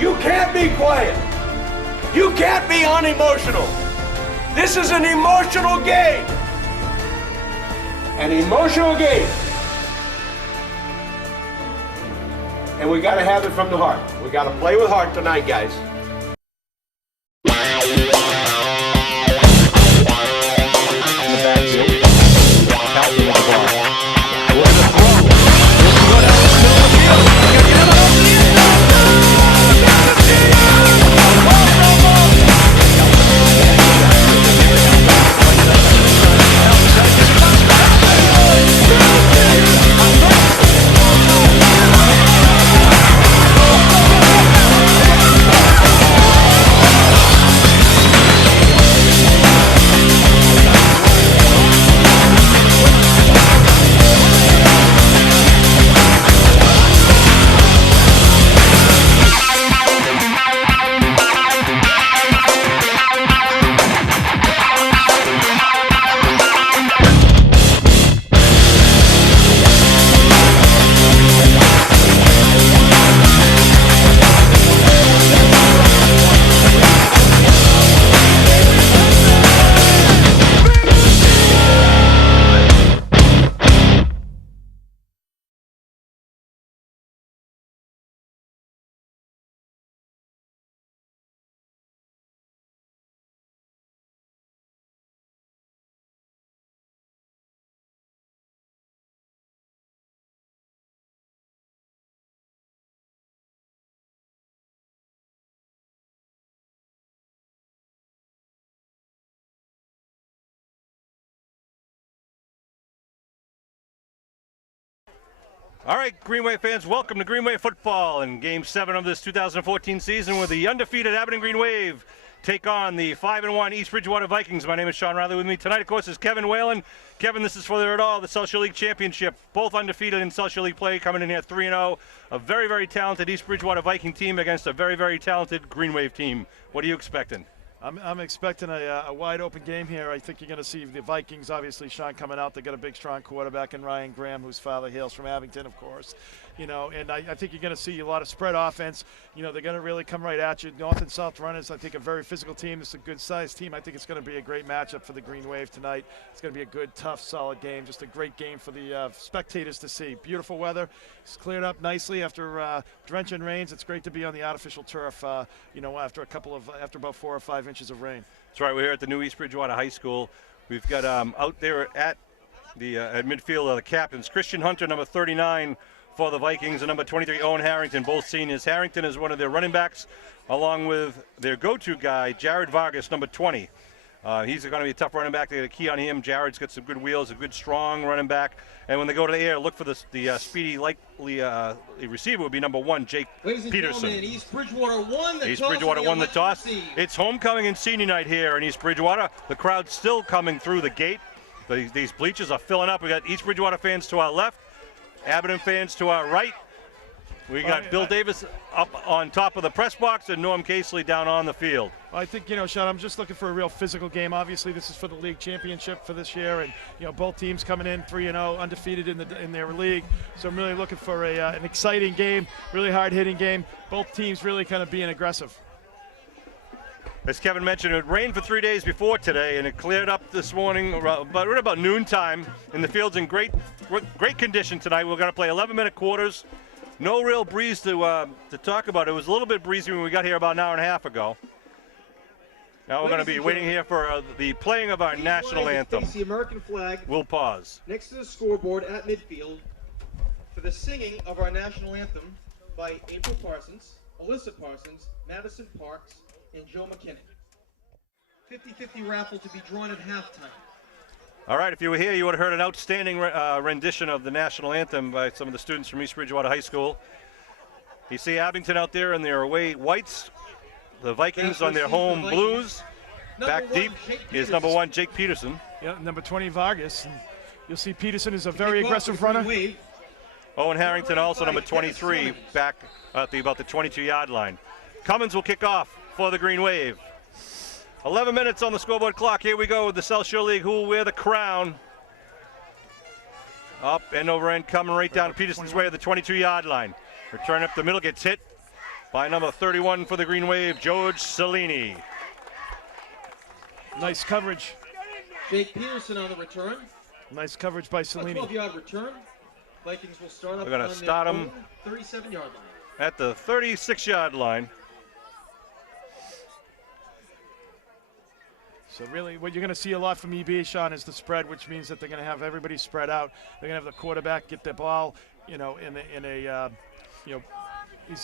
You can't be quiet. You can't be unemotional. This is an emotional game. An emotional game. And we got to have it from the heart. We got to play with heart tonight, guys. In the backfield. Calvin with the ball. With the throw. Looks to go down the middle of the field. He's going to get him out. All right, Green Wave fans, welcome to Green Wave football in Game 7 of this 2014 season, where the undefeated Abington Green Wave take on the 5-1 East Bridgewater Vikings. My name is Sean Riley. With me tonight, of course, is Kevin Whalen. Kevin, this is for the South Shore League Championship. Both undefeated in South Shore League play, coming in here 3-0. A very, very talented East Bridgewater Viking team against a very, very talented Green Wave team. What are you expecting? I'm expecting a wide open game here. I think you're going to see the Vikings, obviously, Sean, coming out. They got a big, strong quarterback in Ryan Graham, whose father hails from Abington, of course. You know, and I think you're going to see a lot of spread offense. You know, they're going to really come right at you. North and South runners, I think, a very physical team. It's a good-sized team. I think it's going to be a great matchup for the Green Wave tonight. It's going to be a good, tough, solid game. Just a great game for the spectators to see. Beautiful weather. It's cleared up nicely after drenching rains. It's great to be on the artificial turf, you know, after about 4 or 5 inches of rain. That's right. We're here at the new East Bridgewater High School. We've got out there at midfield the captains, Christian Hunter, number 39 for the Vikings, and number 23, Owen Harrington, both seniors. Harrington is one of their running backs, along with their go-to guy, Jared Vargas, number 20. He's going to be a tough running back. They got a key on him. Jared's got some good wheels, a good, strong running back. And when they go to the air, look for the speedy, likely receiver would be number 1, Jake Peterson. East Bridgewater won the East toss. Bridgewater won the toss. Receive. It's homecoming and senior night here in East Bridgewater. The crowd's still coming through the gate. These bleachers are filling up. We got East Bridgewater fans to our left, Abington fans to our right. We got Bill Davis up on top of the press box and Norm Casely down on the field. I think, you know, Sean, I'm just looking for a real physical game. Obviously, this is for the league championship for this year, and, you know, both teams coming in 3-0, undefeated in their league. So I'm really looking for an exciting game, really hard-hitting game. Both teams really kind of being aggressive. As Kevin mentioned, it rained for 3 days before today, and it cleared up this morning, but we're at about noontime, and the field's in great condition tonight. We're going to play 11-minute quarters. No real breeze to talk about. It was a little bit breezy when we got here about an hour and a half ago. Now we're going to be waiting here for the playing of our national anthem. The American flag. We'll pause. Next to the scoreboard at midfield for the singing of our national anthem by April Parsons, Alyssa Parsons, Madison Parks, and Joe McKinnon. 50-50 raffle to be drawn at halftime. All right, if you were here, you would have heard an outstanding rendition of the national anthem by some of the students from East Bridgewater High School. You see Abington out there in their away whites, the Vikings on their home blues. Back deep is number 1, Jake Peterson. Yeah, number 20, Vargas. And you'll see Peterson is a very aggressive runner. Owen Harrington also number 23, back at about the 22-yard line. Cummins will kick off for the Green Wave. 11 minutes on the scoreboard clock. Here we go with the South Shore League, who will wear the crown. Up and over end, coming right down Peterson's way at the 22-yard line. Return up the middle, gets hit. by number 31 for the Green Wave, George Cellini. Nice coverage. Jake Peterson on the return. Nice coverage by A Cellini. 12-yard return. Vikings will start up We're gonna on start their 'em own 37-yard line. At the 36-yard line. So really, what you're going to see a lot from EB, Sean, is the spread, which means that they're going to have everybody spread out. They're going to have the quarterback get the ball, in a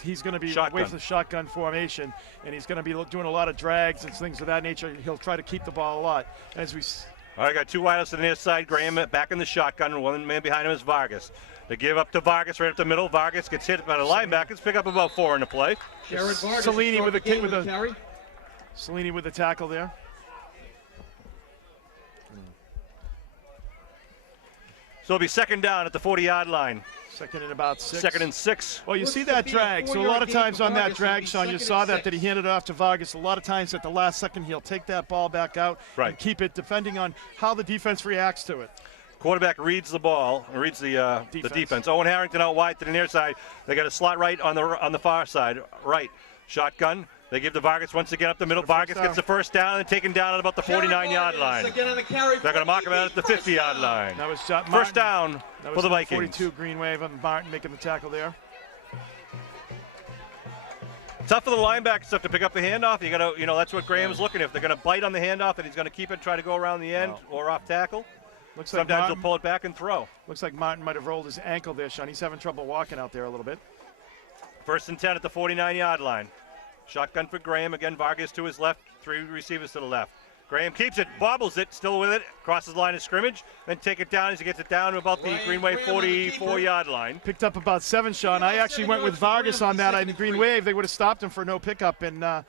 he's going to be away from the shotgun formation, and he's going to be doing a lot of drags and things of that nature. He'll try to keep the ball a lot. As we. All right, got two wideouts to the near side. Graham back in the shotgun. One man behind him is Vargas. They give up to Vargas right up the middle. Vargas gets hit by the linebackers. Pick up about 4 in the play. Jared Vargas Cellini with the carry. Cellini with the tackle there. So it'll be second down at the 40-yard line. Second and about 6. Second and 6. Well, you see that drag. So a lot of times on that drag, Sean, you saw that he handed it off to Vargas. A lot of times at the last second, he'll take that ball back out and keep it, depending on how the defense reacts to it. Quarterback reads the ball, reads the defense. Owen Harrington out wide to the near side. They got a slot right on the far side. Right. Shotgun. They give to Vargas once again up the middle. Vargas gets the first down and taken down at about the 49-yard line. They're going to mark him out at the 50-yard line. That was first down for the Vikings. 42 Green Wave and Martin making the tackle there. Tough for the linebackers to pick up the handoff. You got to, that's what Graham's looking at. If they're going to bite on the handoff, and he's going to keep it, try to go around the end or off tackle. Sometimes he'll pull it back and throw. Looks like Martin might have rolled his ankle there, Sean. He's having trouble walking out there a little bit. First and 10 at the 49-yard line. Shotgun for Graham. Again, Vargas to his left. 3 receivers to the left. Graham keeps it, bobbles it, still with it, crosses the line of scrimmage, then take it down as he gets it down to about the Green Wave 44-yard line. Picked up about 7, Sean. I actually went with Vargas on that in the Green Wave. They would have stopped him for no pickup, and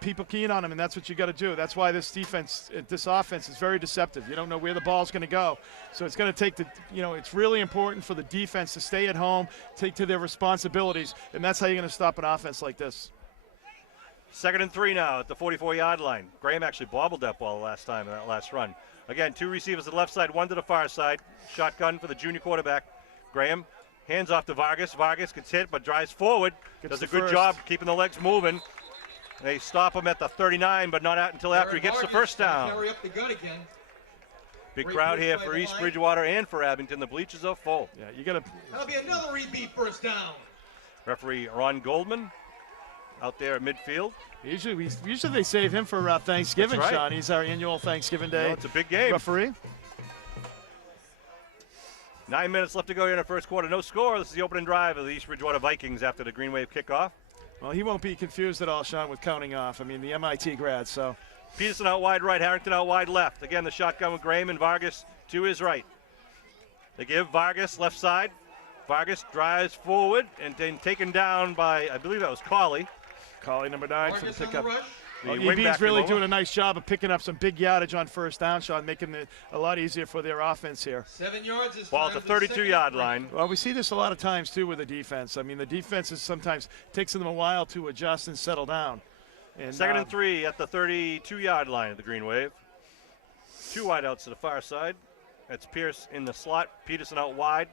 people keying on him, and that's what you got to do. That's why this offense is very deceptive. You don't know where the ball's going to go. So it's going to take it's really important for the defense to stay at home, take to their responsibilities, and that's how you're going to stop an offense like this. Second and 3 now at the 44-yard line. Graham actually bobbled that ball last time in that last run. Again, 2 receivers to the left side, 1 to the far side. Shotgun for the junior quarterback. Graham hands off to Vargas. Vargas gets hit but drives forward. Does a good job keeping the legs moving. They stop him at the 39, but not out until after he gets the first down. Carry up the gut again. Big crowd here for East Bridgewater and for Abington. The bleachers are full. Yeah, you got to. That'll be another repeat first down. Referee Ron Goldman out there at midfield. Usually they save him for Thanksgiving, That's right. Sean. He's our annual Thanksgiving Day. It's a big game. Referee. 9 minutes left to go here in the first quarter. No score. This is the opening drive of the East Bridgewater Vikings after the Green Wave kickoff. Well, he won't be confused at all, Sean, with counting off. I mean, the MIT grad, so. Peterson out wide right, Harrington out wide left. Again, the shotgun with Graham and Vargas to his right. They give Vargas left side. Vargas drives forward and then taken down by, I believe that was Colley. Colley, number 9, for the pickup. EB's really doing a nice job of picking up some big yardage on first down, Sean, making it a lot easier for their offense here. 7 yards is ball at the 32-yard line. Well, we see this a lot of times, too, with the defense. I mean, the defense sometimes takes them a while to adjust and settle down. And, second and 3 at the 32-yard line of the Green Wave. 2 wideouts to the far side. That's Pierce in the slot. Peterson out wide.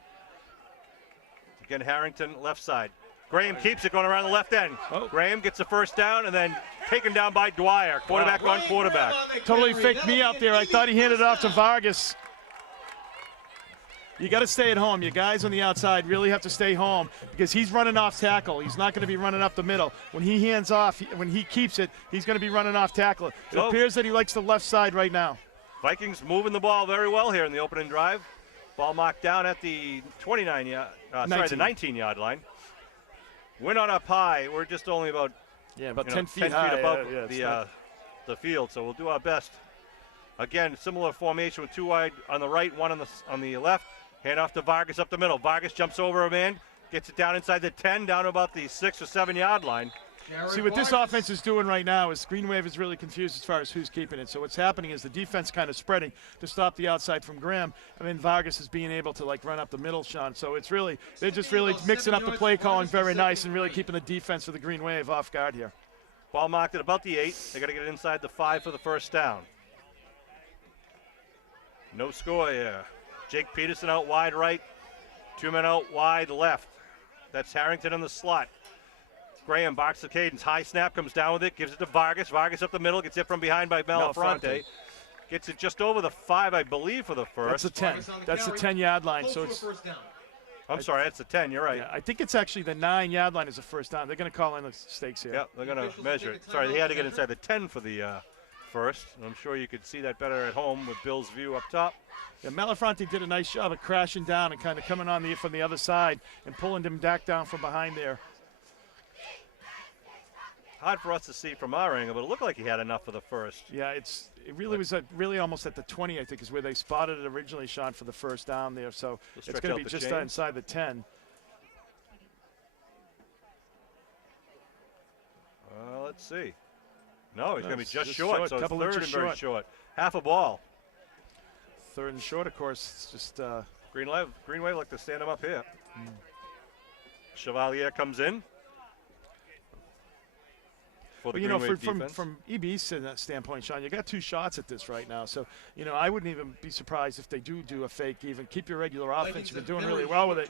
Again, Harrington left side. Graham keeps it going around the left end. Graham gets the first down and then taken down by Dwyer. Quarterback on quarterback. Totally faked me out there. I thought he handed it off to Vargas. You got to stay at home. You guys on the outside really have to stay home because he's running off tackle. He's not going to be running up the middle. When he hands off, when he keeps it, he's going to be running off tackle. It appears that he likes the left side right now. Vikings moving the ball very well here in the opening drive. Ball marked down at the 19-yard line. We're not up high. We're just only about 10 feet above the field. So we'll do our best. Again, similar formation with 2 wide on the right, 1 on the left. Hand off to Vargas up the middle. Vargas jumps over a man, gets it down inside the 10, down to about the 6 or 7 yard line. See, what this offense is doing right now is Green Wave is really confused as far as who's keeping it. So what's happening is the defense kind of spreading to stop the outside from Graham, and then Vargas is being able to run up the middle, Sean. So it's really, they're just really mixing up the play calling very nice and really keeping the defense of the Green Wave off guard here. Ball marked at about the 8. They got to get it inside the 5 for the first down. No score here. Jake Peterson out wide right. 2 men out wide left. That's Harrington in the slot. Graham box the cadence. High snap, comes down with it, gives it to Vargas. Vargas up the middle, gets hit from behind by Malafronte. Gets it just over the 5, I believe, for the first. That's a 10. That's the 10-yard line. So it's. I'm sorry, that's the 10. You're right. Yeah, I think it's actually the 9-yard line is the first down. They're going to call in the stakes here. Yep, they're going to measure it. Sorry, they had to get inside the 10 for the first. I'm sure you could see that better at home with Bill's view up top. Yeah, Malafronte did a nice job of crashing down and kind of coming on from the other side and pulling him back down from behind there. Hard for us to see from our angle, but it looked like he had enough for the first. Yeah, it really was really almost at the 20, I think, is where they spotted it originally, Sean, for the first down there. So it's going to be just inside the 10. Let's see. No, he's going to be just short, so it's third and very short. Half a ball. Third and short, of course. It's just Green Wave like to stand him up here. Chevalier comes in. Well, you know, from EB's standpoint, Sean, you got 2 shots at this right now. So, you know, I wouldn't even be surprised if they do a fake even. Keep your regular offense. You've been doing really well with it.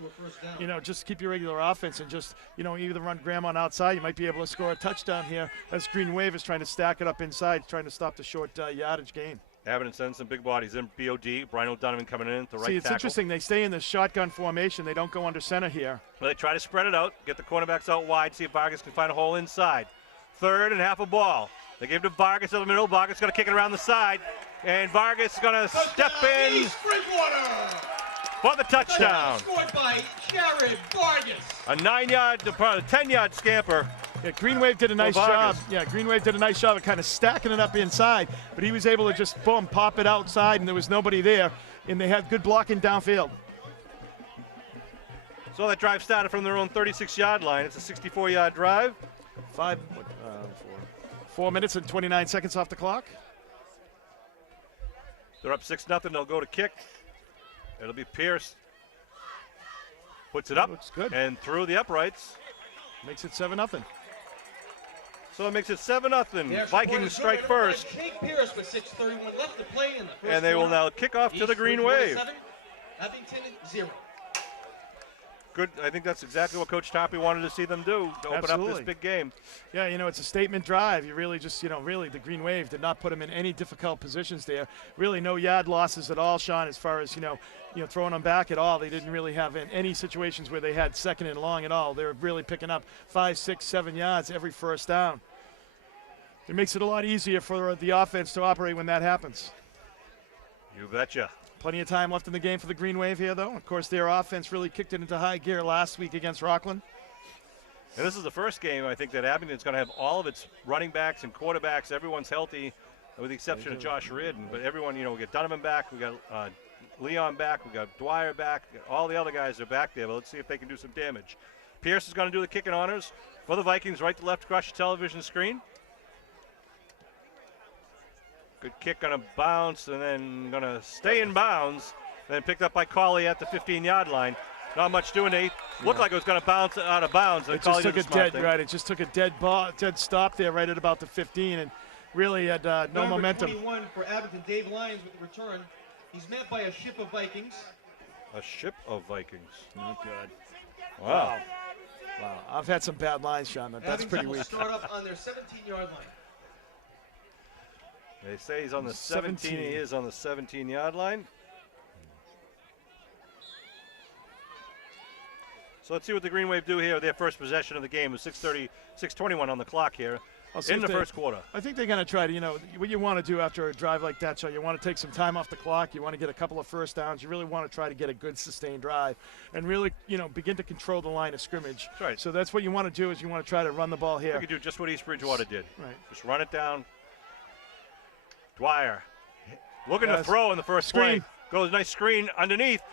You know, just keep your regular offense and just, you know, either run Graham on outside. You might be able to score a touchdown here as Green Wave is trying to stack it up inside, trying to stop the short yardage gain. Abington sends some big bodies in. BOD, Brian O'Donovan coming in at the right See, it's tackle. interesting. They stay in the shotgun formation. They don't go under center here. Well, they try to spread it out, get the cornerbacks out wide, see if Vargas can find a hole inside. Third and half a ball. They give it to Vargas in the middle. Vargas going to kick it around the side. And Vargas is going to step in for the touchdown. Scored by Jared Vargas. A 10-yard scamper. Yeah, Green Wave did a nice job. Yeah, Green Wave did a nice job of kind of stacking it up inside, but he was able to just, boom, pop it outside, and there was nobody there, and they had good blocking downfield. So that drive started from their own 36-yard line. It's a 64-yard drive. 4 minutes and 29 seconds off the clock. They're up 6-0. They'll go to kick. It'll be Pierce. Puts it up. Looks good. And through the uprights. Makes it 7-0. So it makes it 7-0. Vikings strike first. Jake Pierce with 6:31 left to play in the first and they will now kick off to the Green Wave. 7, Abington 0. Good. I think that's exactly what Coach Toppy wanted to see them do to open up this big game. Yeah, you know, it's a statement drive. You really just, you know, really the Green Wave did not put them in any difficult positions there. Really no yard losses at all, Sean, as far as, you know, throwing them back at all. They didn't really have any situations where they had second and long at all. They were really picking up 5, 6, 7 yards every first down. It makes it a lot easier for the offense to operate when that happens. You betcha. Plenty of time left in the game for the Green Wave here, though. Of course, their offense really kicked it into high gear last week against Rockland. And this is the first game, I think, that Abington's going to have all of its running backs and quarterbacks. Everyone's healthy, with the exception of Josh Reardon. But everyone, you know, we got Donovan back, we got Leon back, we got Dwyer back. All the other guys are back there, but let's see if they can do some damage. Pierce is going to do the kicking honors for the Vikings, right to left across your television screen. Good kick on a bounce, and then going to stay in bounds. Then picked up by Cauley at the 15-yard line. Not much doing. It looked like it was going to bounce out of bounds. It just took a it just took a dead stop there right at about the 15, and really had no momentum. 21 for Abington, Dave Lyons with the return. He's met by a ship of Vikings. A ship of Vikings. Oh, good. Wow. Wow. I've had some bad lines, Sean. That's pretty weak. Start up on their 17-yard line. They say he's on the 17. He is on the 17-yard line. So let's see what the Green Wave do here. Their first possession of the game was 6:21 on the clock here in the first quarter. I think they're going to try to, you know, what you want to do after a drive like that, so you want to take some time off the clock. You want to get a couple of first downs. You really want to try to get a good sustained drive and really, you know, begin to control the line of scrimmage. That's right. So that's what you want to do is you want to try to run the ball here. You can do just what East Bridgewater did. Right. Just run it down. Dwyer looking to throw in the first play. Goes nice screen underneath.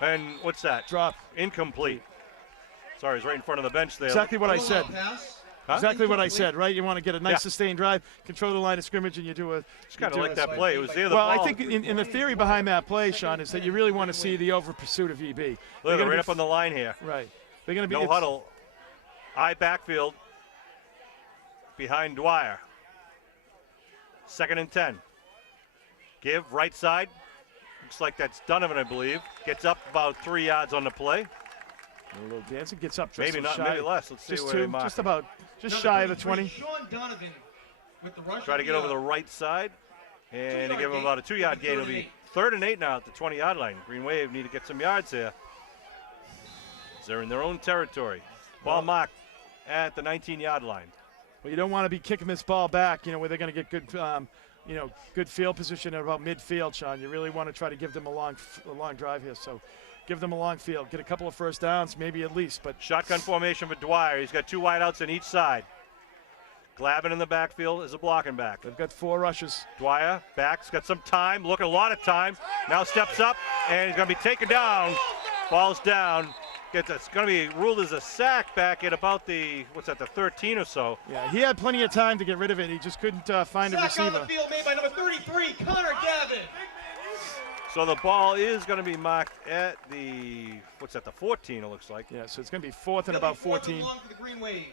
And what's that? Drop. Incomplete. Sorry, he's right in front of the bench there. Exactly what I said. Huh? Exactly what I said, right? You want to get a nice sustained drive, control the line of scrimmage, and you do a. It's kind of like that play. It was there. Well, I think in the theory behind that play, Sean, is that you really want to see the over pursuit of EB. They're right up on the line here. Right. They're going to be no huddle. High backfield behind Dwyer. 2nd and 10. Give right side. Looks like that's Donovan, I believe. Gets up about 3 yards on the play. A little dancing, gets up just Maybe so not, shy. maybe less. Let's see Just where they two, mark just it. about, just Number shy of the 33, 20. Sean Donovan with the rush. Try to get over the right side, and to give him about a 2-yard gain. It'll be 3rd and 8 now at the 20-yard line. Green Wave need to get some yards here. They're in their own territory. Ball marked at the 19-yard line. Well, you don't want to be kicking this ball back, where they're going to get good, good field position at about midfield, Sean. You really want to try to give them a long drive here. So give them a long field. Get a couple of first downs, maybe at least. But Shotgun formation for Dwyer. He's got 2 wideouts on each side. Glavin in the backfield is a blocking back. they've got 4 rushes. Dwyer, back's got some time, looking a lot of time. Now steps up, and he's going to be taken down. Falls down. It's going to be ruled as a sack back at about the 13 or so. Yeah, he had plenty of time to get rid of it. He just couldn't find a Sack on receiver. the field made by number 33, Connor Gavin. So the ball is going to be marked at the, the 14 it looks like. Yeah, so it's going to be 4th and about 14. Long for the Green Wave.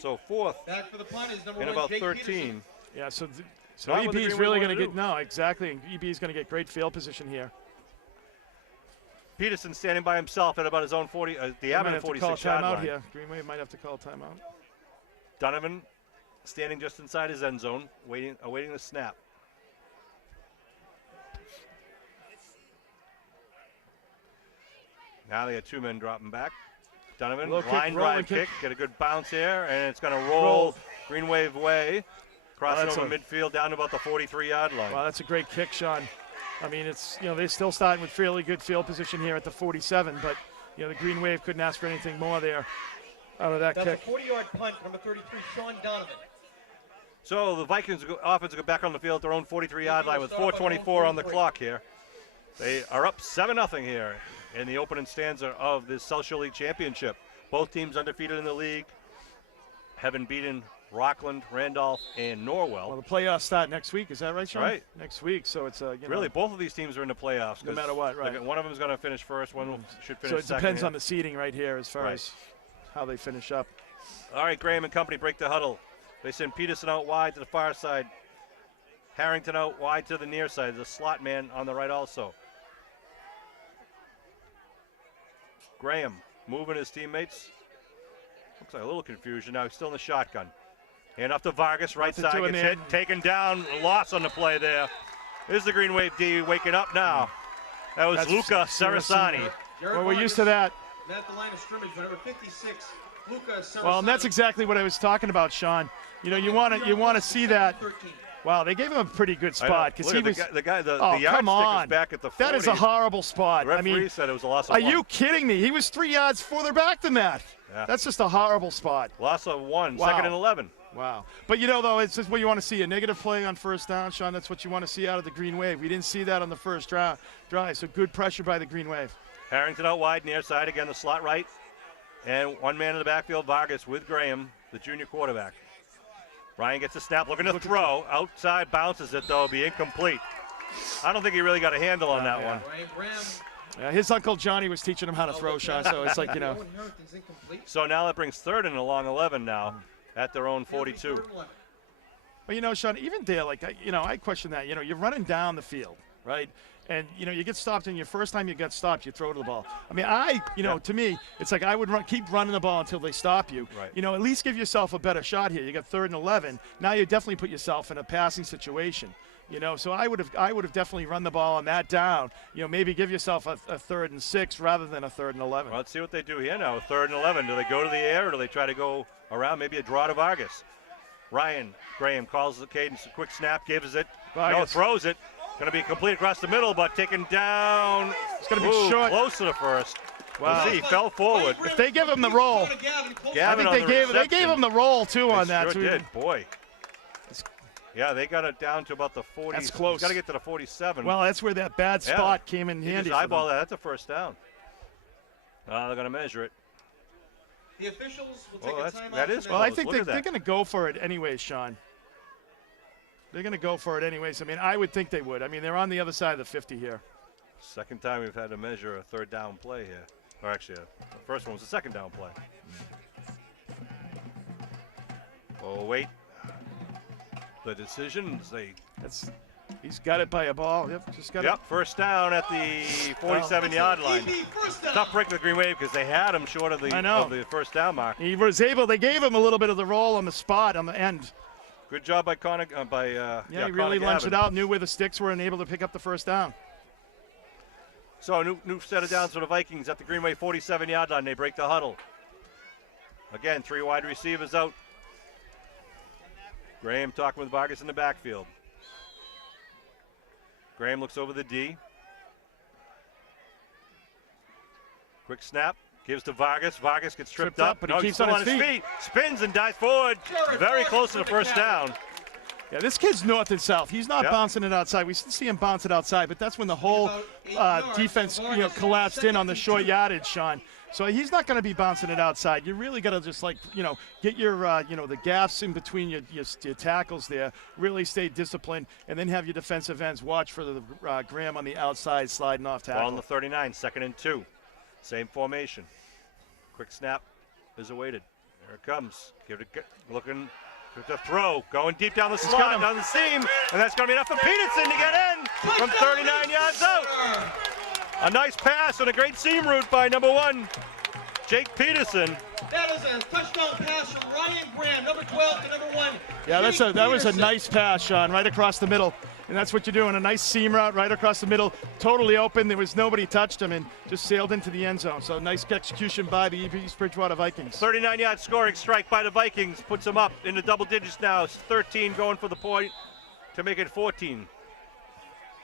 So 4th Back for the punt is number and 1, about Jake 13. Peterson. Yeah, so Not what the EB's Green really Wave going to wanna get, no, exactly. And EB's going to get great field position here. Peterson standing by himself at about his own 40, the Abington 46-yard line. Here. Green Wave might have to call timeout. Donovan standing just inside his end zone, awaiting the snap. Now they got 2 men dropping back. Donovan, Low kick, line rolling drive kick, kick. get a good bounce here, and it's going to roll Roll. Green Wave way, crossing that's over midfield down to about the 43-yard line. Wow, that's a great kick, Sean. I mean, it's, they're still starting with fairly good field position here at the 47, but, the Green Wave couldn't ask for anything more there out of that That's kick. a 40-yard punt, number 33, Sean Donovan. So the Vikings offense go back on the field at their own 43-yard line with 4:24 on the clock here. They are up 7-0 here in the opening stanza of this South Shore League Championship. Both teams undefeated in the league, having beaten Rockland, Randolph, and Norwell. Well, the playoffs start next week. Is that right, Sean? Right. Next week. So it's Really, both of these teams are in the playoffs. No matter what, right. One of them is going to finish first. One should finish So it second. depends here. on the seeding right here as far Right. as how they finish up. All right, Graham and company break the huddle. They send Peterson out wide to the far side. Harrington out wide to the near side. The slot man on the right also. Graham moving his teammates. Looks like a little confusion now. He's still in the shotgun. Hand off to Vargas, right side, gets hit, taken down, loss on the play there. Here's the Green Wave D waking up now. That was That's Luca Sarasani. Well, we're used to that. At the line of scrimmage, number 56, Luca Sarasani. Well, and that's exactly what I was talking about, Sean. You want to see that. 13. Wow, they gave him a pretty good spot because he was. The oh, yardstick come on. is back at the 40. That is a horrible spot. The referee I mean, said it was a loss of are 1. you kidding me? He was 3 yards further back than that. Yeah. That's just a horrible spot. Loss of 1, Wow. 2nd and 11. Wow. But though, it's just what you want to see, a negative play on first down, Sean. That's what you want to see out of the Green Wave. We didn't see that on the first drive, so good pressure by the Green Wave. Harrington out wide, near side, again the slot right. And 1 man in the backfield, Vargas with Graham, the junior quarterback. Ryan gets a snap, looking to throw. Outside, bounces it, though, be incomplete. I don't think he really got a handle on that one. Ryan Graham. Yeah, his Uncle Johnny was teaching him how to throw, Sean, so it's like, Owen Harrington's incomplete. So now that brings 3rd and a long 11 now at their own 42. Well, Sean, even there, I question that. You're running down the field, right? And, you get stopped, and your first time you get stopped, you throw to the ball. I mean, to me, it's like I would keep running the ball until they stop you. Right. At least give yourself a better shot here. You got 3rd and 11. Now you definitely put yourself in a passing situation. So I would have definitely run the ball on that down. Maybe give yourself a 3rd and 6 rather than a 3rd and 11. Well, let's see what they do here now. 3rd and 11. Do they go to the air, or do they try to go around? Maybe a draw to Vargas. Ryan Graham calls the cadence. A quick snap, gives it. Vargas. No, throws it. Going to be complete across the middle, but taken down. It's going to be short. Close to the first. Wow. We'll see. He fell forward. If they give him the roll, Gavin I think they gave him the roll too on that. Sure did. Boy. Yeah, they got it down to about the 40. That's close. Got to get to the 47. Well, that's where that bad spot came in He handy. just eyeballed that. That's a first down. They're going to measure it. The officials will take Oh, a that timeout. is Well, I close. think Look at they're that. going to go for it anyways, Sean. They're going to go for it anyways. I mean, I would think they would. I mean, they're on the other side of the 50 here. Second time we've had to measure a 3rd down play here. Or actually, the first one was a 2nd down play. Oh, wait. The decisions, He's got it by a ball. Yep, just got it. Yep, first down at the 47-yard line. Tough break with the Green Wave because they had him short of the first down mark. He was able. They gave him a little bit of the roll on the spot on the end. Good job by Connor. He really lunged it out, knew where the sticks were, and able to pick up the first down. So new set of downs for the Vikings at the Green Wave 47-yard line. They break the huddle. Again, 3 wide receivers out. Graham talking with Vargas in the backfield. Graham looks over the D. Quick snap. Gives to Vargas. Vargas gets tripped up. But he keeps on his feet. Spins and dives forward. Very close to the first down. Yeah, this kid's north and south. He's not bouncing it outside. We see him bounce it outside, but that's when the whole defense collapsed in on the short yardage, Sean. So he's not going to be bouncing it outside. You really got to just get your the gaps in between your tackles there. Really stay disciplined, and then have your defensive ends watch for the Graham on the outside sliding off tackle. Ball on the 39, 2nd and 2. Same formation. Quick snap is awaited. There it comes. Looking to throw. Going deep down the slot, down the seam. And that's going to be enough for Peterson to get in from 39 yards out. A nice pass and a great seam route by number 1, Jake Peterson. That is a touchdown pass from Ryan Graham, number 12 to number 1. Yeah, that was a nice pass, Sean, right across the middle. And that's what you're doing, a nice seam route right across the middle, totally open. There was nobody touched him and just sailed into the end zone. So nice execution by the East Bridgewater Vikings. 39-yard scoring strike by the Vikings puts them up in the double digits now. It's 13 going for the point to make it 14.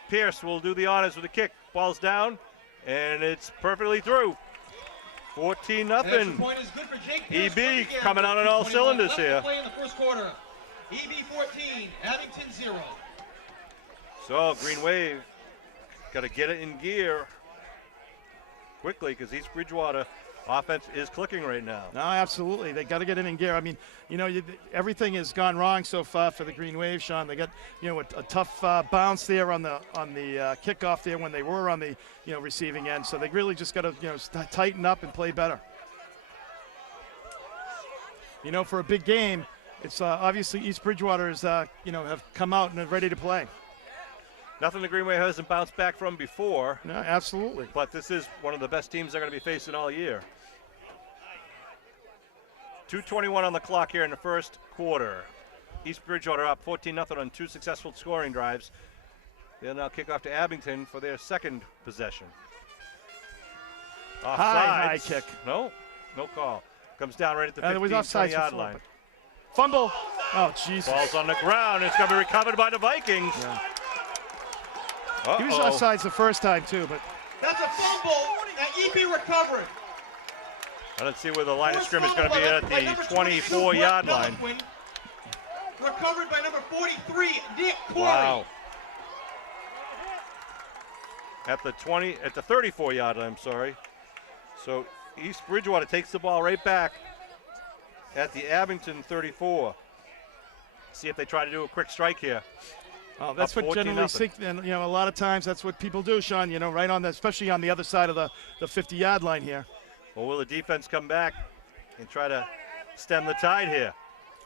Pierce will do the honors with the kick. Ball's down, and it's perfectly through. 14-0. EB coming out on all cylinders here. Play in the first quarter. EB 14, Abington 0. So Green Wave got to get it in gear quickly because East Bridgewater offense is clicking right now. No, absolutely. They got to get it in gear. I mean, everything has gone wrong so far for the Green Wave, Sean. They got, a tough bounce there on the kickoff there when they were on the, receiving end. So they really just got to, tighten up and play better. For a big game, it's obviously East Bridgewater is, have come out and are ready to play. Nothing the Green Wave hasn't bounced back from before. No, absolutely. But this is one of the best teams they're going to be facing all year. 2:21 on the clock here in the first quarter. East Bridgewater up 14-0 on 2 successful scoring drives. They'll now kick off to Abington for their second possession. High kick. No call. Comes down right at the 15-20-yard line. Fumble. Oh, Jesus. Ball's on the ground. It's going to be recovered by the Vikings. Yeah. He was offsides the first time, too. But that's a fumble that EB recovered. Let's see where the line of scrimmage is going to be at the 24-yard line. Recovered by number 43, Nick Corey. Wow. At the 34-yard line, I'm sorry. So East Bridgewater takes the ball right back at the Abington 34. See if they try to do a quick strike here. Oh, that's what generally, and a lot of times that's what people do, Sean. Right on especially on the other side of the 50-yard line here. Well, will the defense come back and try to stem the tide here?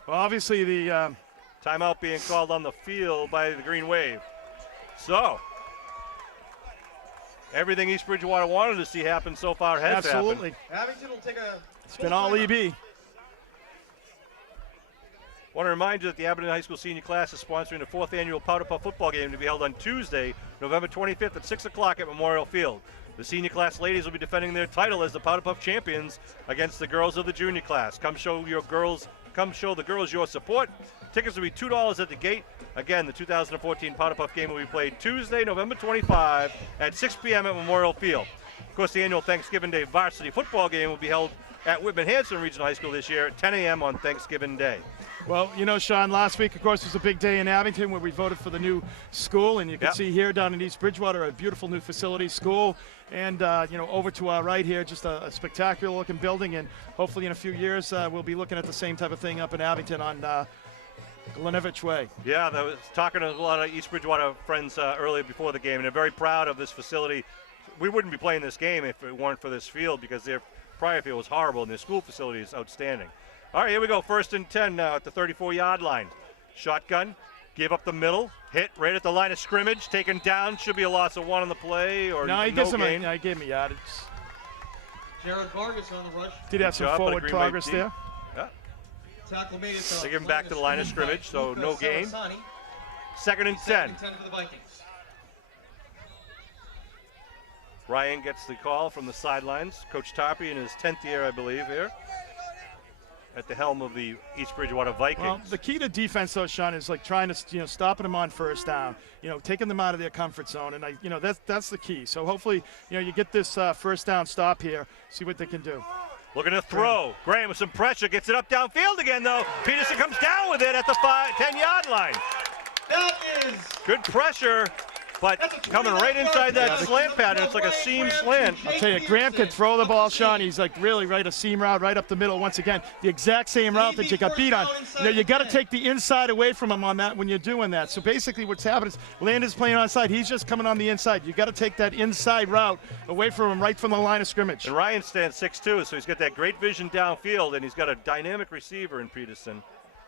Well, obviously the timeout being called on the field by the Green Wave. So everything East Bridgewater wanted to see happen so far has absolutely happened. Abington will take a. It's been all EB. Want to remind you that the Abington High School senior class is sponsoring the 4th annual Powder Puff football game to be held on Tuesday, November 25th at 6 o'clock at Memorial Field. The senior class ladies will be defending their title as the Powder Puff champions against the girls of the junior class. Come show the girls your support. Tickets will be $2 at the gate. Again, the 2014 Powder Puff game will be played Tuesday, November 25 at 6 p.m. at Memorial Field. Of course, the annual Thanksgiving Day varsity football game will be held at Whitman-Hanson Regional High School this year at 10 a.m. on Thanksgiving Day. Well, Sean, last week, of course, was a big day in Abington where we voted for the new school, and you can see here down in East Bridgewater a beautiful new facility, school, and, over to our right here, just a spectacular-looking building, and hopefully in a few years we'll be looking at the same type of thing up in Abington on Glenevich Way. Yeah, I was talking to a lot of East Bridgewater friends earlier before the game, and they're very proud of this facility. We wouldn't be playing this game if it weren't for this field because their prior field was horrible, and their school facility is outstanding. All right, here we go. 1st and 10 now at the 34-yard line. Shotgun. Give up the middle, hit right at the line of scrimmage, taken down. Should be a loss of 1 on the play or no, he no gives him gain. he gave him a yardage. Jared Vargas on the rush. Did have some job by the forward Green Wave progress team. there. Yeah. Tackle made it to They give him back to the line of scrimmage, so Luka no gain. Sarasani. 2nd and 10. Second and 10 for the Vikings. Ryan gets the call from the sidelines. Coach Tarpey in his 10th year, I believe, here at the helm of the East Bridgewater Vikings. Well, the key to defense, though, Sean, is like trying to, stopping them on first down, taking them out of their comfort zone, and that's the key. So hopefully, you get this first down stop here, see what they can do. Looking to throw. Graham with some pressure, gets it up downfield again, though. Peterson comes down with it at the 10-yard line. That is Good pressure, but coming right inside that slant pattern. It's like a seam slant. I'll tell you, Graham can throw the ball, Sean. He's like really right a seam route right up the middle. Once again, the exact same route that you got beat on. You got to take the inside away from him on that when you're doing that. So basically what's happening is Landon's playing onside. He's just coming on the inside. You got to take that inside route away from him right from the line of scrimmage. And Ryan stands 6'2", so he's got that great vision downfield, and he's got a dynamic receiver in Peterson.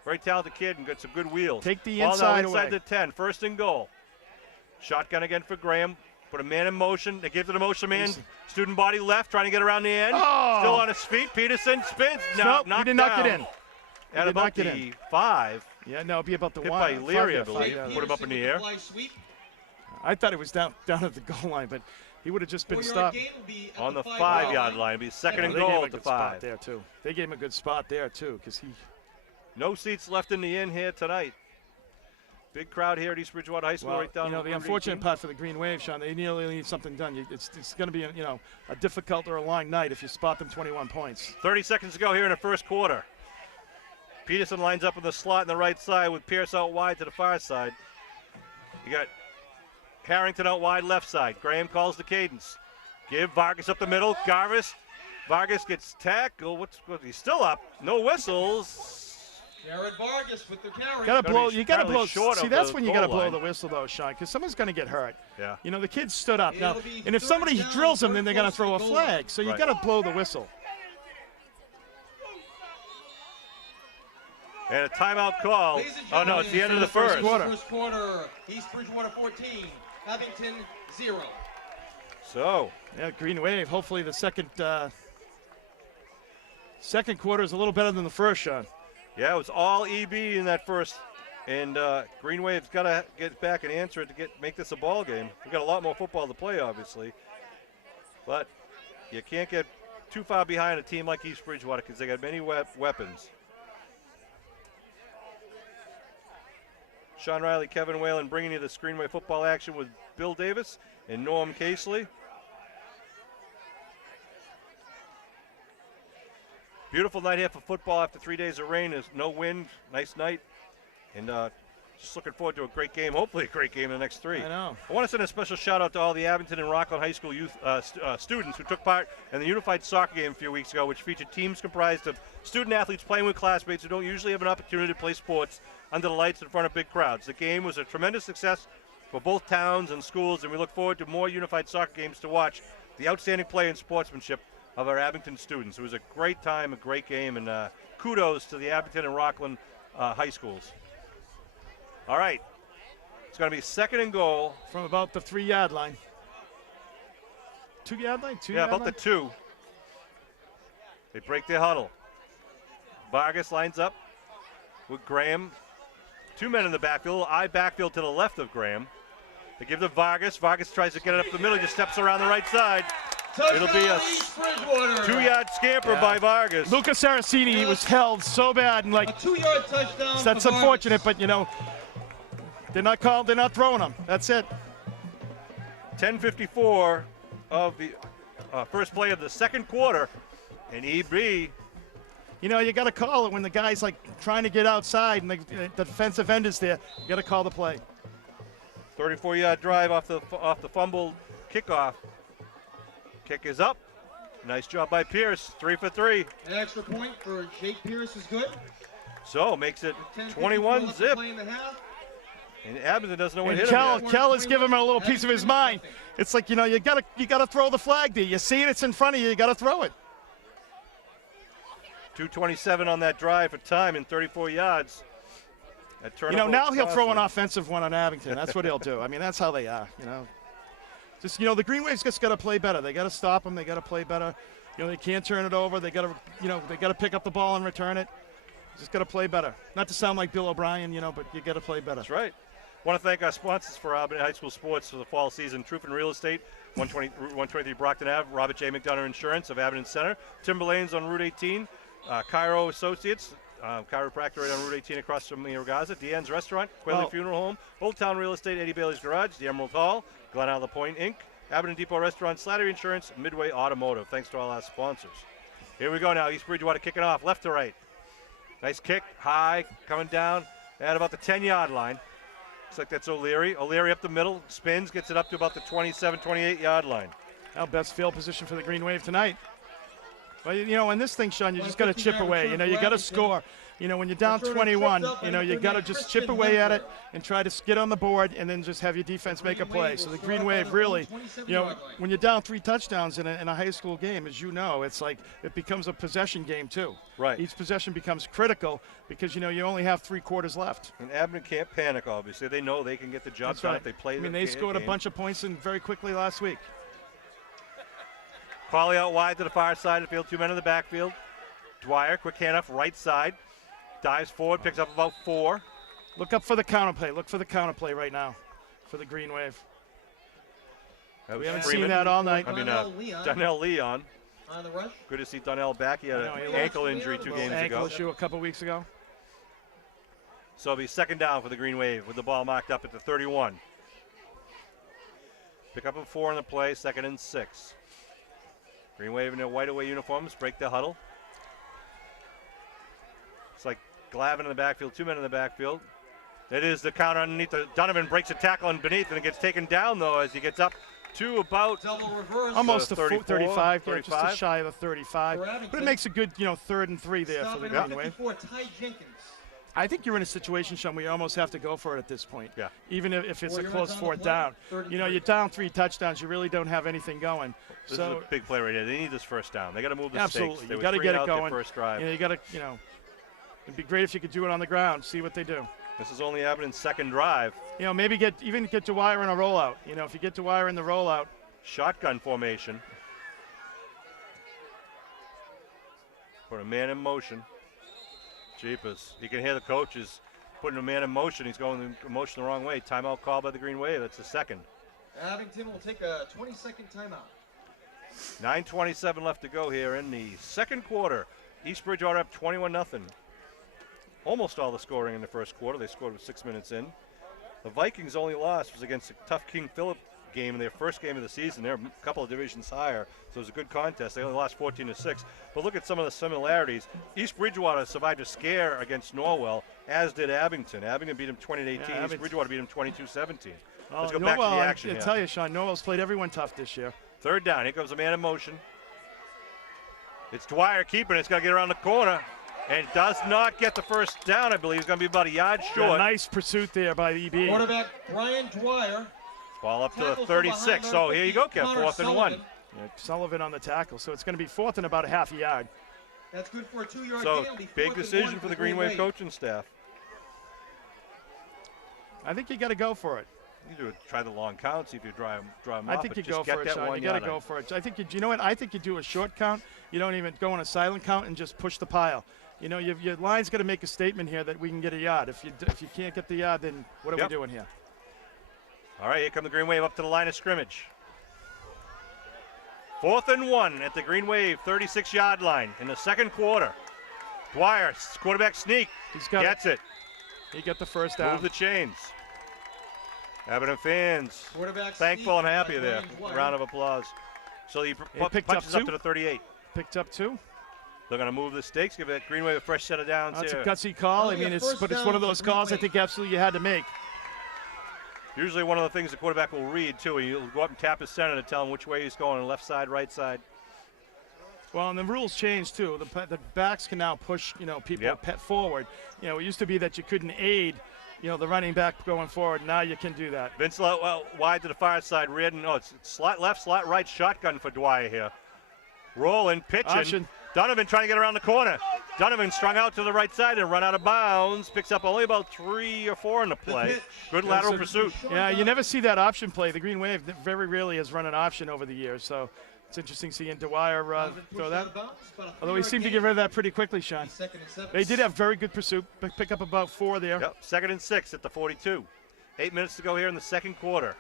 Very talented kid and got some good wheels. Take the Ball now inside inside away. the 10, 1st and goal. Shotgun again for Graham. Put a man in motion. They give to the motion man. Student body left, trying to get around the end. Oh. Still on his feet. Peterson spins. Nope, he knocked did not down. get in. At about the 5. Yeah, no, it'd be about the Hit 1. by Leary, I 5, believe. yeah. Put him up in the air. I thought it was down at the goal line, but he would have just been stopped. On the 5-yard line. It'd be 2nd and They gave goal him a at the good spot 5. there too. They gave him a good spot there too, because he. No seats left in the inn here tonight. Big crowd here at East Bridgewater High School, Well, right down the Route unfortunate 18. part for the Green Wave, Sean, they nearly need something done. It's going to be a difficult or a long night if you spot them 21 points. 30 seconds to go here in the first quarter. Peterson lines up in the slot on the right side with Pierce out wide to the far side. You got Harrington out wide left side. Graham calls the cadence. Give Vargas up the middle. Vargas gets tackled. He's still up. No whistles. Jared Vargas with the carry. You got to blow. Short See, of that's the when you goal got to blow line. the whistle, though, Sean, because someone's going to get hurt. Yeah. The kid stood up now, It'll be and if third somebody down, drills him, very then they're going to close throw a to the goal flag. line. So you Right. got to blow the whistle. And a timeout call. Ladies and Oh, no, gentlemen, it's the end of the first. First quarter. East Bridgewater 14, Abington 0. So, Yeah, Green Wave. Hopefully the second quarter is a little better than the first, Sean. yeah, it was all EB in that first. And Green Wave's got to get back and answer it to make this a ball game. We've got a lot more football to play, obviously. But you can't get too far behind a team like East Bridgewater because they got many weapons. Sean Riley, Kevin Whalen bringing you the Greenway football action with Bill Davis and Norm Casely. Beautiful night here for football after 3 days of rain. There's no wind, nice night. And just looking forward to a great game, hopefully a great game in the next 3. I know. I want to send a special shout out to all the Abington and Rockland High School youth students who took part in the unified soccer game a few weeks ago, which featured teams comprised of student athletes playing with classmates who don't usually have an opportunity to play sports under the lights in front of big crowds. The game was a tremendous success for both towns and schools, and we look forward to more unified soccer games to watch the outstanding play and sportsmanship of our Abington students. It was a great time, a great game, and kudos to the Abington and Rockland high schools. All right, it's going to be 2nd and goal. From about the 3-yard line. 2-yard line? 2-yard Yeah, about line? the 2. They break their huddle. Vargas lines up with Graham. 2 men in the backfield, backfield to the left of Graham. They give to Vargas. Vargas tries to get it up the middle, just steps around the right side. It'll be a 2-yard scamper by Vargas. Luka Sarasini was held so bad, and A 2-yard touchdown. that's for unfortunate, Vargas. but they're not called. They're not throwing them. That's it. 10:54 of the first play of the second quarter, and EB. You got to call it when the guy's like trying to get outside and the defensive end is there. You got to call the play. 34-yard drive off the fumble kickoff. Kick is up. Nice job by Pierce. 3 for 3. An extra point for Jake Pierce is good. So makes it 10:54 21 left to zip. play in the half. And Abington doesn't know what And hit him yet. Kell is giving him a little piece of his mind. It's like, you got to throw the flag there. You see it's in front of you. You got to throw it. 2:27 on that drive for time and 34 yards. You know, now he'll throw an offensive one on Abington. That's what he'll do. I mean, that's how they are, you know. Just, you know, the Green Wave's just got to play better. They got to stop them. They got to play better. You know, they can't turn it over. They got to, you know, they got to pick up the ball and return it. Just got to play better. Not to sound like Bill O'Brien, you know, but you got to play better. That's right. Want to thank our sponsors for Abington High School sports for the fall season: Truth Real Estate, 123 Brockton Ave, Robert J. McDonough Insurance of Abington Center, Timberlanes on Route 18, Cairo Associates, chiropractor right on Route 18 across from the Regaza, Deanne's Restaurant, Quayle Funeral Home, Old Town Real Estate, Eddie Bailey's Garage, the Emerald Hall, Glen Isle Point Inc., Abington Depot Restaurant, Slattery Insurance, Midway Automotive. Thanks to all our sponsors. Here we go now. East Bridgewater kicking off, left to right. Nice kick, high, coming down at about the 10-yard line. Looks like that's O'Leary. O'Leary up the middle, spins, gets it up to about the 27, 28-yard line. Now, best field position for the Green Wave tonight. Well, you know, in this thing, Sean, you just got to chip away. You know, you got to score. You know, when you're down 21, you know, you got to just chip away at it and try to get on the board and then just have your defense make a play. So the Green Wave really, you know, when you're down 3 touchdowns in a high school game, as you know, it's like it becomes a possession game too. Right. Each possession becomes critical because, you know, you only have 3 quarters left. And Abington can't panic, obviously. They know they can get the job done if they play the game. I mean, they scored a bunch of points in very quickly last week. Qualley out wide to the far side of the field, 2 men in the backfield. Dwyer, quick handoff, right side. Dives forward, picks up about 4. Look up for the counterplay. Look for the counterplay right now for the Green Wave. We haven't seen that all night. I mean, Donnell Leon. On the rush. Good to see Donnell back. He had an ankle injury 2 games ago. Ankle issue a couple weeks ago. So it'll be second down for the Green Wave with the ball marked up at the 31. Pick up a 4 on the play, 2nd and 6. Green Wave in their white away uniforms break the huddle. It's like Glavin in the backfield, 2 men in the backfield. It is the counter underneath. Donovan breaks a tackle underneath and it gets taken down though as he gets up to about almost the 34, 35, 35. Yeah, just shy of the 35. But it makes a good, you know, 3rd and 3 there for the Green Wave. I think you're in a situation, Sean, where you almost have to go for it at this point. Yeah. Even if it's a close 4th down. You know, you're down 3 touchdowns. You really don't have anything going. This is a big play right here. They need this first down. They got to move the absolutely. stakes. You got to get it going. First drive. You know, you got to, you know, it'd be great if you could do it on the ground. See what they do. This is only Abington's 2nd drive. You know, maybe get Dwyer in a rollout. You know, if you get Dwyer in the rollout. Shotgun formation. Put a man in motion. Jeepers. You can hear the coaches putting a man in motion. He's going in motion the wrong way. Timeout called by the Green Wave. That's the 2nd. Abington will take a 20-second timeout. 9:27 left to go here in the 2nd quarter. East Bridgewater up 21-0. Almost all the scoring in the first quarter. They scored with 6 minutes in. The Vikings' only loss was against a tough King Philip game in their first game of the season. They're a couple of divisions higher, so it was a good contest. They only lost 14-6. But look at some of the similarities. East Bridgewater survived a scare against Norwell, as did Abington. Abington beat them 20-18. Yeah, East Bridgewater beat them 22-17. Oh, Let's go back to the action. I tell you, Sean, Norwell's played everyone tough this year. 3rd down. Here comes a man in motion. It's Dwyer keeping it. It's got to get around the corner. And does not get the first down, I believe. It's going to be about a yard short. Yeah, nice pursuit there by the EB. Quarterback Brian Dwyer. Ball up to the 36. So here you go, Kev. 4th and 1. Yeah, Sullivan on the tackle. So it's going to be 4th and about a half a yard. That's good for a 2-yard so gain. Big decision for the Green Wave coaching staff. I think you got to go for it. You do try the long count, see if you draw them I off. think you go for it, Sean. You got to go for it. I think you know what? I think you do a short count. You don't even go on a silent count and just push the pile. You know, your line's got to make a statement here that we can get a yard. If you can't get the yard, then what are we doing here? All right, here come the Green Wave up to the line of scrimmage. 4th and 1 at the Green Wave 36-yard line in the 2nd quarter. Dwyer, quarterback sneak, gets it. He got the first down. Move the chains. Abington fans, thankful and happy there. Round of applause. So he punches up to the 38. Picked up 2. They're going to move the stakes, give it Green Wave a fresh set of downs That's here. a gutsy call. I mean, it's one of those calls I think absolutely you had to make. Usually one of the things the quarterback will read, too. He'll go up and tap his center to tell him which way he's going, left side, right side. Well, and the rules changed, too. The backs can now push, you know, people forward. You know, it used to be that you couldn't aid, you know, the running back going forward. Now you can do that. Vince wide to the far side. Reardon, it's slot left, slot right, shotgun for Dwyer here. Rolling, pitching. Option. Donovan trying to get around the corner. Donovan strung out to the right side and run out of bounds. Picks up only about 3 or 4 in the play. Good lateral pursuit. Yeah, you never see that option play. The Green Wave very rarely has run an option over the years, so it's interesting seeing Dwyer throw that. Although he seemed to get rid of that pretty quickly, Sean. They did have very good pursuit. Pick up about 4 there. Yep, 2nd and 6 at the 42. 8 minutes to go here in the second quarter.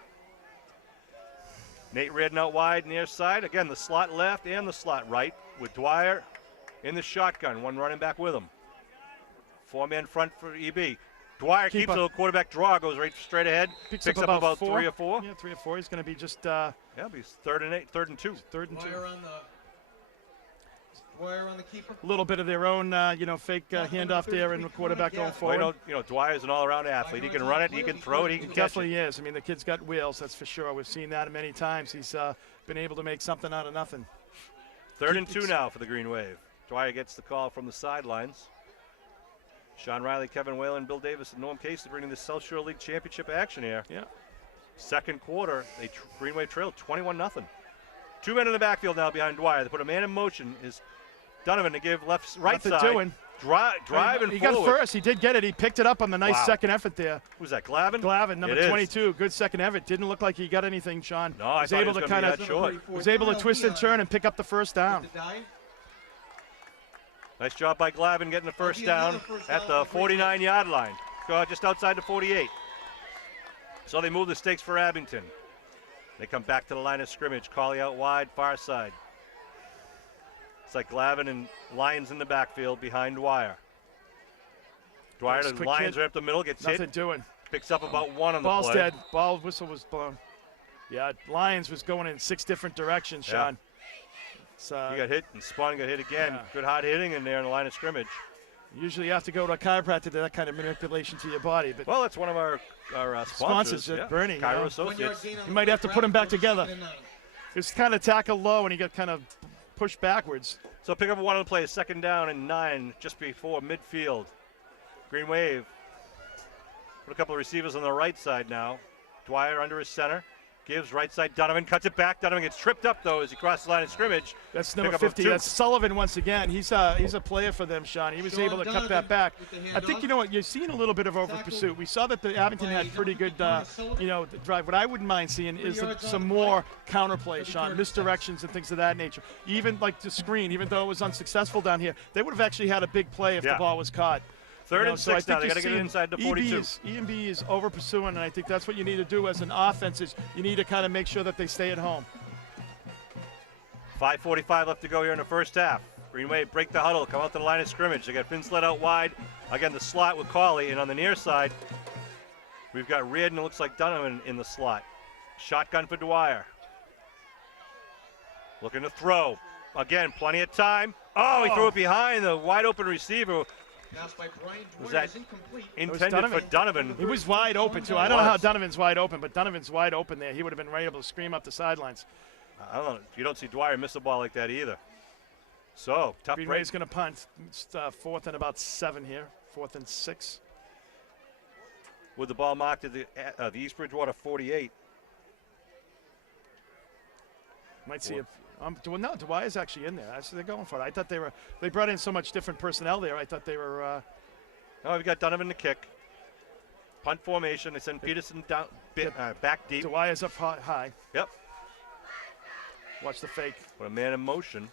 Nate Reardon out wide near side. Again, the slot left and the slot right with Dwyer in the shotgun. One running back with him. 4-man front for EB. Dwyer keeps a quarterback draw, goes right straight ahead. Picks up about 3 or 4. Yeah, 3 or 4. He's going to be just. Yeah, he's 3rd and 8, 3rd and 2. 3rd and 2. Dwyer on the keeper. A little bit of their own, fake handoff there, and the quarterback going forward. Well, Dwyer's an all-around athlete. He can run it, he can throw it, he can catch it. Definitely is. I mean, the kid's got wheels, that's for sure. We've seen that many times. He's been able to make something out of nothing. 3rd and 2 now for the Green Wave. Dwyer gets the call from the sidelines. Sean Riley, Kevin Whalen, Bill Davis, and Norm Casey bringing the South Shore League Championship action here. Yeah. Second quarter, Green Wave trailed 21-0. 2 men in the backfield now behind Dwyer. They put a man in motion. Is Donovan to give right side. Doing. Drive and he forward. Got first. He did get it. He picked it up on the nice second effort there. Who's that, Glavin? Glavin, number 22. Good second effort. Didn't look like he got anything, Sean. No, I thought he was going to be that short. Was able to twist and turn and pick up the first down. Nice job by Glavin getting the first down at the 49-yard line. Just outside the 48. So they move the stakes for Abington. They come back to the line of scrimmage. Cauley out wide, far side. It's like Glavin and Lyons in the backfield behind Dwyer. Dwyer to Lyons right up the middle, gets Nothing hit. Doing. Picks up about 1 on the Ball's play. Dead. Ball whistle was blown. Yeah, Lyons was going in 6 different directions, Sean. He got hit and Spahn got hit again. Yeah. Good hard hitting in there in the line of scrimmage. Usually you have to go to a chiropractor to do that kind of manipulation to your body. But well, that's one of our sponsors. Bernie. Chiro Associates. You might have to put him back together. It's kind of tackled low and he got kind of pushed backwards. So pick up 1 on the play, 2nd down and 9 just before midfield. Green Wave. Put a couple of receivers on the right side now. Dwyer under his center. Gives right side. Donovan cuts it back. Donovan gets tripped up, though, as he crosses the line of scrimmage. That's number 50. That's Sullivan once again. He's a player for them, Sean. He was able to cut that back. I think, you know what, you're seeing a little bit of over pursuit. We saw that the Abington had pretty good, drive. What I wouldn't mind seeing is some more counterplay, Sean, misdirections and things of that nature. Even like the screen, even though it was unsuccessful down here, they would have actually had a big play if the ball was caught. 3rd and 6 now. They got to get it inside the 42. EMB is over pursuing, and I think that's what you need to do as an offense. Is you need to kind of make sure that they stay at home. 5:45 left to go here in the first half. Green Wave break the huddle, come out to the line of scrimmage. They got Finslet out wide. Again, the slot with Cauley, and on the near side, we've got Reardon. It looks like Donovan in the slot. Shotgun for Dwyer. Looking to throw. Again, plenty of time. Oh, he threw it behind the wide open receiver. Was that intended for Donovan? He was wide open, too. I don't know how Donovan's wide open, but Donovan's wide open there. He would have been right able to scream up the sidelines. I don't know. You don't see Dwyer miss a ball like that either. So, tough break. Green Wave's going to punt. It's 4th and about 7 here. 4th and 6. With the ball marked at the East Bridgewater 48. Might see if no, Dwyer's actually in there. They're going for it. I thought they brought in so much different personnel there. I thought they were. Oh, we've got Donovan to kick. Punt formation. They send Peterson down, back deep. Dwyer's up high. Yep. Watch the fake. Put a man in motion.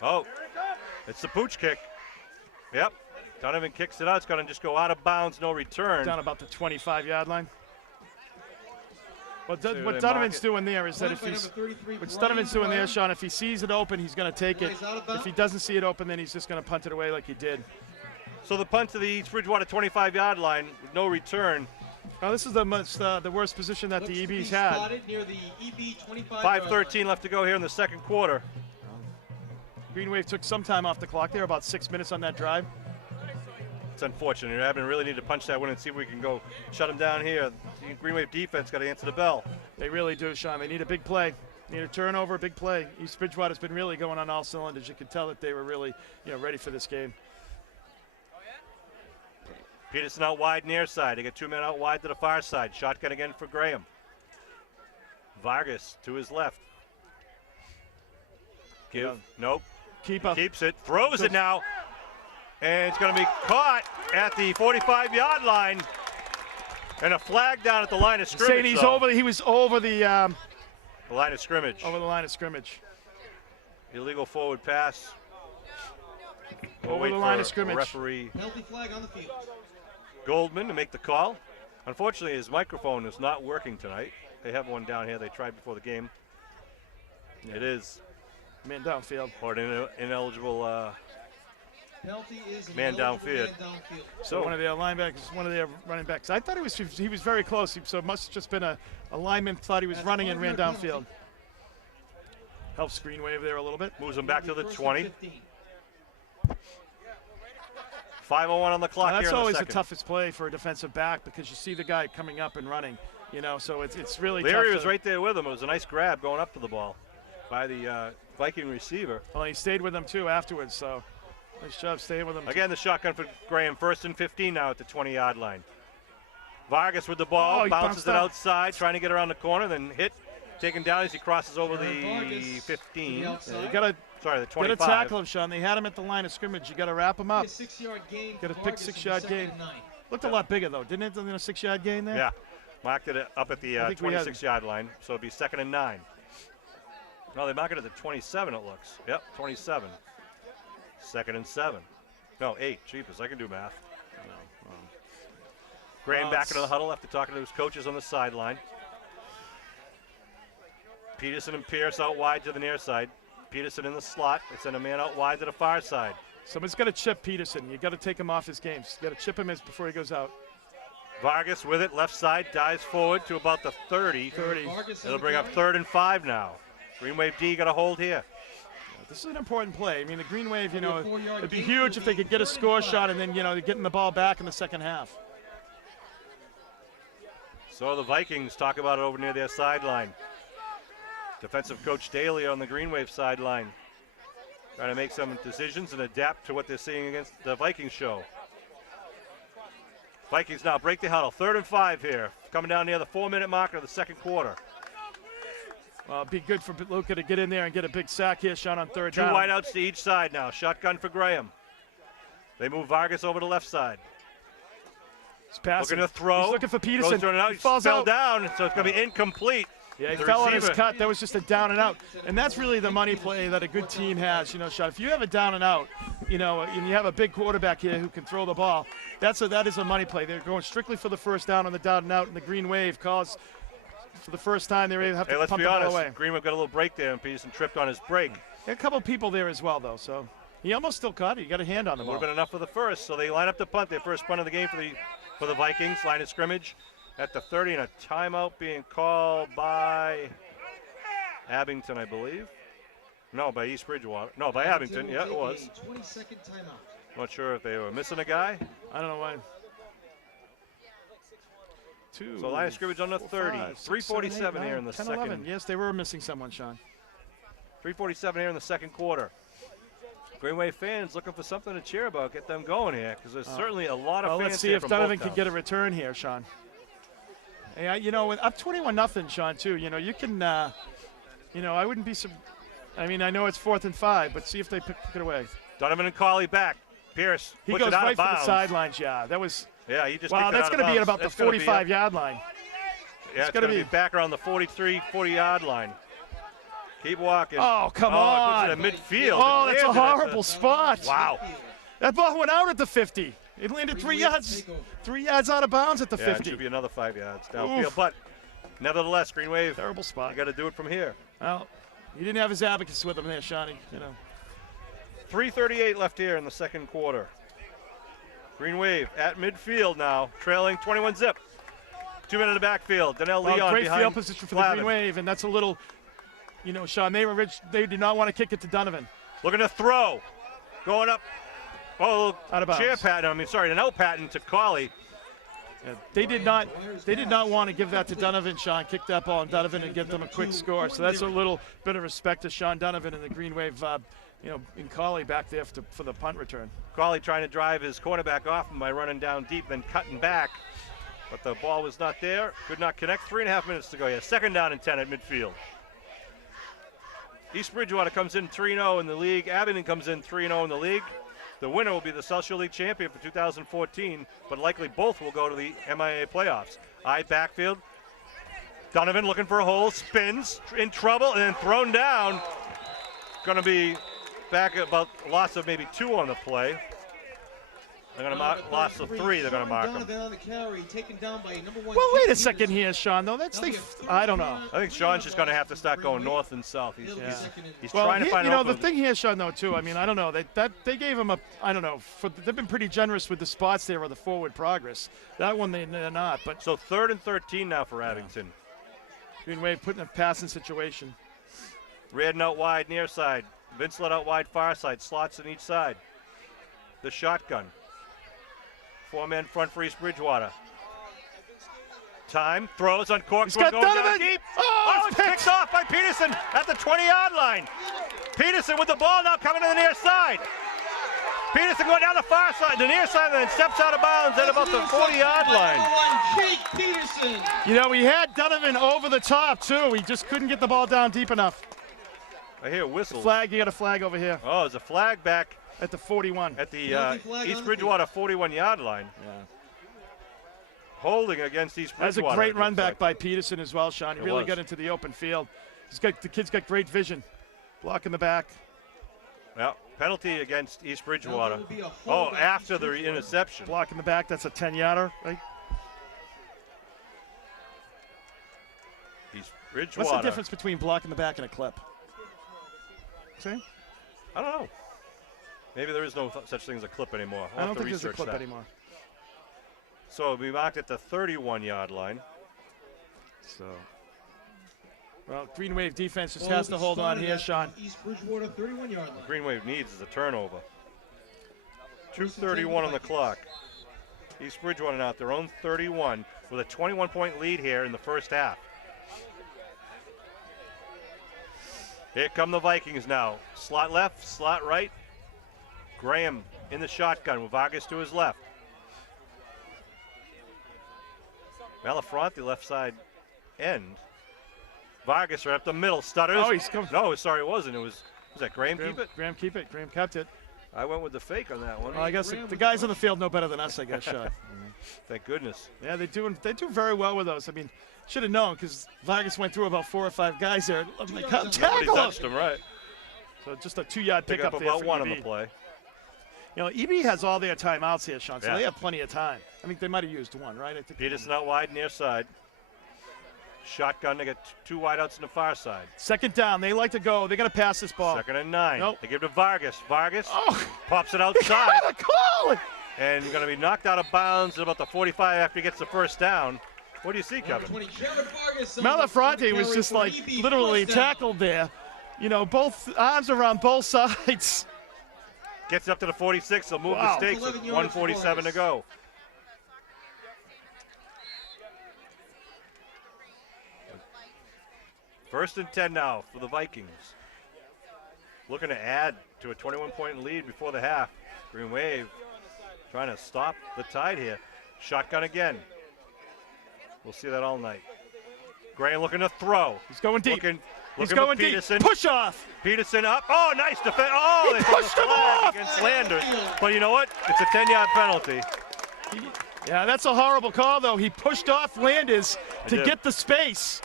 Oh, it's the pooch kick. Yep. Donovan kicks it out. It's going to just go out of bounds, no return. Down about the 25-yard line. What Donovan's doing there is that Sean, if he sees it open, he's going to take it. If he doesn't see it open, then he's just going to punt it away like he did. So the punt to the East Bridgewater 25-yard line with no return. Now this is the worst position that the EB's had. 5:13 left to go here in the second quarter. Green Wave took some time off the clock there, about 6 minutes on that drive. It's unfortunate. Abington really need to punch that one and see if we can go shut them down here. The Green Wave defense got to answer the bell. They really do, Sean. They need a big play. They need a turnover, a big play. East Bridgewater's been really going on all cylinders. You can tell that they were really, ready for this game. Peterson out wide near side. They got 2 men out wide to the far side. Shotgun again for Graham. Vargas to his left. Nope. Keeper. Keeps it, throws it now, and it's going to be caught at the 45-yard line, and a flag down at the line of scrimmage. Saying he was over the line of scrimmage. Over the line of scrimmage. Illegal forward pass. Over the line of scrimmage. Referee Penalty flag on the field. Goldman to make the call. Unfortunately, his microphone is not working tonight. They have one down here. They tried before the game. It is man downfield. Or an ineligible Penalty is man downfield. So one of their linebackers, one of their running backs. I thought he was very close. So it must have just been a lineman thought he was running and ran downfield. Helps screen wave there a little bit. Moves him back to the 20. 5:01 on the clock here in the second. That's always the toughest play for a defensive back because you see the guy coming up and running. You know, so it's really tough. Leary was right there with him. It was a nice grab going up to the ball by the Viking receiver. Well, he stayed with him too afterwards. So nice job staying with him. Again, the shotgun for Graham. 1st and 15 now at the 20-yard line. Vargas with the ball, bounces it outside, trying to get around the corner, then taken down as he crosses over the 15. You gotta. Sorry, the 25. Got to tackle him, Sean. They had him at the line of scrimmage. You got to wrap him up. A 6-yard gain. Got to pick 6-yard gain. Looked a lot bigger though, didn't it? Than a 6-yard gain there. Yeah, marked it up at the 26-yard line, so it'll be 2nd and 9. No, they mark it at the 27. It looks. Yep, 27. 2nd and 7. No, 8. Jeepers, I can do math. Graham back into the huddle after talking to his coaches on the sideline. Peterson and Pierce out wide to the near side. Peterson in the slot. They send a man out wide to the far side. Someone's got to chip Peterson. You got to take him off his games. You got to chip him before he goes out. Vargas with it, left side, dives forward to about the 30. It'll bring up 3rd and 5 now. Green Wave D got a hold here. This is an important play. I mean, the Green Wave, you know, it'd be huge if they could get a score shot and then, you know, getting the ball back in the second half. So the Vikings talk about it over near their sideline. Defensive coach Daly on the Green Wave sideline, trying to make some decisions and adapt to what they're seeing against the Vikings show. Vikings now break the huddle. 3rd and 5 here, coming down near the 4-minute marker of the second quarter. It'd be good for Luca to get in there and get a big sack here, Sean, on 3rd down. 2 wideouts to each side now. Shotgun for Graham. They move Vargas over to left side. He's passing. Looking to throw. He's looking for Peterson. He falls down, so it's going to be incomplete. Yeah, he fell on his cut. That was just a down and out. And that's really the money play that a good team has, you know, Sean. If you have a down and out, you know, and you have a big quarterback here who can throw the ball, that is a money play. They're going strictly for the first down on the down and out, and the Green Wave calls for the first time. They have to pump the ball away. Green Wave got a little break there, and Peterson tripped on his break. A couple people there as well, though, so he almost still caught it. He got a hand on the ball. Would have been enough for the first, so they line up to punt. Their first punt of the game for the Vikings. Line of scrimmage at the 30, and a timeout being called by Abington, I believe. No, by East Bridgewater. No, by Abington. Yeah, it was. 20-second timeout. Not sure if they were missing a guy. I don't know why. So line of scrimmage on the 30. 3:47 here in the 10, second. 11. Yes, they were missing someone, Sean. 3:47 here in the second quarter. Green Wave fans looking for something to cheer about. Get them going here, because there's certainly a lot of fans. Let's see if Donovan can get a return here, Sean. Yeah, you know, up 21-0, Sean. Too. You know, you can. You know, I wouldn't be. I mean, I know it's 4th and 5, but see if they pick it away. Donovan and Colley back. Pierce. He goes right for the sidelines. Yeah, that was. Yeah, he just. Wow, that's going to be at about the 45-yard line. Yeah, it's going to be back around the 43, 40-yard line. Keep walking. Oh, come on. Puts it at midfield. Oh, that's a horrible spot. Wow. That ball went out at the 50. It landed 3 yards out of bounds at the 50. It should be another 5 yards downfield. Oof. But nevertheless, Green Wave. Terrible spot. You got to do it from here. Well, he didn't have his advocates with him there, Shawnee. You know. 3:38 left here in the second quarter. Green Wave at midfield now, trailing 21-zip. 2 men in the backfield. Donnell Leon great behind field position for the Green Wave, and that's a little, you know, Sean, they did not want to kick it to Donovan. Looking to throw. Going up. Oh, out of bounds. An out patent to Colley. Yeah, they did not want to give that to Donovan, Sean. Kick that ball and Donovan and get them a quick score. So that's a little bit of respect to Sean Donovan and the Green Wave, you know, in Colley back there for the punt return. Colley trying to drive his cornerback off him by running down deep, then cutting back. But the ball was not there. Could not connect. 3.5 minutes to go. Yeah, 2nd down and 10 at midfield. East Bridgewater comes in 3-0 in the league. Abington comes in 3-0 in the league. The winner will be the South Shore League champion for 2014, but likely both will go to the MIA playoffs. Backfield. Donovan looking for a hole, spins, in trouble, and then thrown down. Going to be back about a loss of maybe 2 on the play. They're going to mark loss of 3. They're going to mark them. On the carry, taken down by number 1. Well, wait a second here, Sean. Though I don't know. I think Sean's just going to have to start going north and south. He's Well, trying to find. the thing here, Sean, though, too. I mean, I don't know. They gave him I don't know. They've been pretty generous with the spots there or the forward progress. That one they're not. But so 3rd and 13 now for Abington. Green Wave put in a passing situation. Reardon out wide, near side. Vince let out wide, far side. Slots on each side. The shotgun. 4-man front for East Bridgewater. Time, throws on cork. He's got Donovan. Deep. Oh, It's picked off by Peterson at the 20-yard line. Peterson with the ball now coming to the near side. Peterson going down the far side, the near side, and then steps out of bounds at about the 40-yard line. Jake Peterson. You know, he had Donovan over the top, too. He just couldn't get the ball down deep enough. I hear whistles. Flag, you got a flag over here. Oh, there's a flag back at the 41. at the East Bridgewater 41-yard line. Yeah. Holding against East Bridgewater. That's a great run back by Peterson as well, Sean. He really got into the open field. The kid's got great vision. Block in the back. Well, penalty against East Bridgewater. Oh, after the interception. Block in the back. That's a 10-yarder, right? East Bridgewater. What's the difference between block in the back and a clip? See? I don't know. Maybe there is no such thing as a clip anymore. I don't think there's a clip anymore. So it'll be marked at the 31-yard line. So, well, Green Wave defense just has to hold on here, Sean. East Bridgewater 31-yard line. Green Wave needs is a turnover. 2:31 on the clock. East Bridgewater now at their own 31 with a 21-point lead here in the first half. Here come the Vikings now. Slot left, slot right. Graham in the shotgun with Vargas to his left. Malafronte left side end. Vargas right up the middle, stutters. Oh, he's coming. No, sorry, it wasn't. Was that Graham keep it? Graham keep it. Graham kept it. I went with the fake on that one. Well, I guess the guys on the field know better than us, I guess, Sean. Thank goodness. Yeah, they do very well with those. I mean, should have known because Vargas went through about 4 or 5 guys there. I'm like, tackle touched him, right. So just a 2-yard Pick pickup up there about for 1 EB. on the play. You know, EB has all their timeouts here, Sean, so Yeah. they have plenty of time. I think they might have used 1, right? I think Peterson out wide, near side. Shotgun, they got 2 wideouts on the far side. Second down, they like to go. They got to pass this ball. 2nd and 9. Nope. They give it to Vargas. Vargas pops it They outside. gotta call it. And going to be knocked out of bounds at about the 45 after he gets the first down. What do you see, Kevin? Malafronte was just like literally tackled there. You know, both arms around both sides. Gets up to the 46. They'll move the stakes with 1:47 to go. First and 10 now for the Vikings. Looking to add to a 21-point lead before the half. Green Wave trying to stop the tide here. Shotgun again. We'll see that all night. Graham looking to throw. He's going deep. He's going deep. Peterson. Push off. Peterson up. Oh, nice defense. Oh, He they pushed him off. against Landers. But you know what? It's a 10-yard penalty. Yeah, that's a horrible call, though. He pushed off Landers to get the space.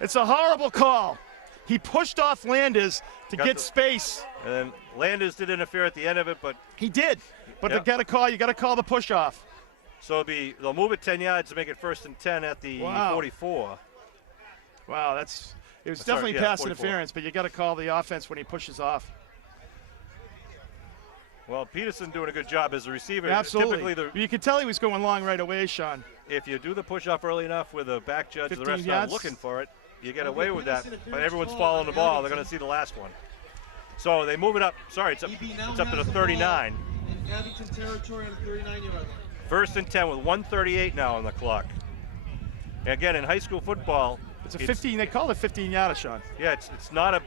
It's a horrible call. He pushed off Landers to get space. And then Landers did interfere at the end of it, but he did. But Yep. you got to call the push off. So they'll move it 10 yards to make it 1st and 10 at the 44. Wow, it was definitely pass 44. interference, but you got to call the offense when he pushes off. Well, Peterson doing a good job as a receiver. Absolutely. Typically, You could tell he was going long right away, Sean. if you do the push off early enough with a back judge, the 15 ref's not yards. looking for it, you get away with that. But everyone's following the ball. They're going to see the last one. So they move it up. Sorry, it's up to the 39. In Abington territory on the 39-yard line. 1st and 10 with 1:38 now on the clock. And again, in high school football, It's a 15. They call it 15-yarder, Sean. yeah, it's not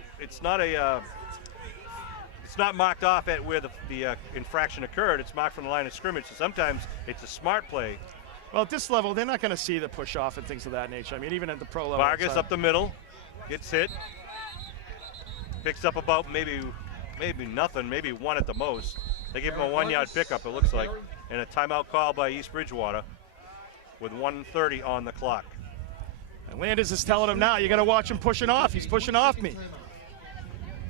marked off at where the infraction occurred. It's marked from the line of scrimmage. So sometimes it's a smart play. Well, at this level, they're not going to see the push off and things of that nature. I mean, even at the pro level. Vargas up the middle, gets hit. Picks up about maybe nothing, maybe one at the most. They give him a 1-yard pickup, it looks like, and a timeout call by East Bridgewater with 1:30 on the clock. And Landers is telling him now, you got to watch him pushing off. He's pushing off me.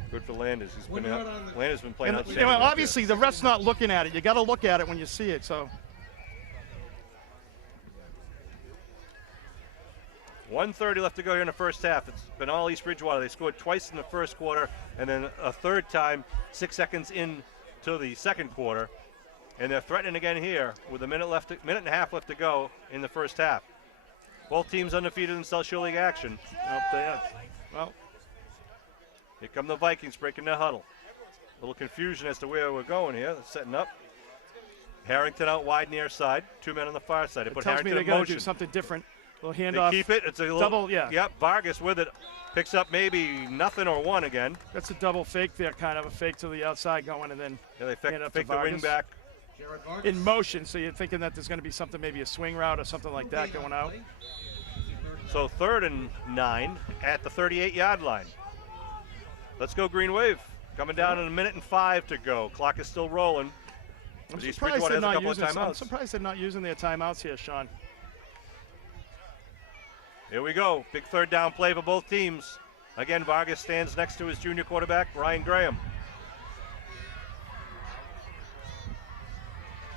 Good for Landers. Landers been playing outstanding. Obviously, the ref's not looking at it. You got to look at it when you see it. So 1:30 left to go here in the first half. It's been all East Bridgewater. They scored twice in the first quarter, and then a third time 6 seconds into the second quarter. And they're threatening again here with a minute and a half left to go in the first half. Both teams undefeated in South Shore League action. Well, here come the Vikings breaking their huddle. A little confusion as to where we're going here. They're setting up. Harrington out wide near side. 2 men on the far side. They put tells me Harrington they're in going to motion. do something different. A little They handoff. keep it. It's a little double, yeah. Yep, Vargas with it. Picks up maybe nothing or one again. That's a double fake there, kind of a fake to the outside going, and then Yeah, they hand up fake to the wing Vargas. back. In motion, so you're thinking that there's going to be something, maybe a swing route or something like that going out. So 3rd and 9 at the 38-yard line. Let's go Green Wave. Coming down in a minute and 5 to go. Clock is still rolling. I'm East surprised, Bridgewater they're has a not couple of using, I'm timeouts. surprised they're not using their timeouts here, Sean. Here we go. Big 3rd down play for both teams. Again, Vargas stands next to his junior quarterback, Ryan Graham.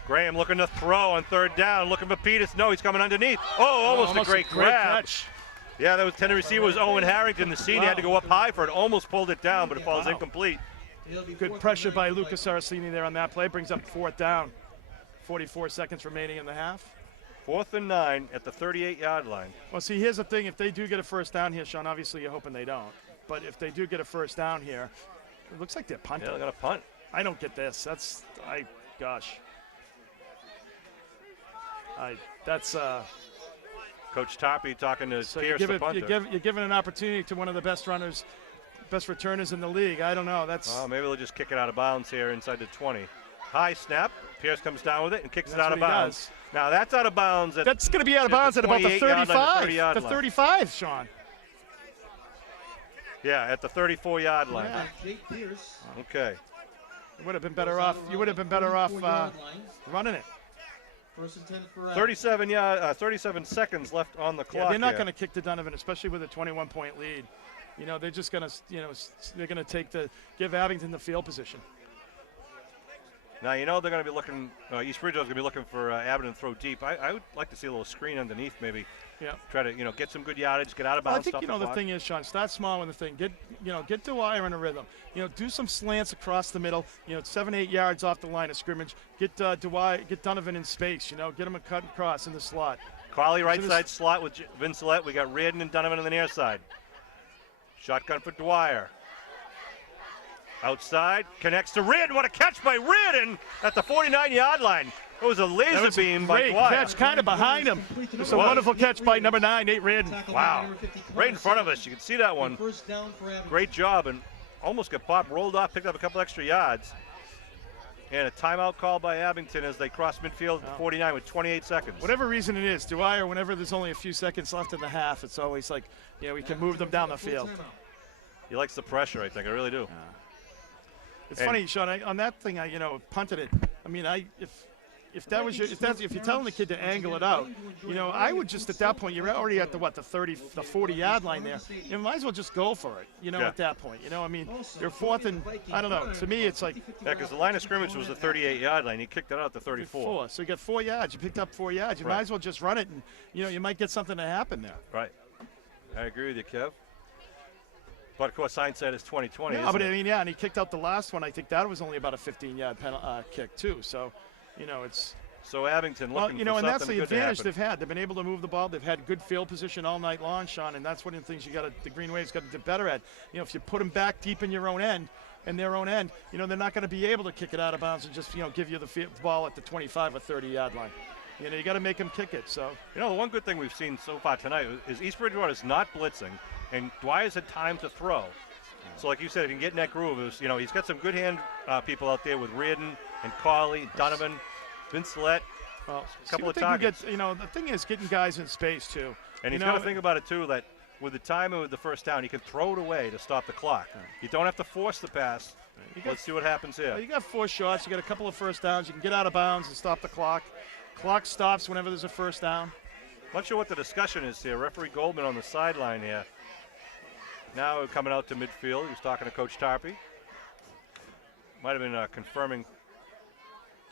Graham looking to throw on 3rd down, looking for Peters. No, he's coming underneath. Oh, almost a great grab. catch. Yeah, that was tender receiver was Owen Harrington. The senior had to go up high for it. Almost pulled it down, but it falls incomplete. Good pressure by Lucas Aracini there on that play. Brings up 4th down. 44 seconds remaining in the half. 4th and 9 at the 38-yard line. Well, see, here's the thing. If they do get a first down here, Sean, obviously you're hoping they don't. But if they do get a first down here, it looks like they're punting. Yeah, they're going to punt. I don't get this. Gosh. That's Coach Tarpey talking to so Pierce, the punter. you're giving an opportunity to one of the best runners, best returners in the league. I don't know. That's Oh, maybe they'll just kick it out of bounds here inside the 20. High snap. Pierce comes down with it and kicks it That's out of what he bounds. Now that's out of bounds. that's going to be out of bounds at about the 28-yard line, 35. 30-yard The line. 35, Sean. Yeah, at the 34-yard line. Yeah. Jake Pierce. Okay. You would have been better off. You would have been better off 44-yard line. running it. 1st and 10 for 37 seconds left on the clock. Yeah, they're not here. going to kick to Donovan, especially with a 21-point lead. You know, they're just going to, they're going to give Abington the field position. Now, you know they're going to be looking, East Bridgewater's going to be looking for Abington to throw deep. I would like to see a little screen underneath maybe. Yeah. Try to, get some good yardage, get out of Well, bounds. I think, the thing is, Sean, start small in the thing. Get Dwyer in a rhythm. Do some slants across the middle, 7-8 yards off the line of scrimmage. Get Dwyer, get Donovan in space, get him a cut and cross in the slot. Carly right side slot with Vincelette. We got Reardon and Donovan on the near side. Shotgun for Dwyer. Outside, connects to Reardon. What a catch by Reardon at the 49-yard line. It was a laser beam by Great Dwyer. catch, kind of behind him. It's a wonderful catch by number 9, Nate Reardon. Wow. Right in front of us. You can see that one. First down for Abington. Great job, and almost got popped, rolled off, picked up a couple extra yards. And a timeout call by Abington as they cross midfield at 49 with 28 seconds. Whatever reason it is, Dwyer, whenever there's only a few seconds left in the half, it's always like, we can move them down the field. He likes the pressure, I think. I really do. It's funny, Sean. On that thing, I punted it. I mean, if you're telling the kid to angle it out, I would just at that point, you're already at the 40-yard line there. You might as well just go for it. At that point. I mean, you're 4th and I don't know. To me, it's like Yeah, because the line of scrimmage was the 38-yard line. He kicked it out at the 34. So you got 4 yards. You picked up 4 yards. You might as well just run it, and you might get something to happen there. Right. I agree with you, Kev. But of course, hindsight is 2020. Yeah, but I mean, and he kicked out the last one. I think that was only about a 15-yard kick too. So, it's. So Abington looking for and that's something the good to advantage happen. they've had. They've been able to move the ball. They've had good field position all night long, Sean, and that's one of the things the Green Wave's got to do better at. If you put them back deep in your own end, their own end, they're not going to be able to kick it out of bounds and just, give you the ball at the 25 or 30-yard line. You got to make them kick it. So. The one good thing we've seen so far tonight is East Bridgewater's not blitzing, and Dwyer's had time to throw. So like you said, if you can get in that groove, he's got some good hand people out there with Reardon and Carly, Donovan, Vincelette, Well, a couple of targets. the thing is getting guys in space too. And he's got to think about it too that with the time and with the first down, you can throw it away to stop the clock. You don't have to force the pass. Let's see what happens here. Well, you got 4 shots. You got a couple of first downs. You can get out of bounds and stop the clock. Clock stops whenever there's a first down. Not sure what the discussion is here. Referee Goldman on the sideline here. Now coming out to midfield. He's talking to Coach Tarpey. Might have been confirming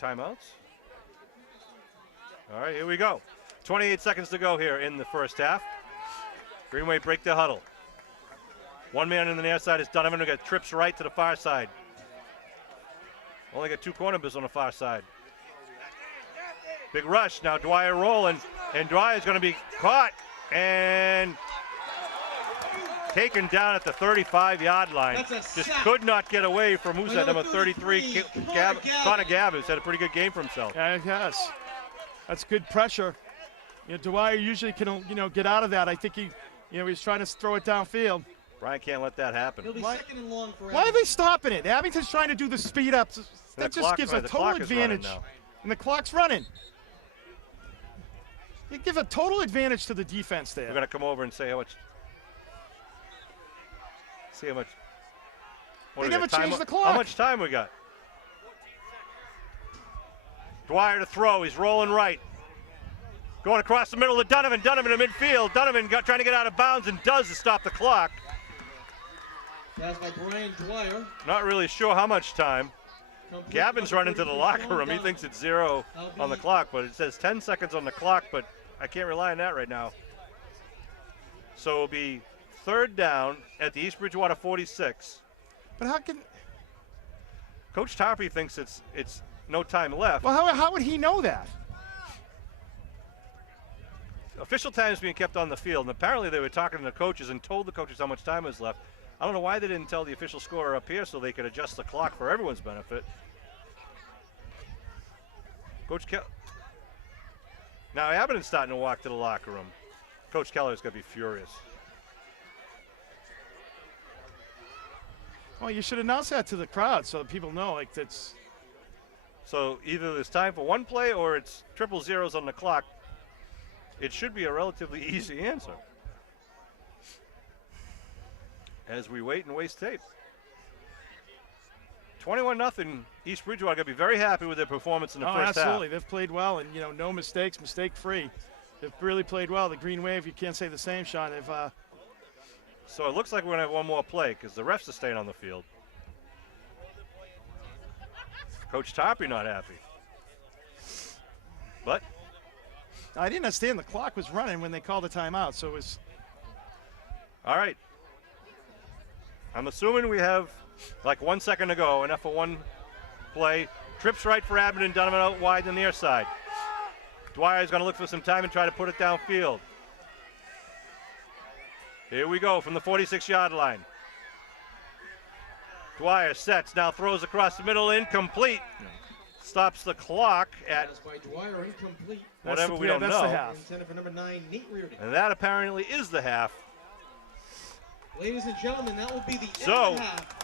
timeouts. All right, here we go. 28 seconds to go here in the first half. Green Wave break the huddle. One man in the near side is Donovan. We got trips right to the far side. Only got 2 cornerbacks on the far side. Big rush. Now Dwyer rolling. And Dwyer's going to be caught and taken down at the 35-yard line. Just could not get away from, who's that, number 33, Connor Gavis. Had a pretty good game for himself. Yeah, it has. That's good pressure. You know, Dwyer usually can, get out of that. I think he's trying to throw it downfield. Brian can't let that happen. Why are they stopping it? Abington's trying to do the speed up. That just gives a total advantage. And the clock's running. You give a total advantage to the defense there. We're going to come over and say how much. See how much. They never changed the clock. How much time we got? Dwyer to throw. He's rolling right. Going across the middle to Donovan. Donovan in midfield. Donovan trying to get out of bounds and does to stop the clock. Pass by Brian Dwyer. Not really sure how much time. Gavin's running to the locker room. He thinks it's 0 on the clock, but it says 10 seconds on the clock, but I can't rely on that right now. So it'll be 3rd down at the East Bridgewater 46. But how can Coach Tarpey thinks it's no time left. Well, how would he know that? Official time is being kept on the field, and apparently they were talking to the coaches and told the coaches how much time was left. I don't know why they didn't tell the official scorer up here so they could adjust the clock for everyone's benefit. Now Abington's starting to walk to the locker room. Coach Keller's going to be furious. Well, you should announce that to the crowd so that people know, like, that's. So either there's time for one play or it's 000 on the clock. It should be a relatively easy answer. As we wait and waste tape. 21-0. East Bridgewater going to be very happy with their performance in the first absolutely. half. They've played well, and no mistakes, mistake-free. They've really played well. The Green Wave, you can't say the same, Sean. They've. So it looks like we're going to have one more play because the refs are staying on the field. Coach Tarpey not happy. But I didn't understand the clock was running when they called the timeout, so it was. All right. I'm assuming we have like 1 second to go, enough for one play. Trips right for Abington, Donovan out wide on the near side. Dwyer's going to look for some time and try to put it downfield. Here we go from the 46-yard line. Dwyer sets, now throws across the middle, incomplete. Stops the clock at By Dwyer, incomplete. whatever we don't that's know. the half. Intended for number 9, Nate Reardon. And that apparently is the half. Ladies and gentlemen, that will be the So, end of the half.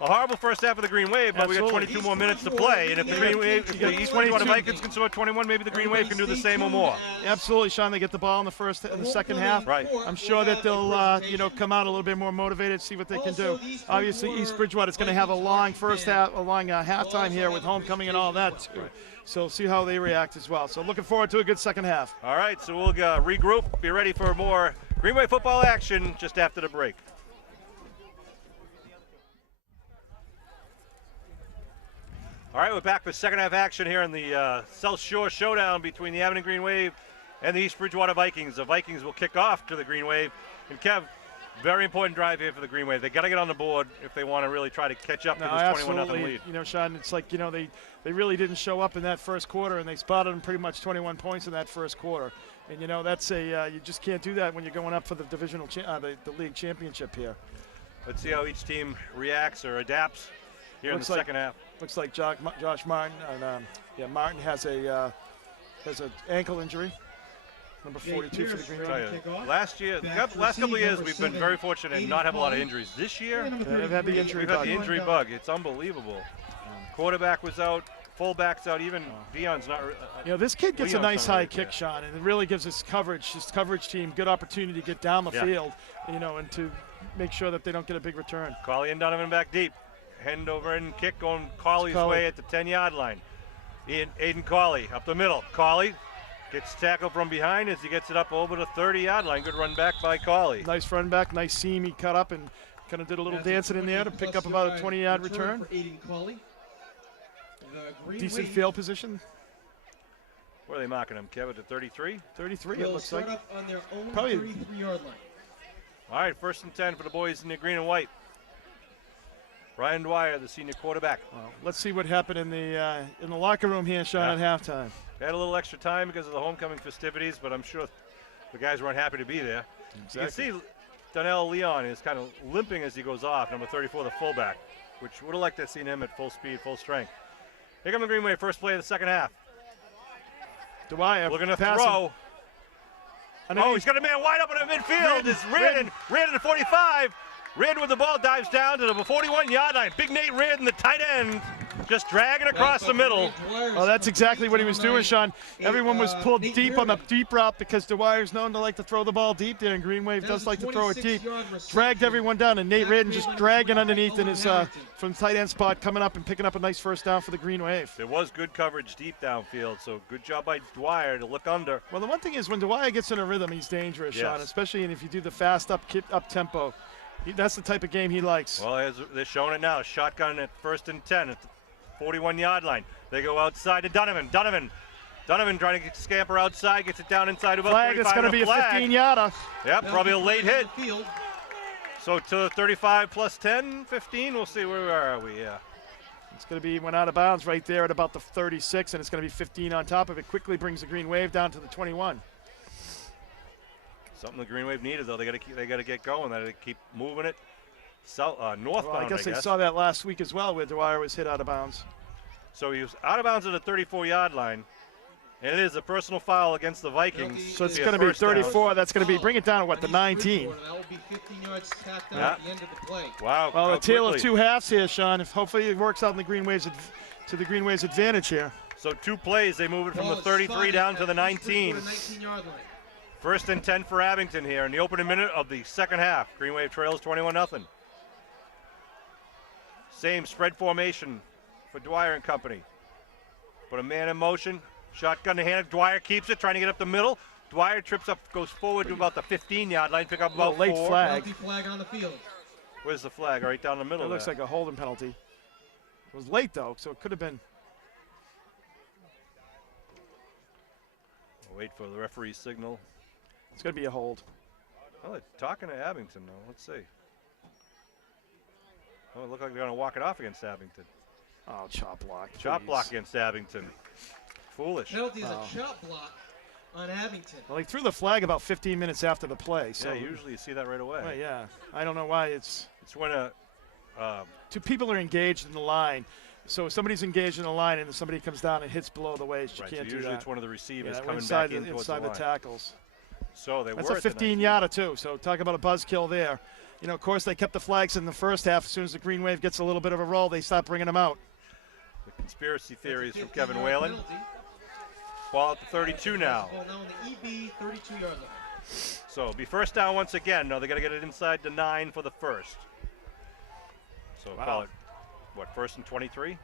A horrible first half of the Green Wave, but we got Absolutely. 22 more minutes to play. And if the Green Wave, if the East Bridgewater Vikings can score 21, maybe the Green Wave can do the same or more. Absolutely, Sean. They get the ball in the second half. Right. I'm sure that they'll, come out a little bit more motivated, see what they can do. Obviously, East Bridgewater is going to have a long first half, a long halftime here with homecoming and all that too. So see how they react as well. So looking forward to a good second half. All right, so we'll regroup, be ready for more Green Wave football action just after the break. All right, we're back for second half action here in the South Shore showdown between the Abington Green Wave and the East Bridgewater Vikings. The Vikings will kick off to the Green Wave. And Kev, very important drive here for the Green Wave. They got to get on the board if they want to really try to catch up to this 21-0 lead. Sean, it's like, they really didn't show up in that first quarter, and they spotted them pretty much 21 points in that first quarter. And, that's you just can't do that when you're going up for the divisional, the league championship here. Let's see how each team reacts or adapts here in the second half. Looks like Josh Martin, and Martin has an ankle injury. Number 42 for the Green Wave. Last couple of years, we've been very fortunate and not have a lot of injuries. This year, they've had the injury bug. It's unbelievable. Quarterback was out. fullbacks out. Even Dion's not. This kid gets a Leon's nice not high right kick, there. Sean, and it really gives his coverage team good opportunity to get down the field, and to make sure that they don't get a big return. Colley and Donovan back deep. Hand over and kick going Colley's way at the 10-yard line. Aiden Colley up the middle. Colley gets tackled from behind as he gets it up over the 30-yard line. Good run back by Colley. Nice run back, nice seam. He cut up and kind of did a little dancing in there to pick up about a 20-yard return. For Aiden Colley. The Decent field position. Where are they marking him, Kevin? To 33? 33, it will looks start like. up on their own Probably 33-yard line. All right, 1st and 10 for the boys in the green and white. Brian Dwyer, the senior quarterback. Well, let's see what happened in the locker room here, Sean, at halftime. They had a little extra time because of the homecoming festivities, but I'm sure the guys weren't happy to be there. Exactly. You can see Donnell Leon is kind of limping as he goes off, number 34, the fullback, which would have liked to have seen him at full speed, full strength. Here come the Greenway, first play of the second half. Dwyer Looking to passing. throw. Oh, he's got a man wide open in midfield. It's Reardon at 45. Reardon with the ball dives down to the 41-yard line. Big Nate Reardon, the tight end, just dragging across the middle. Oh, that's exactly what he was doing, Sean. Everyone was pulled deep on the deep route because Dwyer's known to like to throw the ball deep there, and Green Wave does like to throw it deep. Dragged everyone down, and Nate Reardon just dragging underneath in his from tight end spot, coming up and picking up a nice first down for the Green Wave. There was good coverage deep downfield, so good job by Dwyer to look under. Well, the one thing is when Dwyer gets in a rhythm, he's dangerous, Sean, especially if you do the fast up tempo. That's the type of game he likes. Well, they're showing it now. Shotgun at 1st and 10 at the 41-yard line. They go outside to Donovan. Donovan trying to scamper outside, gets it down inside about flag. 35. It's going to be a 15-yarder. Yep, probably a late hit. So to 35 plus 10, 15. We'll see where are we. Yeah. It's going to be went out of bounds right there at about the 36, and it's going to be 15 on top of it. Quickly brings the Green Wave down to the 21. Something the Green Wave needed, though. They got to get going. They got to keep moving it south, northbound. Well, I guess they saw that last week as well, where Dwyer was hit out of bounds. So he was out of bounds at the 34-yard line, and it is a personal foul against the Vikings. So it's going to be 34. Down. That's going to be bring it down to what, the 19. That will be 15 yards tacked out at the end of the play. Wow. Well, a tale of two halves here, Sean. Hopefully it works out in the Green Wave's to the Green Wave's advantage here. So 2 plays, they move it from the 33 down to the 19. 19-yard line. 1st and 10 for Abington here in the opening minute of the second half. Green Wave trails 21-0. Same spread formation for Dwyer and company. Put a man in motion. Shotgun to hand. Dwyer keeps it, trying to get up the middle. Dwyer trips up, goes forward to about the 15-yard line, pick up about 4. Late flag. Flag on the field. Where's the flag? Right down the middle. It looks like a holding penalty. It was late, though, so it could have been. We'll wait for the referee's signal. It's going to be a hold. Well, they're talking to Abington, though. Let's see. Oh, it looks like they're going to walk it off against Abington. Oh, chop block. Chop block against Abington. Foolish. Penalty is a chop block on Abington. Well, he threw the flag about 15 minutes after the play. So yeah, usually you see that right away. Well, yeah. I don't know why it's. It's when two people are engaged in the line. So if somebody's engaged in the line and somebody comes down and hits below the waist, you can't do that. Usually it's one of the receivers coming inside back in towards inside the the line. tackles. So they That's were a 15-yarder too. So talk about a buzzkill there. Of course, they kept the flags in the first half. As soon as the Green Wave gets a little bit of a roll, they stop bringing them out. The conspiracy theories from Kevin Whalen. Ball at the 32 now. Ball now on the EB 32-yard line. So it'll be first down once again. No, they got to get it inside the 9 for the first. So call it, what, 1st and 23?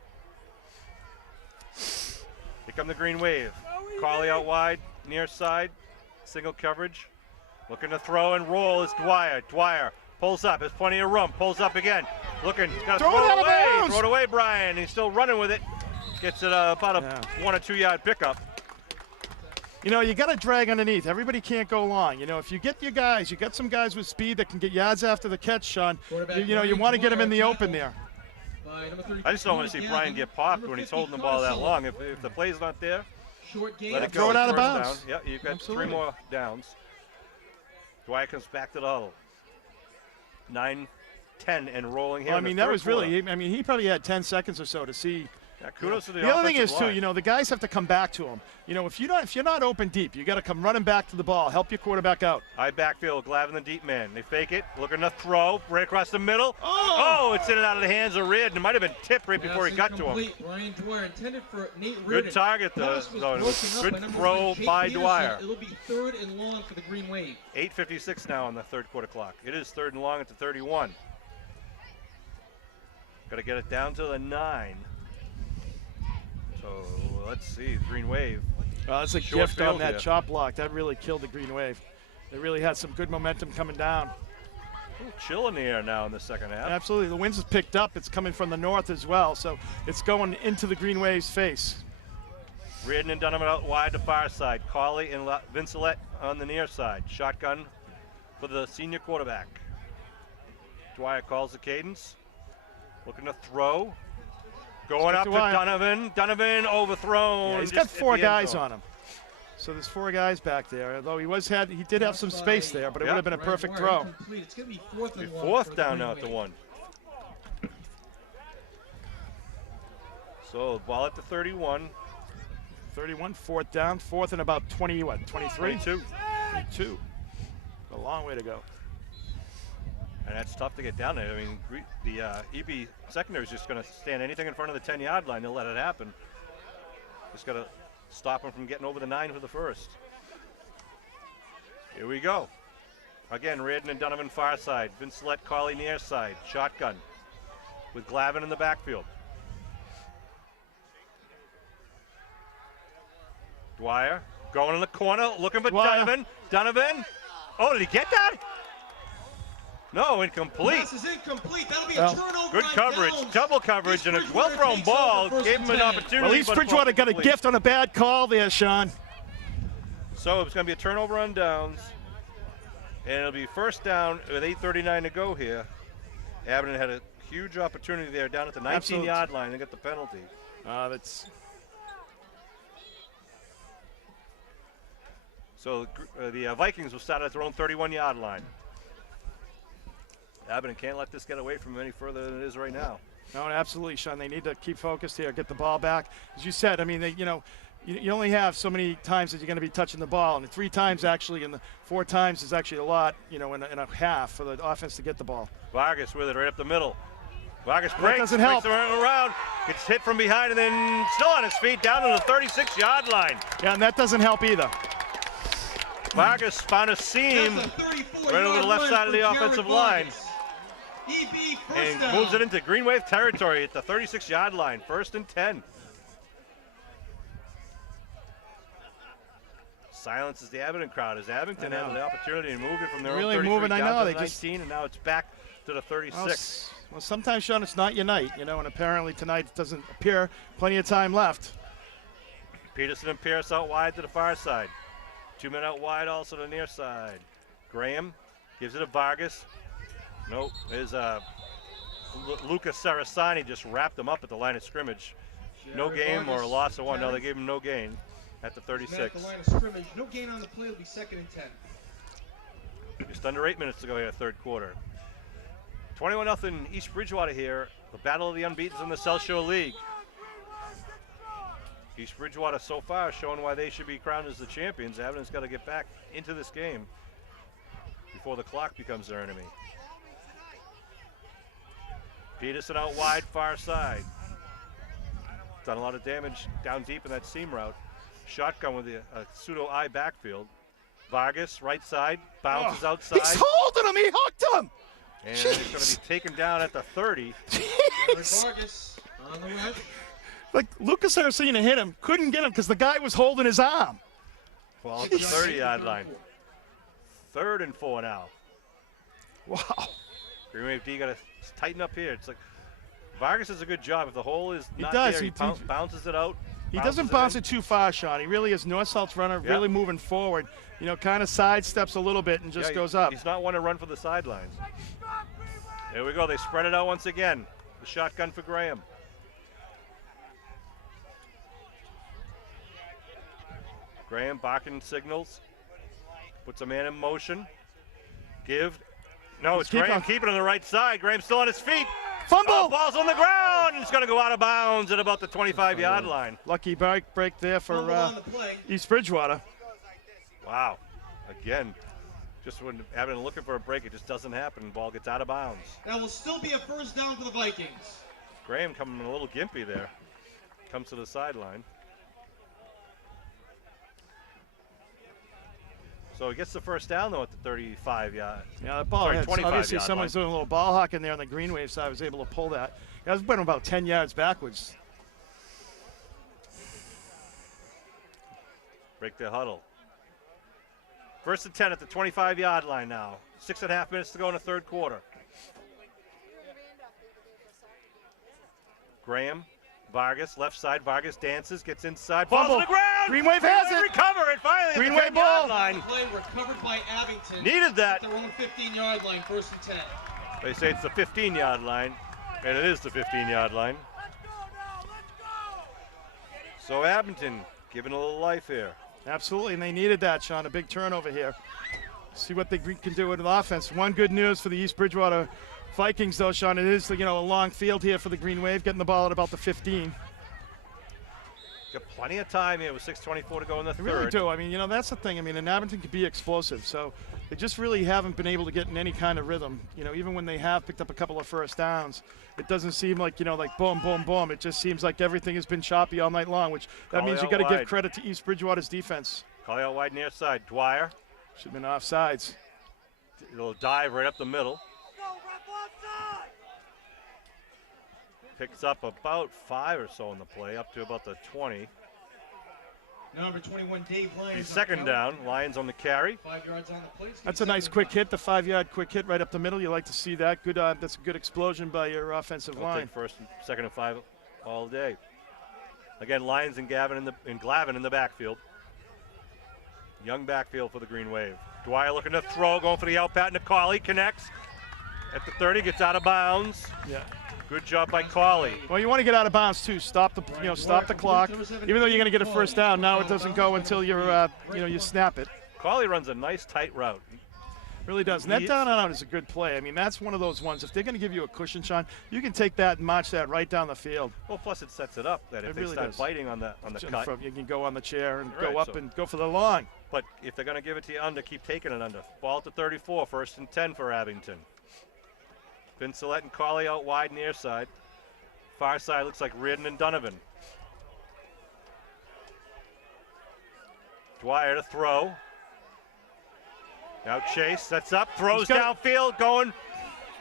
Here come the Green Wave. Colley out wide, near side, single coverage. Looking to throw and roll is Dwyer. Dwyer pulls up, has plenty of room, pulls up again. Looking, he's got to throw it away. Throw it away, Brian. He's still running with it. Gets it about a 1 or 2 yard pickup. You got to drag underneath. Everybody can't go long. If you get your guys, you got some guys with speed that can get yards after the catch, Sean. You want to get them in the open there. I just don't want to see Brian get popped when he's holding the ball that long. If the play's not there, let it go. Throw it out of First bounds. down. Yeah, you've got 3 more downs. Dwyer comes back to the huddle. 9-10 and rolling here. Well, that was really. He probably had 10 seconds or so to see Yeah, kudos to the other thing is, offensive too, line. the guys have to come back to him. If you're not open deep, you got to come running back to the ball. Help your quarterback out. High backfield, Glavin the deep man. They fake it, looking to throw, right across the middle. Oh, it's in and out of the hands of Reardon. It might have been tipped right before he got to him. Ryan Dwyer intended for Nate Reardon. Good target, though. Good throw by Dwyer. It'll be 3rd and long for the Green Wave. 8:56 now on the third quarter clock. It is 3rd and long at the 31. Got to get it down to the 9. So let's see, Green Wave. That's a Short gift on field that here. chop block. That really killed the Green Wave. They really had some good momentum coming down. Chill in the air now in the second half. Absolutely. The winds has picked up. It's coming from the north as well, so it's going into the Green Wave's face. Reardon and Donovan out wide to far side. Cauley and Vincelette on the near side. Shotgun for the senior quarterback. Dwyer calls the cadence. Looking to throw. Going up to Donovan. Donovan overthrown. Yeah, he's got 4 guys on him. So there's 4 guys back there. Although he did have some space there, but it would have been a perfect throw. It's going to be 4th and long. 4th down now at the 1. So ball at the 31. 31, 4th down, 4th and about 20, 23? 22. 22. A long way to go. And that's tough to get down there. I mean, the EB secondary is just going to stand anything in front of the 10-yard line. They'll let it happen. Just got to stop them from getting over the 9 for the first. Here we go. Again, Reardon and Donovan far side. Vincelette, Cauley near side. Shotgun with Glavin in the backfield. Dwyer going in the corner, looking for Donovan. Donovan. Oh, did he get that? No, incomplete. Pass is incomplete. That'll be a turnover. Good coverage, double coverage, and a well-thrown ball. Gave him an opportunity. Well, at least Bridgewater got a gift on a bad call there, Sean. So it's going to be a turnover on downs, and it'll be 1st down with 8:39 to go here. Abington had a huge opportunity there down at the 19-yard line. They got the penalty. So the Vikings will start at their own 31-yard line. Abington can't let this get away from them any further than it is right now. No, absolutely, Sean. They need to keep focused here, get the ball back. As you said, I mean, you only have so many times that you're going to be touching the ball, and 3 times actually, and the 4 times is actually a lot, in a half for the offense to get the ball. Vargas with it right up the middle. Vargas breaks, doesn't help. around, gets hit from behind, and then still on his feet down to the 36-yard line. Yeah, and that doesn't help either. Vargas found a seam right over the left side of the offensive line. And moves it into Green Wave territory at the 36-yard line. 1st and 10. Silences the Abington crowd as Abington had the opportunity to move it from their own 33 down to the 19, and now it's back to the 36. Well, sometimes, Sean, it's not your night, and apparently tonight it doesn't appear. Plenty of time left. Peterson and Pierce out wide to the far side. 2 men out wide also to the near side. Graham gives it to Vargas. Nope, there's Lucas Sarasani just wrapped him up at the line of scrimmage. No gain or a loss of 1. No, they gave him no gain at the 36. At the line of scrimmage. No gain on the play. It'll be 2nd and 10. Just under 8 minutes to go here, 3rd quarter. 21-0 East Bridgewater here. The battle of the unbeatens in the South Shore League. East Bridgewater so far showing why they should be crowned as the champions. Abington's got to get back into this game before the clock becomes their enemy. Peterson out wide, far side. Done a lot of damage down deep in that seam route. Shotgun with a pseudo-I backfield. Vargas, right side, bounces outside. He's holding him. He hooked him. And he's going to be taken down at the 30. Vargas on the left. Like Lucas Saracena hit him, couldn't get him because the guy was holding his arm. Well, at the 30-yard line. 3rd and 4 now. Wow. Green Wave D got to tighten up here. It's like Vargas does a good job. If the hole is not does. there, he bounces it out. He doesn't bounce it too far, Sean. He really is north-south runner, really moving forward. Kind of sidesteps a little bit and just goes up. He's not one to run for the sidelines. There we go. They spread it out once again. The shotgun for Graham. Graham barking signals. Puts a man in motion. Give. No, it's Graham keeping on the right side. Graham's still on his feet. Fumble! Oh, ball's on the ground. and it's going to go out of bounds at about the 25-yard line. Lucky break there for Fumble on the play. East Bridgewater. Wow. Again, just when Abington looking for a break, it just doesn't happen. The ball gets out of bounds. That will still be a first down for the Vikings. Graham coming a little gimpy there. Comes to the sideline. So he gets the first down, though, at the 35-yard. Yeah, the ball Sorry, hits. 25 Obviously, yard someone's line. doing a little ball hawking there on the Green Wave side. Was able to pull that. That was been about 10 yards backwards. Break the huddle. First and 10 at the 25-yard line now. 6.5 minutes to go in the third quarter. Graham, Vargas, left side. Vargas dances, gets inside, falls Fumble. to the ground. Green Wave has it. Recover it finally. Green at the Wave 10-yard ball. line. Play recovered by Abington. Needed that. At their own 15-yard line, first and 10. They say it's the 15-yard line, and it is the 15-yard line. So Abington giving a little life here. Absolutely, and they needed that, Sean. A big turnover here. See what they can do with an offense. One good news for the East Bridgewater Vikings, though, Sean. It is, a long field here for the Green Wave, getting the ball at about the 15. Got plenty of time here with 6:24 to go in the They third. really do. I mean, that's the thing. I mean, and Abington can be explosive, so they just really haven't been able to get in any kind of rhythm. Even when they have picked up a couple of first downs, it doesn't seem like, like boom, boom, boom. It just seems like everything has been choppy all night long, which that means you got to give credit to East Bridgewater's defense. Call out wide near side. Dwyer. Should have been offsides. It'll dive right up the middle. Picks up about 5 or so in the play, up to about the 20. Number 21, Dave Lyons. Second down. Lions on the carry. 5 yards on the play. That's a nice quick hit, the 5-yard quick hit right up the middle. You like to see that. Good. That's a good explosion by your offensive I'll line. take first and second and 5 all day. Again, Lions and Glavin in the backfield. Young backfield for the Green Wave. Dwyer looking to throw, going for the out pat. Nicoli connects at the 30, gets out of bounds. Yeah. Good job by Cawley. Well, you want to get out of bounds too. Stop the, stop the clock. Even though you're going to get a first down, now it doesn't go until you're, you snap it. Cawley runs a nice tight route. Really does. And that down and out is a good play. I mean, that's one of those ones. If they're going to give you a cushion, Sean, you can take that and march that right down the field. Well, plus it sets it up that if It they really start does. biting on the cut. You can go on the chair and Right, go up so- and go for the long. But if they're going to give it to you under, keep taking it under. Ball to 34, first and 10 for Abington. Vincelette and Cawley out wide near side. Far side looks like Reardon and Donovan. Dwyer to throw. Now Chase sets up, throws downfield, going,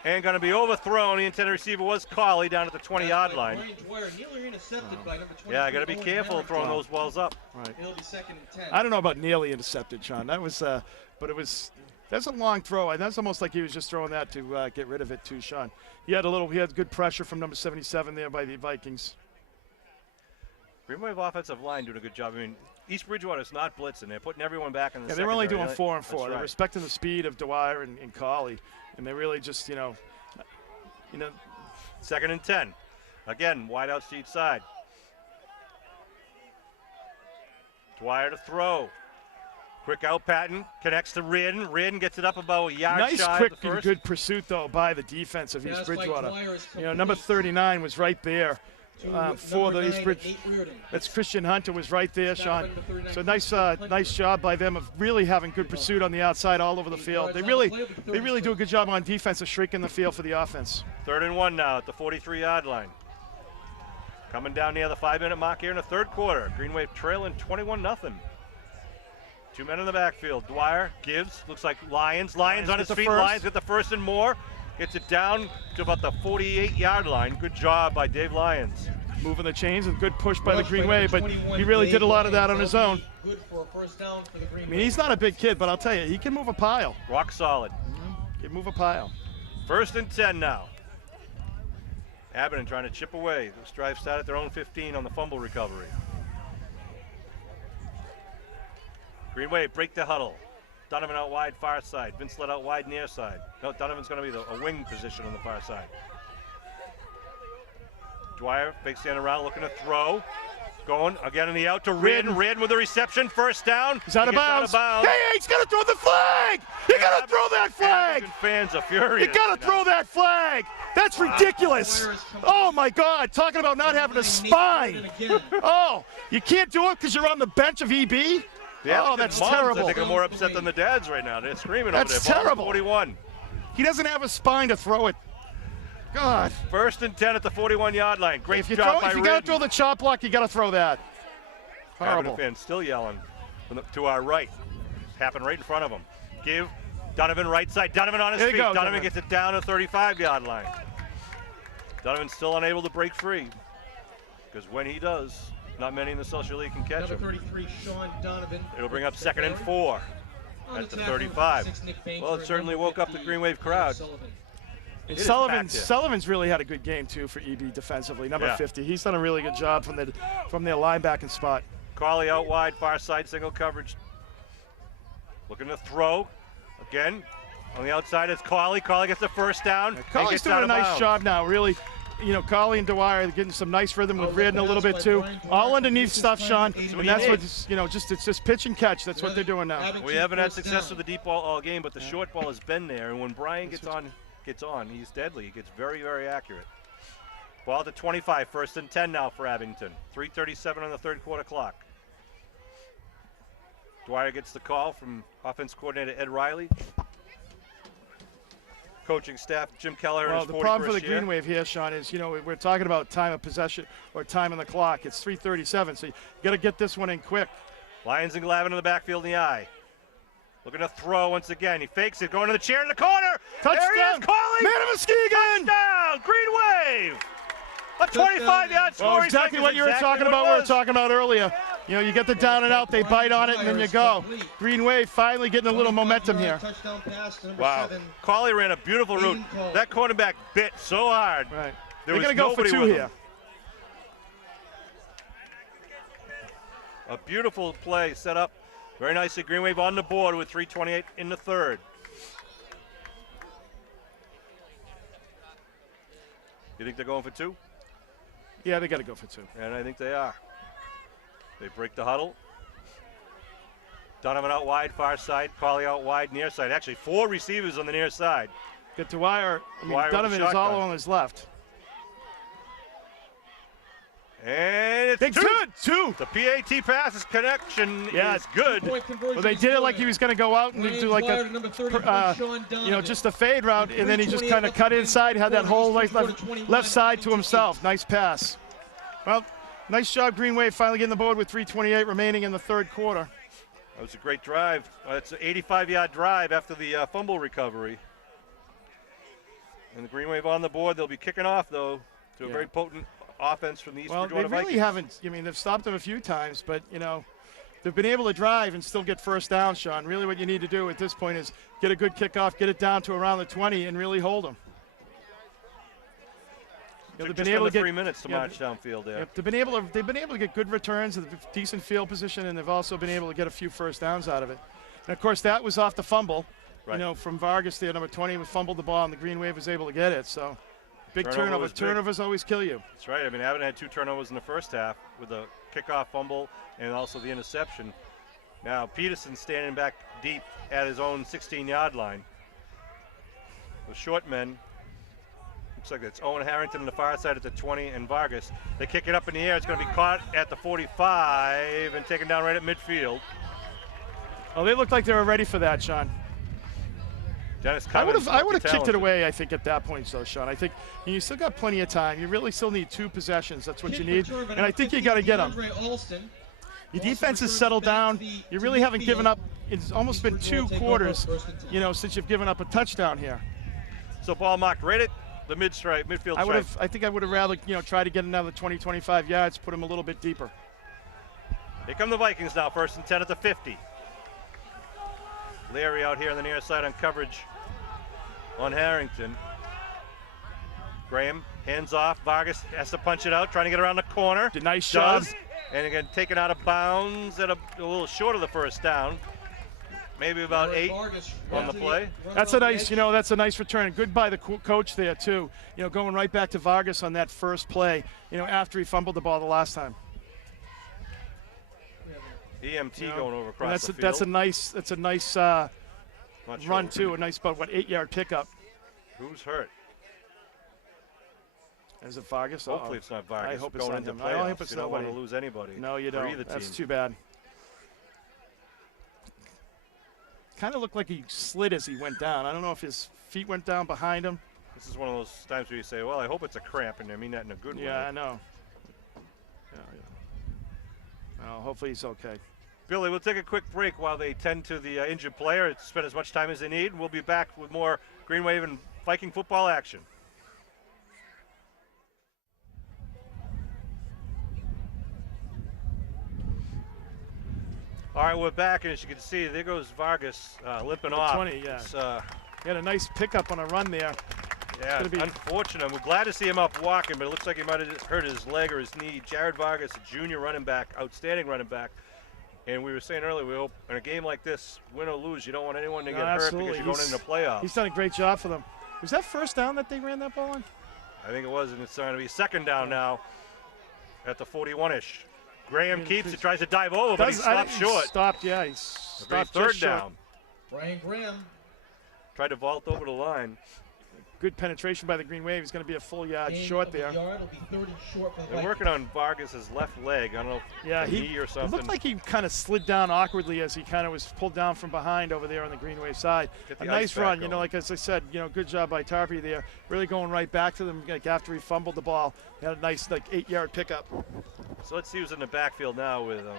and going to be overthrown. The intended receiver was Cawley down at the 20-yard line. Dwyer, nearly intercepted by number 20. Yeah, I got to be careful throwing those balls up. Right. It'll be second and 10. I don't know about nearly intercepted, Sean. That was, but it was. That's a long throw, and that's almost like he was just throwing that to get rid of it too, Sean. He had good pressure from number 77 there by the Vikings. Green Wave offensive line doing a good job. I mean, East Bridgewater's not blitzing. They're putting everyone back in the Yeah, they're only doing secondary. 4 and 4. That's They're right. respecting the speed of Dwyer and Cawley, and they really just, Second and 10. Again, wide out to each side. Dwyer to throw. Quick out pattern, connects to Reardon. Reardon gets it up about a yard nice, shy quick, of the and first. good pursuit though by the defense of East Pass by Bridgewater. Dwyer is Number 39 was right there for the East Bridge. 8 Reardon. That's Christian Hunter was right there, Sean. Number 39. So nice job by them of really having good pursuit on the outside all over the field. They really do a good job on defense of shrinking the field for the offense. 3rd and 1 now at the 43-yard line. Coming down near the 5-minute mark here in the third quarter. Green Wave trailing 21-0. 2 men in the backfield. Dwyer gives, looks like Lions on his get the feet. first. Lions get the first and more. Gets it down to about the 48-yard line. Good job by Dave Lyons. Moving the chains, a good push by the Rush Green by Wave, number but 21, he really Dave did a lot of that on Lyons. his own. Good for a first down for the Green I mean, he's not a big kid, but I'll tell you, he can move a pile. Rock solid. He can move a pile. 1st and 10 now. Abington trying to chip away. This drive started at their own 15 on the fumble recovery. Green Wave break the huddle. Donovan out wide, far side. Vincelette out wide, near side. No, Donovan's going to be a wing position on the far side. Dwyer fakes the end around, looking to throw. Going again in the out to Reardon. Reardon with the reception. First down. He's out of bounds. Hey, he's got to throw the flag. You got to throw that flag. Abington fans are furious. You got to throw that flag. That's ridiculous. Oh, my God. Talking about not having a spine. Oh, you can't do it because you're on the bench of EB? Oh, that's terrible. I think are more upset than the dads right now. They're screaming over there. That's terrible. 41. He doesn't have a spine to throw it. God. 1st and 10 at the 41-yard line. Great If you job by got to throw the chop block, you got to throw that. Horrible. Abington fans still yelling to our right. It's happened right in front of them. Give Donovan right side. Donovan on his feet. Donovan gets it down to the 35-yard line. Donovan's still unable to break free because when he does, not many in the Social League can catch him. Number 33, Sean Donovan. It'll bring up 2nd and 4 at the 35. Well, it certainly woke up the Green Wave crowd. And Sullivan's really had a good game too for EB defensively. Number 50, he's done a really good job from their linebacking spot. Carley out wide, far side, single coverage. Looking to throw again on the outside. It's Carley. Carley gets the first down. Carley's doing a nice job now, really. You know, Carley and Dwyer are getting some nice rhythm with Reardon a little bit too. All underneath stuff, Sean. And that's what it's just pitch and catch. That's what they're doing now. We haven't had success with the deep ball all game, but the short ball has been there. And when Brian gets on, he's deadly. He gets very, very accurate. Ball to 25, 1st and 10 now for Abington. 3:37 on the third quarter clock. Dwyer gets the call from offense coordinator Ed Riley. Coaching staff, Jim Kelleher. Well, the problem for the Green Wave here, Sean, is, you know, we're talking about time of possession or time on the clock. It's 3:37, so you got to get this one in quick. Lyons and Glavin in the backfield in the eye. Looking to throw once again. He fakes it, going to the chair in the corner. Touchdown. There he is, Carley. Man of Muskegon. Touchdown, Green Wave. A 25-yard score. Well, exactly what you were talking about. We were talking about earlier. You know, you get the down and out, they bite on it, and then you go. Green Wave finally getting a little momentum here. Wow. Carley ran a beautiful route. That cornerback bit so hard. Right. They're going to go for 2 here. A beautiful play set up very nicely. Green Wave on the board with 3:28 in the third. You think they're going for 2? Yeah, they got to go for 2. And I think they are. They break the huddle. Donovan out wide, far side. Carley out wide, near side. Actually, 4 receivers on the near side. Get Dwyer. Donovan is all on his left. And it's Big 2. The PAT passes connection is good. Well, they did it like he was going to go out and do like a, just a fade route, and then he just kind of cut inside, had that whole left side to himself. Nice pass. Well, nice job, Green Wave, finally getting the board with 3:28 remaining in the third quarter. That was a great drive. It's an 85-yard drive after the fumble recovery. And the Green Wave on the board. They'll be kicking off, though, to a very potent offense from the East Bridgewater Vikings. Well, they really haven't. I mean, they've stopped them a few times, but, you know, they've been able to drive and still get first down, Sean. Really what you need to do at this point is get a good kickoff, get it down to around the 20, and really hold them. They've been able to get 3 minutes to march downfield there. They've been able to get good returns, decent field position, and they've also been able to get a few first downs out of it. And, of course, that was off the fumble, from Vargas there, number 20, who fumbled the ball, and the Green Wave was able to get it. So big turnover. Turnovers always kill you. That's right. I mean, Abington had 2 turnovers in the first half with a kickoff fumble and also the interception. Now, Peterson standing back deep at his own 16-yard line. The short men. Looks like it's Owen Harrington on the far side at the 20 and Vargas. They kick it up in the air. It's going to be caught at the 45 and taken down right at midfield. Oh, they looked like they were ready for that, Sean. Dennis I would have kicked it away, I think, at that point, so, Sean. I think you still got plenty of time. You really still need 2 possessions. That's what you need. And I think you got to get them. Your defense has settled down. You really haven't given up. It's almost been 2 quarters, since you've given up a touchdown here. So ball marked right at the midfield stripe. I think I would have rather, try to get another 20, 25 yards, put them a little bit deeper. Here come the Vikings now, 1st and 10 at the 50. Larry out here on the near side on coverage on Harrington. Graham, hands off. Vargas has to punch it out, trying to get around the corner. Nice job. And again, taken out of bounds at a little short of the first down. Maybe about 8 on the play. That's a nice, that's a nice return. Good by the coach there too. Going right back to Vargas on that first play, after he fumbled the ball the last time. EMT You know, going over and across the field. that's a nice Not sure run too. A nice about 8-yard pickup. Who's hurt? Is it Vargas? Hopefully it's not Vargas. I hope it's going not into him. playoffs. I hope it's you don't want to nobody. lose anybody. No, you for don't. either That's team. too bad. Kind of looked like he slid as he went down. I don't know if his feet went down behind him. This is one of those times where you say, well, I hope it's a cramp, and I mean that in a good way. Yeah, I know. Yeah. Well, hopefully he's okay. Billy, we'll take a quick break while they tend to the injured player, spend as much time as they need, and we'll be back with more Green Wave and Viking football action. All right, we're back, and as you can see, there goes Vargas limping off. 20, yeah. It's, He had a nice pickup on a run there. yeah, it's unfortunate. We're glad to see him up walking, but it looks like he might have hurt his leg or his knee. Jared Vargas, a junior running back, outstanding running back. And we were saying earlier, we hope in a game like this, win or lose, you don't want anyone to get hurt because you're going into playoffs. He's done a great job for them. Was that first down that they ran that ball on? I think it was, and it's going to be second down now at the 41-ish. Graham keeps it, tries to dive over, but he stopped short. Stopped, yeah, he stopped third just short. down. Brian Graham. Tried to vault over the line. Good penetration by the Green Wave. He's going to be a full yard short there. It'll be 30 short for the They're working on Vargas' left leg. I don't know if knee or something. It looked like he kind of slid down awkwardly as he kind of was pulled down from behind over there on the Green Wave side. Get the A nice ice back run, going. like as I said, good job by Tarpey there. Really going right back to them after he fumbled the ball. He had a nice 8-yard pickup. So let's see who's in the backfield now with him.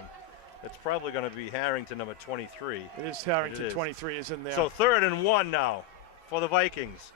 It's probably going to be Harrington, number 23. It is Harrington, 23 is in there. So 3rd and 1 now for the Vikings.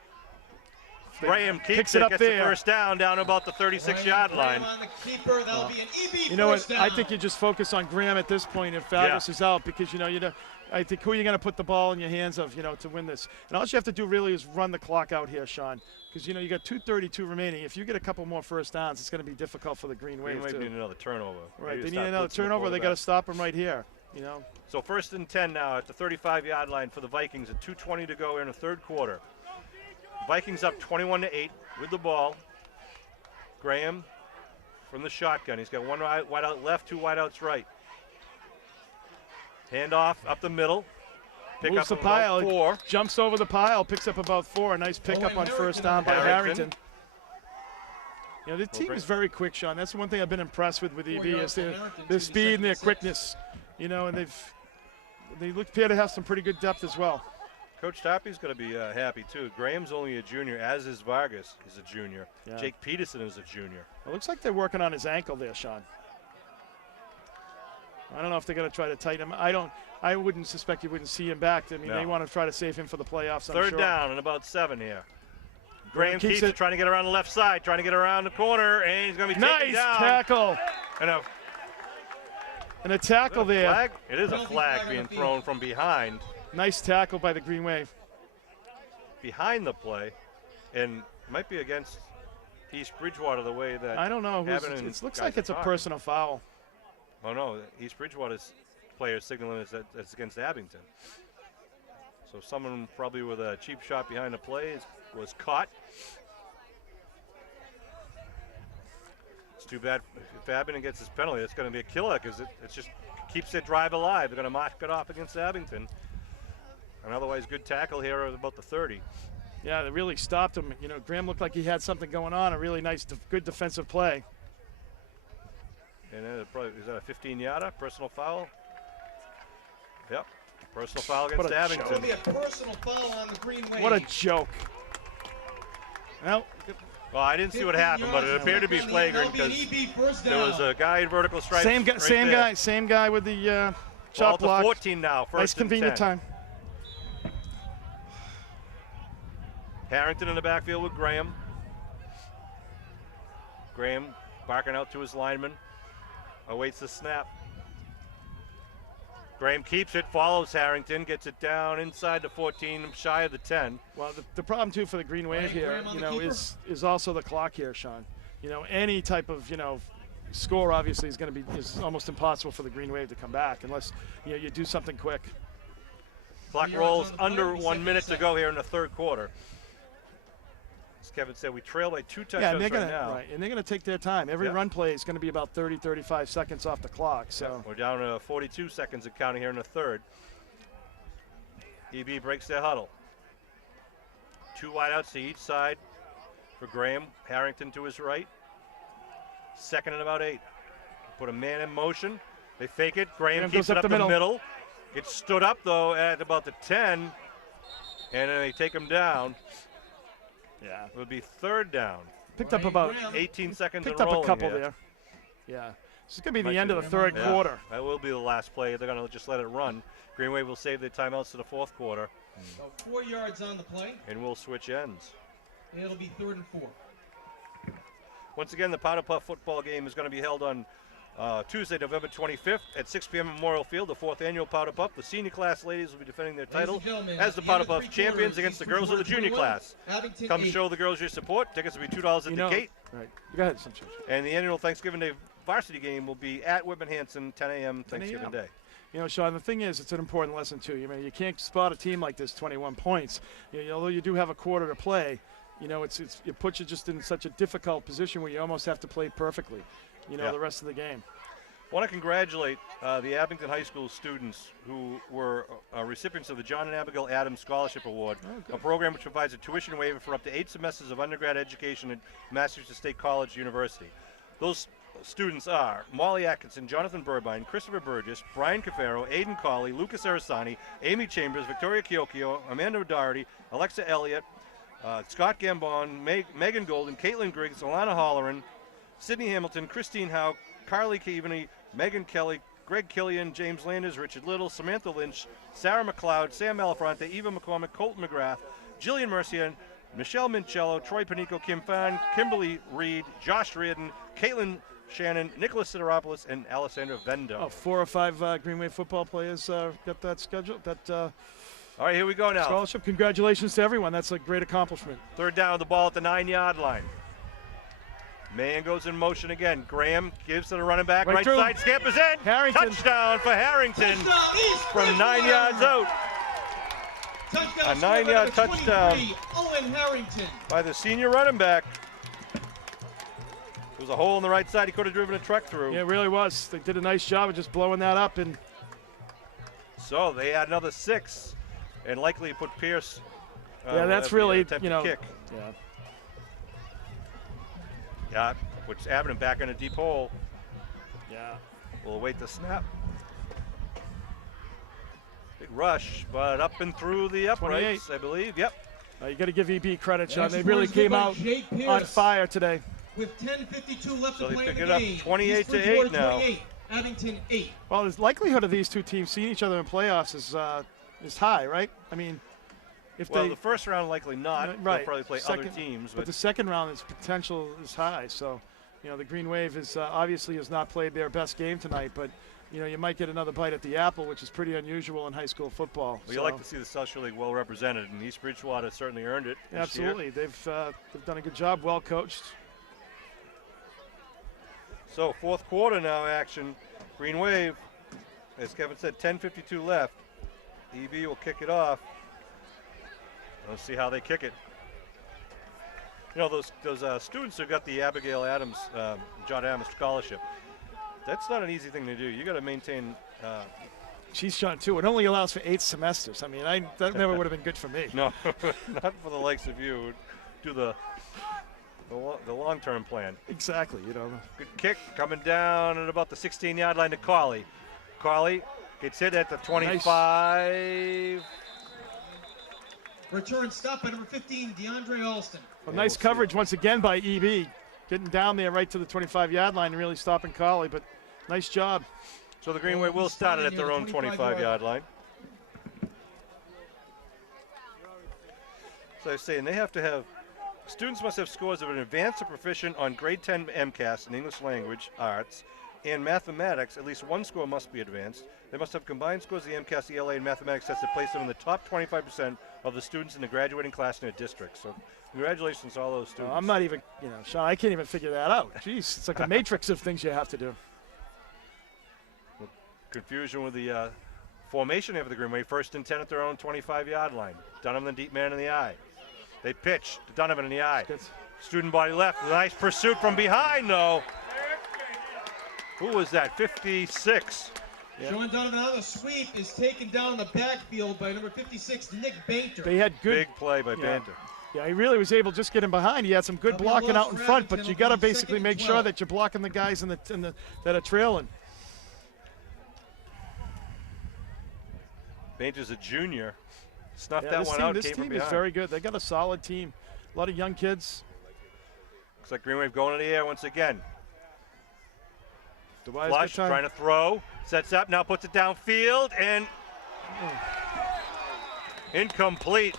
Graham keeps it it, up gets there. the first down about the 36-yard line. On the keeper, that'll be an EB You know what? first down. I think you just focus on Graham at this point if Vargas is out because I think who are you going to put the ball in your hands of, to win this? And all you have to do really is run the clock out here, Sean, because you got 2:32 remaining. If you get a couple more first downs, it's going to be difficult for the Green Wave Green Wave too. need another turnover. Right, Maybe they start need another blitzing the turnover. They got to quarterback. stop him right here. So 1st and 10 now at the 35-yard line for the Vikings and 2:20 to go in the third quarter. Vikings up 21-8 with the ball. Graham from the shotgun. He's got one wide out left, 2 wide outs right. Handoff up the middle. Pick Moves up the pile, about 4. jumps over the pile, picks up about 4. A nice pickup on first down by Harrington. The team is very quick, Sean. That's one thing I've been impressed with EB is their speed and their quickness. And they appear to have some pretty good depth as well. Coach Tarpey's going to be happy too. Graham's only a junior, as is Vargas. He's a junior. Yeah. Jake Peterson is a junior. It looks like they're working on his ankle there, Sean. I don't know if they're going to try to tighten him. I wouldn't suspect you wouldn't see him back. I mean, No. they want to try to save him for the playoffs, I'm Third sure. down and about 7 here. Graham keeps keeps it. it, trying to get around the left side, trying to get around the corner, and he's going to be taken Nice down. tackle. And a tackle there. Flag? It is a flag being thrown from behind. Nice tackle by the Green Wave. Behind the play, and might be against East Bridgewater the way that I don't know. Abington It looks guys like it's are a talking. personal foul. Oh no, East Bridgewater's player signaling it's against Abington. So someone probably with a cheap shot behind the play was caught. It's too bad if Abington gets his penalty. It's going to be a killer because it just keeps their drive alive. They're going to mark it off against Abington. An otherwise good tackle here at about the 30. Yeah, they really stopped him. Graham looked like he had something going on. A really nice, good defensive play. And then is that a 15-yarder personal foul? Yep, personal foul against Abington. It'll be a personal foul on the Green Wave. What a joke. Well, I didn't see what happened, but it appeared to be flagrant because there was a guy in vertical stripes. same guy with the chop Ball block. to 14 now. Nice First and convenient 10. time. Harrington in the backfield with Graham. Graham barking out to his lineman. Awaits the snap. Graham keeps it, follows Harrington, gets it down inside the 14, shy of the 10. Well, the problem too for the Green Wave here, is also the clock here, Sean. Any type of score obviously is almost impossible for the Green Wave to come back unless you do something quick. Clock rolls under 1 minute to go here in the third quarter. As Kevin said, we trail by 2 Yeah, touchdowns and they're gonna now. and they're gonna take their time. Every Yeah. run play is going to be about 30, 35 seconds off the clock. So We're down to 42 seconds and counting here in the third. EB breaks their huddle. 2 wideouts to each side for Graham. Harrington to his right. 2nd and about 8. Put a man in motion. They fake it. Graham keeps goes it up up the the middle. middle. Gets stood up, though, at about the 10. And then they take him down. yeah, It would be 3rd down. picked up about 18 seconds picked and up a rolling couple here. there. Yeah, this is going to be Might the end be of the the- third Yeah, quarter. that will be the last play. They're going to just let it run. Green Wave will save their timeouts to the 4th quarter, So 4 yards on the play. and we'll switch ends. It'll be 3rd and 4. Once again, the Powder Puff football game is going to be held on Tuesday, November 25th at 6 p.m. at Memorial Field, the 4th annual Powder Puff. The senior class ladies will be defending their title Ladies and gentlemen, as the at Powder end of Puff 3 champions quarters, against the East girls of the junior 21, class. Abington Come 8. show the girls your support. Tickets will be $2 at the gate. Right. Go ahead, some And the annual Thanksgiving Day varsity game will be at Whitman Hanson, 10 a.m. 10 Thanksgiving a.m. Day. You know, Sean, the thing is, it's an important lesson, too. You mean, you can't spot a team like this, 21 points. Although you do have a quarter to play, you know, it puts you just in such a difficult position where you almost have to play perfectly, you know, Yeah. the rest of the game. I want to congratulate the Abington High School students who were recipients of the John and Abigail Adams Scholarship Award, a program which provides a tuition waiver for up to 8 semesters of undergrad education at Massachusetts State College University. Those students are Molly Atkinson, Jonathan Burbine, Christopher Burgess, Brian Cafaro, Aiden Colley, Lucas Arasani, Amy Chambers, Victoria Chiocchio, Amanda Doherty, Alexa Elliott, Scott Gambon, Megan Golden, Caitlin Griggs, Alana Holleran, Sydney Hamilton, Christine Howe, Carly Keaveney, Megan Kelly, Greg Killian, James Landers, Richard Little, Samantha Lynch, Sarah McLeod, Sam Malafronte, Eva McCormick, Colton McGrath, Jillian Mercier, Michelle Mincello, Troy Panico, Kim Fan, Kimberly Reed, Josh Reardon, Caitlin Shannon, Nicholas Sideropoulos, and Alessandra Vendo. Oh, 4 or 5 Green Wave football players got that schedule, that All right, here we go now. scholarship. Congratulations to everyone. That's a great accomplishment. 3rd down, the ball at the 9-yard line. Man goes in motion again. Graham gives to the running back. Right through. side, Scampers in. Harrington. Touchdown for Harrington Touchdown, East from 9 Bridgewater. yards out Touchdown A scored 9-yard by number touchdown. 23, Owen Harrington. by the senior running back. There was a hole in the right side. He could have driven a truck through. Yeah, it really was. They did a nice job of just blowing that up. And So they had another 6 and likely put Pierce. yeah, that's as the really, attempted you know, kick. yeah. Yeah, which Abington back in a deep hole. Yeah. We'll await the snap. Big rush, but up and through the uprights, I believe. Yep. You got to give EB credit, Sean. Next They really was given came by out Jake Pierce. on fire today. With 10:52 left So to they play in pick the it up game. 28 East to 8 Bridgewater now. 28, Abington 8. Well, the likelihood of these two teams seeing each other in playoffs is high, right? I mean, if Well, they the first round likely not. right, They'll probably play second, other teams. but the second round is potential is high. So, you know, the Green Wave is obviously has not played their best game tonight, but you know, you might get another bite at the apple, which is pretty unusual in high school football. Well, you like to see the South Shore League well represented, and East Bridgewater certainly earned it. this year. Absolutely, they've done a good job, well coached. So 4th quarter now action. Green Wave, as Kevin said, 10:52 left. EB will kick it off. Let's see how they kick it. You know, those students who got the Abigail Adams, John Adams Scholarship, that's not an easy thing to do. You got to maintain. She's Sean too. It only allows for 8 semesters. I mean, that never would have been good for me. No, not for the likes of you. Do the long-term plan. Exactly. You know. Good kick coming down at about the 16-yard line to Colley. Colley gets hit at the 25. Return stop by number 15, DeAndre Alston. Well, nice coverage once again by EB, getting down there right to the 25-yard line and really stopping Colley. But nice job. So the Green Wave will start it at their own 25-yard line. So I was saying they have to have, students must have scores of an advanced or proficient on grade 10 MCAS in English language, arts, and mathematics. At least one score must be advanced. They must have combined scores of the MCAS, ELA, and mathematics tests that place them in the top 25% of the students in the graduating class in their district. So congratulations to all those students. I'm not even, you know, Sean, I can't even figure that out. Jeez, it's like a matrix of things you have to do. Confusion with the formation of the Green Wave. 1st and 10 at their own 25-yard line. Dunham the deep man in the eye. They pitch to Donovan in the eye. Good. Student body left. Nice pursuit from behind, though. Who was that? 56. Yeah. Sean Donovan on the sweep is taken down in the backfield by number 56, Nick Bainter. They had good. Big play by Banter. Yeah, he really was able to just get him behind. He had some good That'll be a blocking loss out in for front, but Abington. you got to It'll be basically 2nd and make sure 12. that you're blocking the guys that are trailing. Banter's a junior. Snuffed Yeah, that this one team, out. this Came from team is behind. very good. They got a solid team. A lot of young kids. Looks like Green Wave going in the air once again. Dwyer's Flush, got time. trying to throw. Sets up, now puts it downfield, and incomplete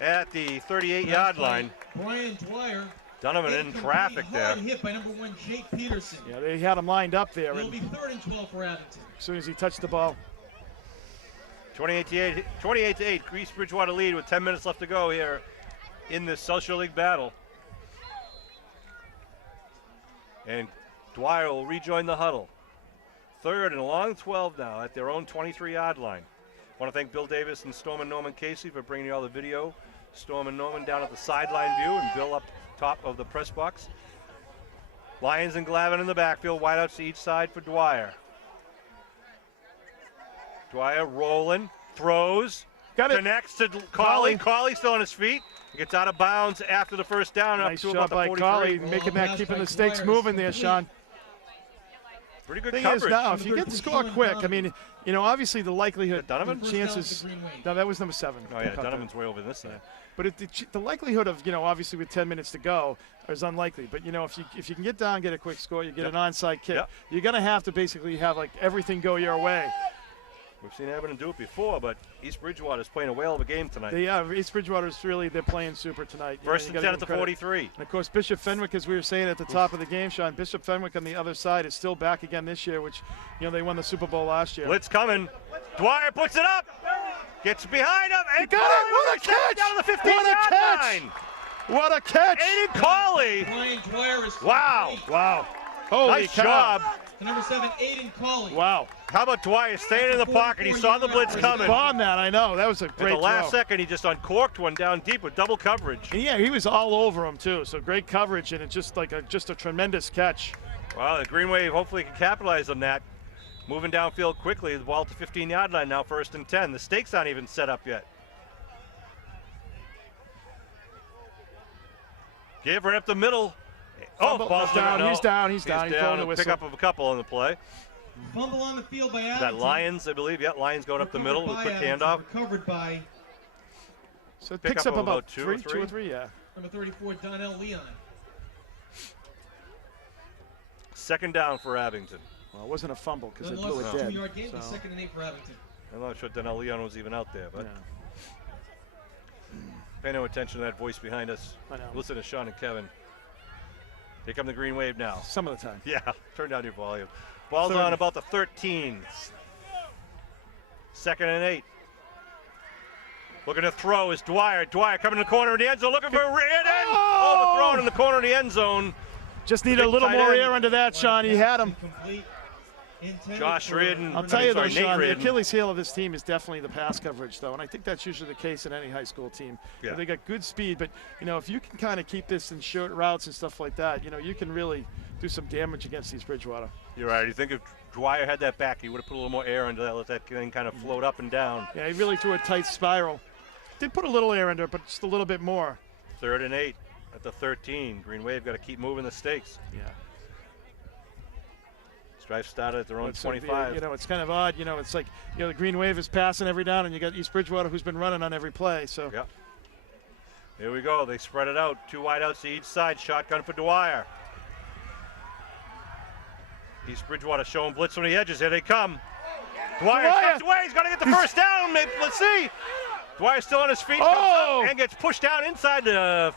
at the 38-yard line. Brian Dwyer. Donovan in Incomplete, traffic there. hard hit by number 1, Jake Peterson. Yeah, they had him lined up there. It'll And be 3rd and 12 for Abington. as soon as he touched the ball. 28-8, East Bridgewater lead with 10 minutes left to go here in this Social League battle. And Dwyer will rejoin the huddle. 3rd and a long 12 now at their own 23-yard line. I want to thank Bill Davis and Storm and Norman Casey for bringing you all the video. Storm and Norman down at the sideline view and Bill up top of the press box. Lyons and Glavin in the backfield, wideouts to each side for Dwyer. Dwyer rolling, throws, Got it. connects to Colley. Colley still on his feet. He gets out of bounds after the first down. Nice up to job about by the 43. Colley, Ball making that, pass keeping by the stakes Dwyer is moving there, complete. Sean. Pretty good Thing coverage. is now, if you Number get the 13, score Sean quick, I Donovan. mean, you know, obviously the likelihood, Donovan? First down chances. for Green Wave. No, that was number 7. Oh yeah, Donovan's way over this side. But the likelihood of, you know, obviously with 10 minutes to go is unlikely. But, you know, if you can get down, get a quick score, you get Yep. an onside kick, Yep. you're going to have to basically have, like, everything go your way. We've seen Abington do it before, but East Bridgewater's playing a whale of a game tonight. East Bridgewater's really, they're playing super tonight. You know, First you and gotta 10 give at the them credit. 43. And, of course, Bishop Fenwick, as we were saying at the top of the game, Sean, Bishop Fenwick on the other side is still back again this year, which, you know, they won the Super Bowl last year. Blitz coming. Dwyer puts it up. Gets behind him. And got it. What a catch. Down to the What a 15-yard catch. line. What a catch! Aiden Colley. Brian Dwyer is Wow. complete. Wow. Holy Nice cow. job. To number 7, Aiden Colley. Wow. How about Dwyer staying in the pocket? He saw the blitz coming. Bomb that, I know. That was a At great the last throw. second, he just uncorked one down deep with double coverage. And yeah, he was all over him too. So great coverage, and it's just like just a tremendous catch. Well, the Green Wave hopefully can capitalize on that. Moving downfield quickly, the ball to 15-yard line now, 1st and 10. The stakes aren't even set up yet. Give right up the middle. Oh, ball's down. no. He's down. He's down. He's blowing the A whistle. pickup of a couple on the play. Fumble on the field by Is Abington. that Lyons, I believe? Yeah, Lyons going up the middle with a quick Abington, handoff. Recovered by So it Pick picks up up of about about two two or or three, yeah. number 34, Donnell Leon. 2nd down for Abington. Well, it wasn't a fumble because Then they blew lost it a dead. 2-yard gain, So, 2nd and 8 for Abington. I'm not sure Donnell Leon was even out there, but yeah. pay no attention to that voice behind us. I know. Listen to Sean and Kevin. Here come the Green Wave now. Some of the time. Yeah, turn down your volume. Ball's 30. on about the 13. 2nd and 8. Looking to throw is Dwyer. Dwyer coming to the corner of the end zone, looking for a hit in. Oh! Overthrown in the corner of the end zone. Just need a Big little tight more end. air under that, Sean. He had him. Incomplete. Intended Josh for- Reardon. I'll tell you though, Nate Sean, the Reardon. Achilles heel of this team is definitely the pass coverage, though, and I think that's usually the case in any high school team. Yeah. They got good speed, but you know, if you can kind of keep this in short routes and stuff like that, you know, you can really do some damage against these Bridgewater. You're right. You think if Dwyer had that back, he would have put a little more air into that, let that thing kind of float up and down. Yeah, he really threw a tight spiral. Did put a little air under it, but just a little bit more. 3rd and 8 at the 13. Green Wave got to keep moving the stakes. Yeah. Strife started at their own It's 25. you know, it's kind of odd. You know, it's like, you know, the Green Wave is passing every down, and you got East Bridgewater who's been running on every play. So Yep. Here we go. They spread it out. 2 wideouts to each side. Shotgun for Dwyer. East Bridgewater showing blitz from the edges. Here they come. Dwyer cuts away. He's going to get the first down. Let's see. Dwyer's still on his feet. Comes Oh! up and gets pushed down inside the,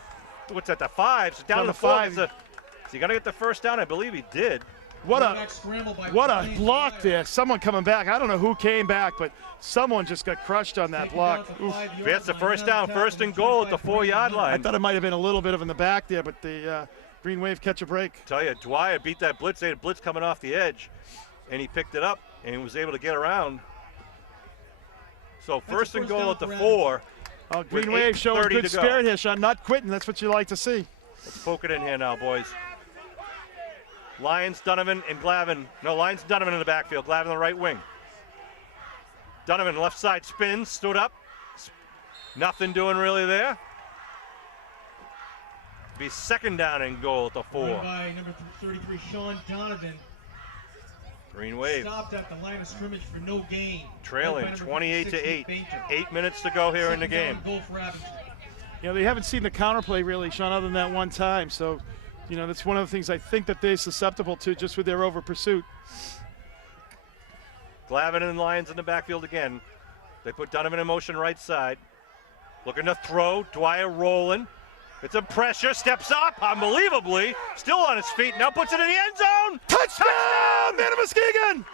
what's that, the 5. So down Down the the 4. 5. Is he going to get the first down? I believe he did. what a Quarterback scramble by what a Brian block Dwyer. there. Someone coming back. I don't know who came back, but someone just got crushed on that Taken block. down at the Oof. 5-yard That's the line, first down. tackle 1st and by goal at the 25 4-yard I line. thought it might have been a little bit of in the back there, but the Green Wave catch a break. Tell you, Dwyer beat that blitz. They had a blitz coming off the edge, and he picked it up and was able to get around. So That's a first and first goal down at the for 4. Oh, Green with Wave showing 8:30 good to go. spirit here, Sean. Not quitting. That's what you like to see. Let's poke it in here now, boys. Lyons, Donovan, and Glavin. No, Lyons, Donovan in the backfield. Glavin on the right wing. Donovan left side spins, stood up. Nothing doing really there. Be second down and goal at the 4. Run by number 33, Sean Donovan. Green Wave Stopped at the line of scrimmage for no gain. trailing Led by number 28 to 56, 8. Bainter. 8 minutes to go here in the Second down game. goal for Abington. You know, they haven't seen the counterplay really, Sean, other than that one time. So, you know, that's one of the things I think that they're susceptible to just with their over pursuit. Glavin and Lyons in the backfield again. They put Donovan in motion right side. Looking to throw. Dwyer rolling. It's a pressure. Steps up. Unbelievably. Still on his feet. Now puts it in the end zone. Touchdown! Man of Muskegon!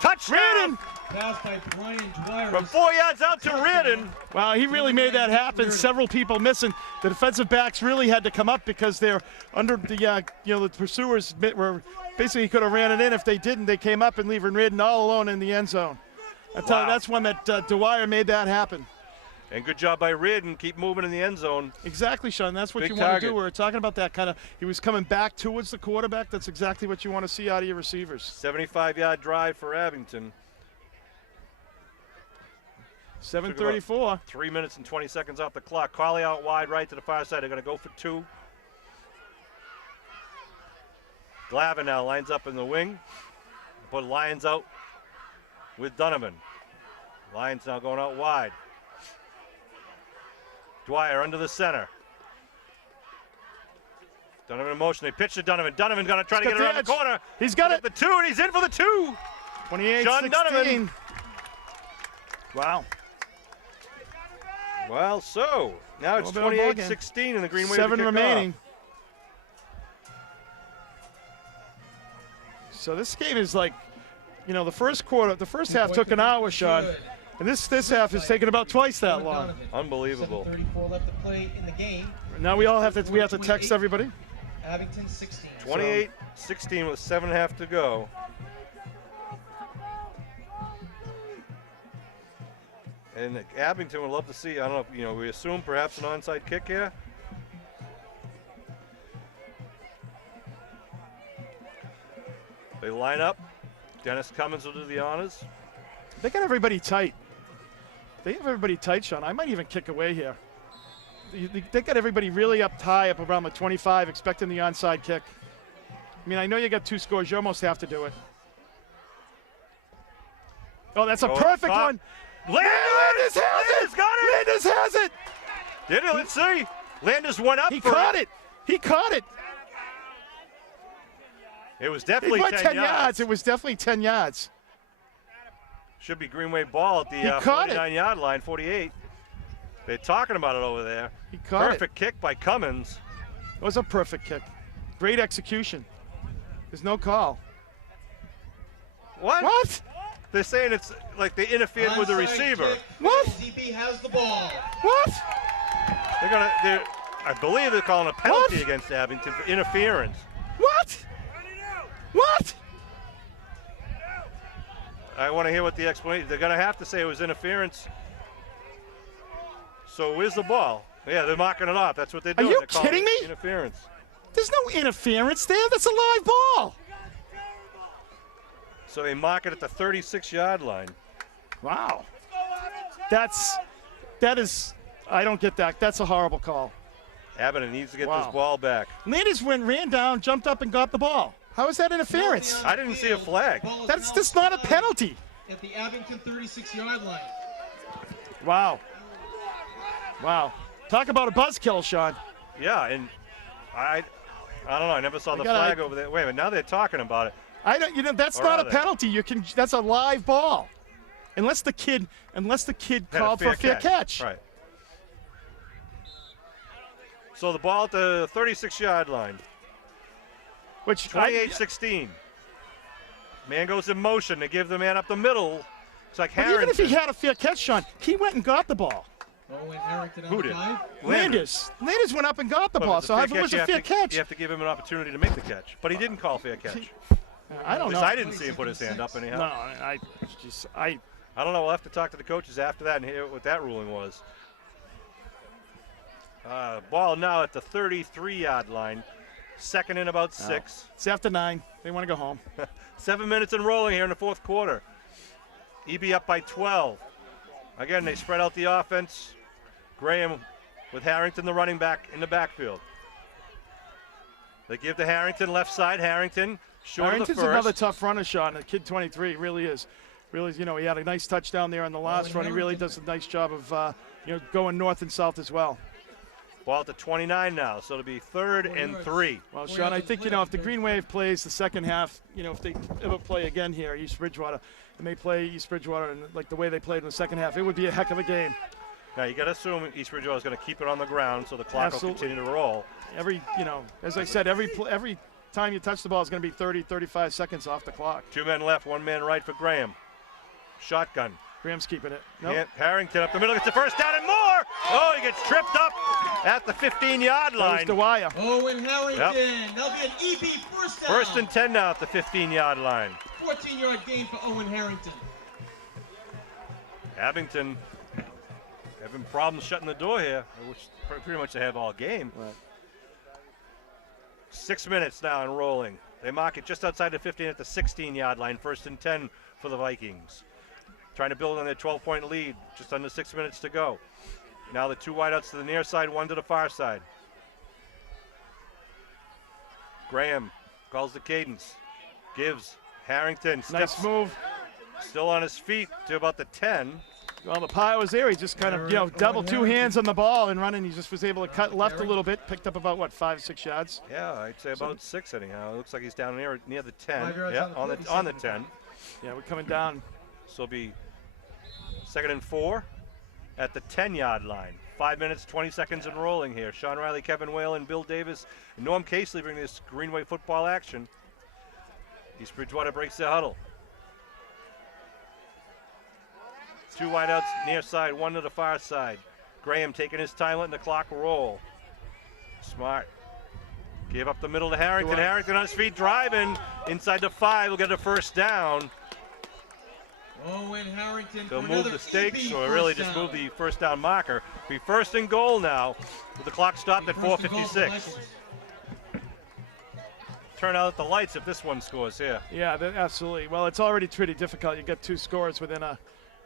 Touchdown. Pass by Brian Dwyer. From 4 yards out to Reardon. Wow, he really made that happen. Several people missing. The defensive backs really had to come up because they're under the, you know, the pursuers were basically could have ran it in. If they didn't, they came up and leaving Reardon all alone in the end zone. I tell you, that's one that Dwyer made that happen. And good job by Reardon. Keep moving in the end zone. Exactly, Sean. That's what Big you want to target. do. We're talking about that kind of. He was coming back towards the quarterback. That's exactly what you want to see out of your receivers. 75-yard drive for Abington. 7:34. 3 minutes and 20 seconds off the clock. Carly out wide right to the far side. They're going to go for 2. Glavin now lines up in the wing. Put Lyons out with Donovan. Lyons now going out wide. Dwyer under the center. Donovan in motion. They pitch to Donovan. Donovan's going to try to He's get got around the the edge. corner. He's got it. The 2, and he's in for the 2. 28-16. Sean Donovan. Wow. Well, so now it's Little bit of a ball game. 28-16 in the Green Wave. 7 remaining. So this game is like, you know, the first half took an hour, Sean, and this half is taking about twice that long. Unbelievable. 7:34 left to play in the game. Now we have to text everybody. Abington 16. 28-16 with 7.5 to go. And Abington would love to see, I don't know, you know, we assume perhaps an onside kick here. They line up. Dennis Cummins will do the honors. They got everybody tight. They have everybody tight, Sean. I might even kick away here. They got everybody really up high, up around the 25, expecting the onside kick. I mean, I know you got 2 scores. You almost have to do it. Oh, that's a perfect one. Landis has it! Got it! Landis has it! Did it? Let's see. Landis went up. He for caught it. He caught it. It was It definitely went 10 yards. It was definitely 10 yards. Should be Green Wave ball at He the caught it. 49-yard line, 48. They're talking about it over there. He caught it. Perfect kick by Cummins. It was a perfect kick. Great execution. There's no call. What? What? They're saying it's like they interfered with the Onside receiver. kick. What? ZB has the ball. What? I believe they're calling a penalty What? against Abington for interference. What? What? I want to hear what the explanation. They're going to have to say it was interference. So where's the ball? Yeah, they're marking it off. That's what they're Are doing. you They're calling kidding it me? Interference. There's no interference there. That's a live ball. So they mark it at the 36-yard line. Wow. That is, I don't get that. That's a horrible call. Abington needs to get Wow. this ball back. Landis ran down, jumped up, and got the ball. How is that interference? I didn't see a flag. Ball is That's now just not a flagged penalty. At the Abington 36-yard line. Wow. Wow. Talk about a buzzkill, Sean. Yeah, and I don't know. I never saw the gotta- flag over there. Wait a minute. Now they're talking about it. I don't. You know, that's Or not are a they? penalty. That's a live ball, unless the kid Had called for a fair catch. Right. So the ball at the 36-yard line. Which 28-16. Man goes in motion. They give the man up the middle. It's like But even Harrington. if he had a fair catch, Sean, he went and got the ball. Owen Harrington on Who the did? dive. Landis went up and got the But ball. if it's So a if fair it was catch, a you fair have to- catch, You have to give him an opportunity to make the catch. But he didn't call fair catch. I don't At know. least I didn't see him put his hand up anyhow. No, I I don't know. We'll have to talk to the coaches after that and hear what that ruling was. Ball now at the 33-yard line. Second and about 6. It's after 9. They want to go home. 7 minutes and rolling here in the fourth quarter. EB up by 12. Again, they spread out the offense. Graham with Harrington, the running back, in the backfield. They give to Harrington, left side. Harrington, short Harrington's of the first. another tough runner, Sean. The kid 23 really is. Really, you know, he had a nice touchdown there on the last run. He really does a nice job of, you know, going north and south as well. Ball at the 29 now, so it'll be 3rd and 3. Well, Sean, I think, you know, if the Green Wave plays the second half, you know, if they ever play again here, East Bridgewater, and they play East Bridgewater and like the way they played in the second half, it would be a heck of a game. Now, you got to assume East Bridgewater is going to keep it on the ground, so the clock will continue to roll. You know, as I said, every time you touch the ball is going to be 30, 35 seconds off the clock. 2 men left, 1 man right for Graham. Shotgun. Graham's keeping it. Nope. Harrington up the middle, gets the first down and more. Oh, he gets tripped up at the 15-yard line. That was the wire. Owen Harrington. Yep. That'll be an EB first down. 1st and 10 now at the 15-yard line. 14-yard gain for Owen Harrington. Abington having problems shutting the door here, which pretty much they have all game. Right. 6 minutes now and rolling. They mark it just outside the 15 at the 16-yard line. 1st and 10 for the Vikings. Trying to build on their 12-point lead. Just under 6 minutes to go. Now the 2 wideouts to the near side, 1 to the far side. Graham calls the cadence. Gives Harrington. Nice move. Still on his feet to about the 10. Well, the pile was there. He just kind of, you know, double 2 hands on the ball and running. He just was able to cut left a little bit, picked up about, what, 5, 6 yards? Yeah, I'd say about 6 anyhow. It looks like he's down near the 10. 5 yards Yeah, on the 10. Yeah, we're coming down. So it'll be 2nd and 4 at the 10-yard line. 5 minutes, 20 seconds and rolling here. Sean Riley, Kevin Whalen, Bill Davis, and Norm Casely bring this Greenway football action. East Bridgewater breaks their huddle. 2 wideouts near side, 1 to the far side. Graham taking his time, letting the clock roll. Smart. Gave up the middle to Harrington. Harrington on his feet, driving inside the 5. Will get a first down. Owen Harrington. They'll move the stakes, so really just move the first down marker. Be 1st and goal now, with the clock stopped at 4:56. Turn out the lights if this one scores here. Yeah, absolutely. Well, it's already pretty difficult. You get 2 scores within a.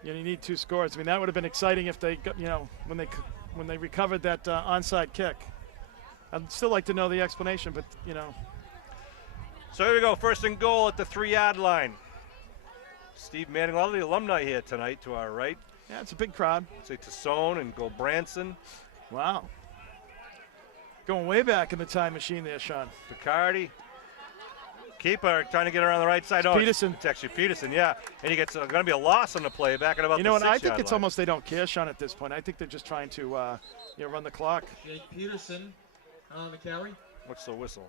You know, you need 2 scores. I mean, that would have been exciting if they, you know, when they recovered that onside kick. I'd still like to know the explanation, but you know. So here we go, 1st and goal at the 3-yard line. Steve Manning, a lot of the alumni here tonight to our right. Yeah, it's a big crowd. Say Tassone and Branson. Wow. Going way back in the time machine there, Sean. Picardi. Keeper trying to get around the right side. Oh, Peterson. It's actually Peterson, yeah. And he gets going to be a loss on the play back at about you know the 6-yard what? I think it's line. almost they don't care, Sean, at this point. I think they're just trying to, you know, run the clock. Jake Peterson on the carry. What's the whistle?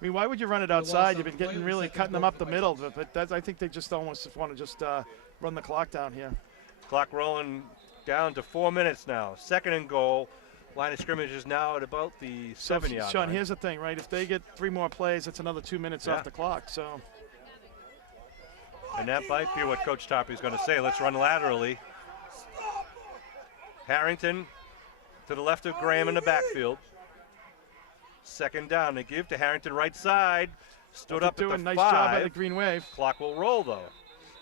I mean, why would you run it outside? You've been getting really cutting them up the middle, but that's, I think they just almost want to just run the clock down here. Clock rolling down to 4 minutes now. 2nd and goal. Line of scrimmage is now at about the 7-yard line. Sean, here's the thing, right? If they get 3 more plays, it's another 2 minutes off the clock. So. And that might be what Coach Tarpey's going to say. Let's run laterally. Harrington to the left of Graham in the backfield. 2nd down. They give to Harrington right side. Stood up at the 5. Nice job by the Green Wave. Clock will roll though.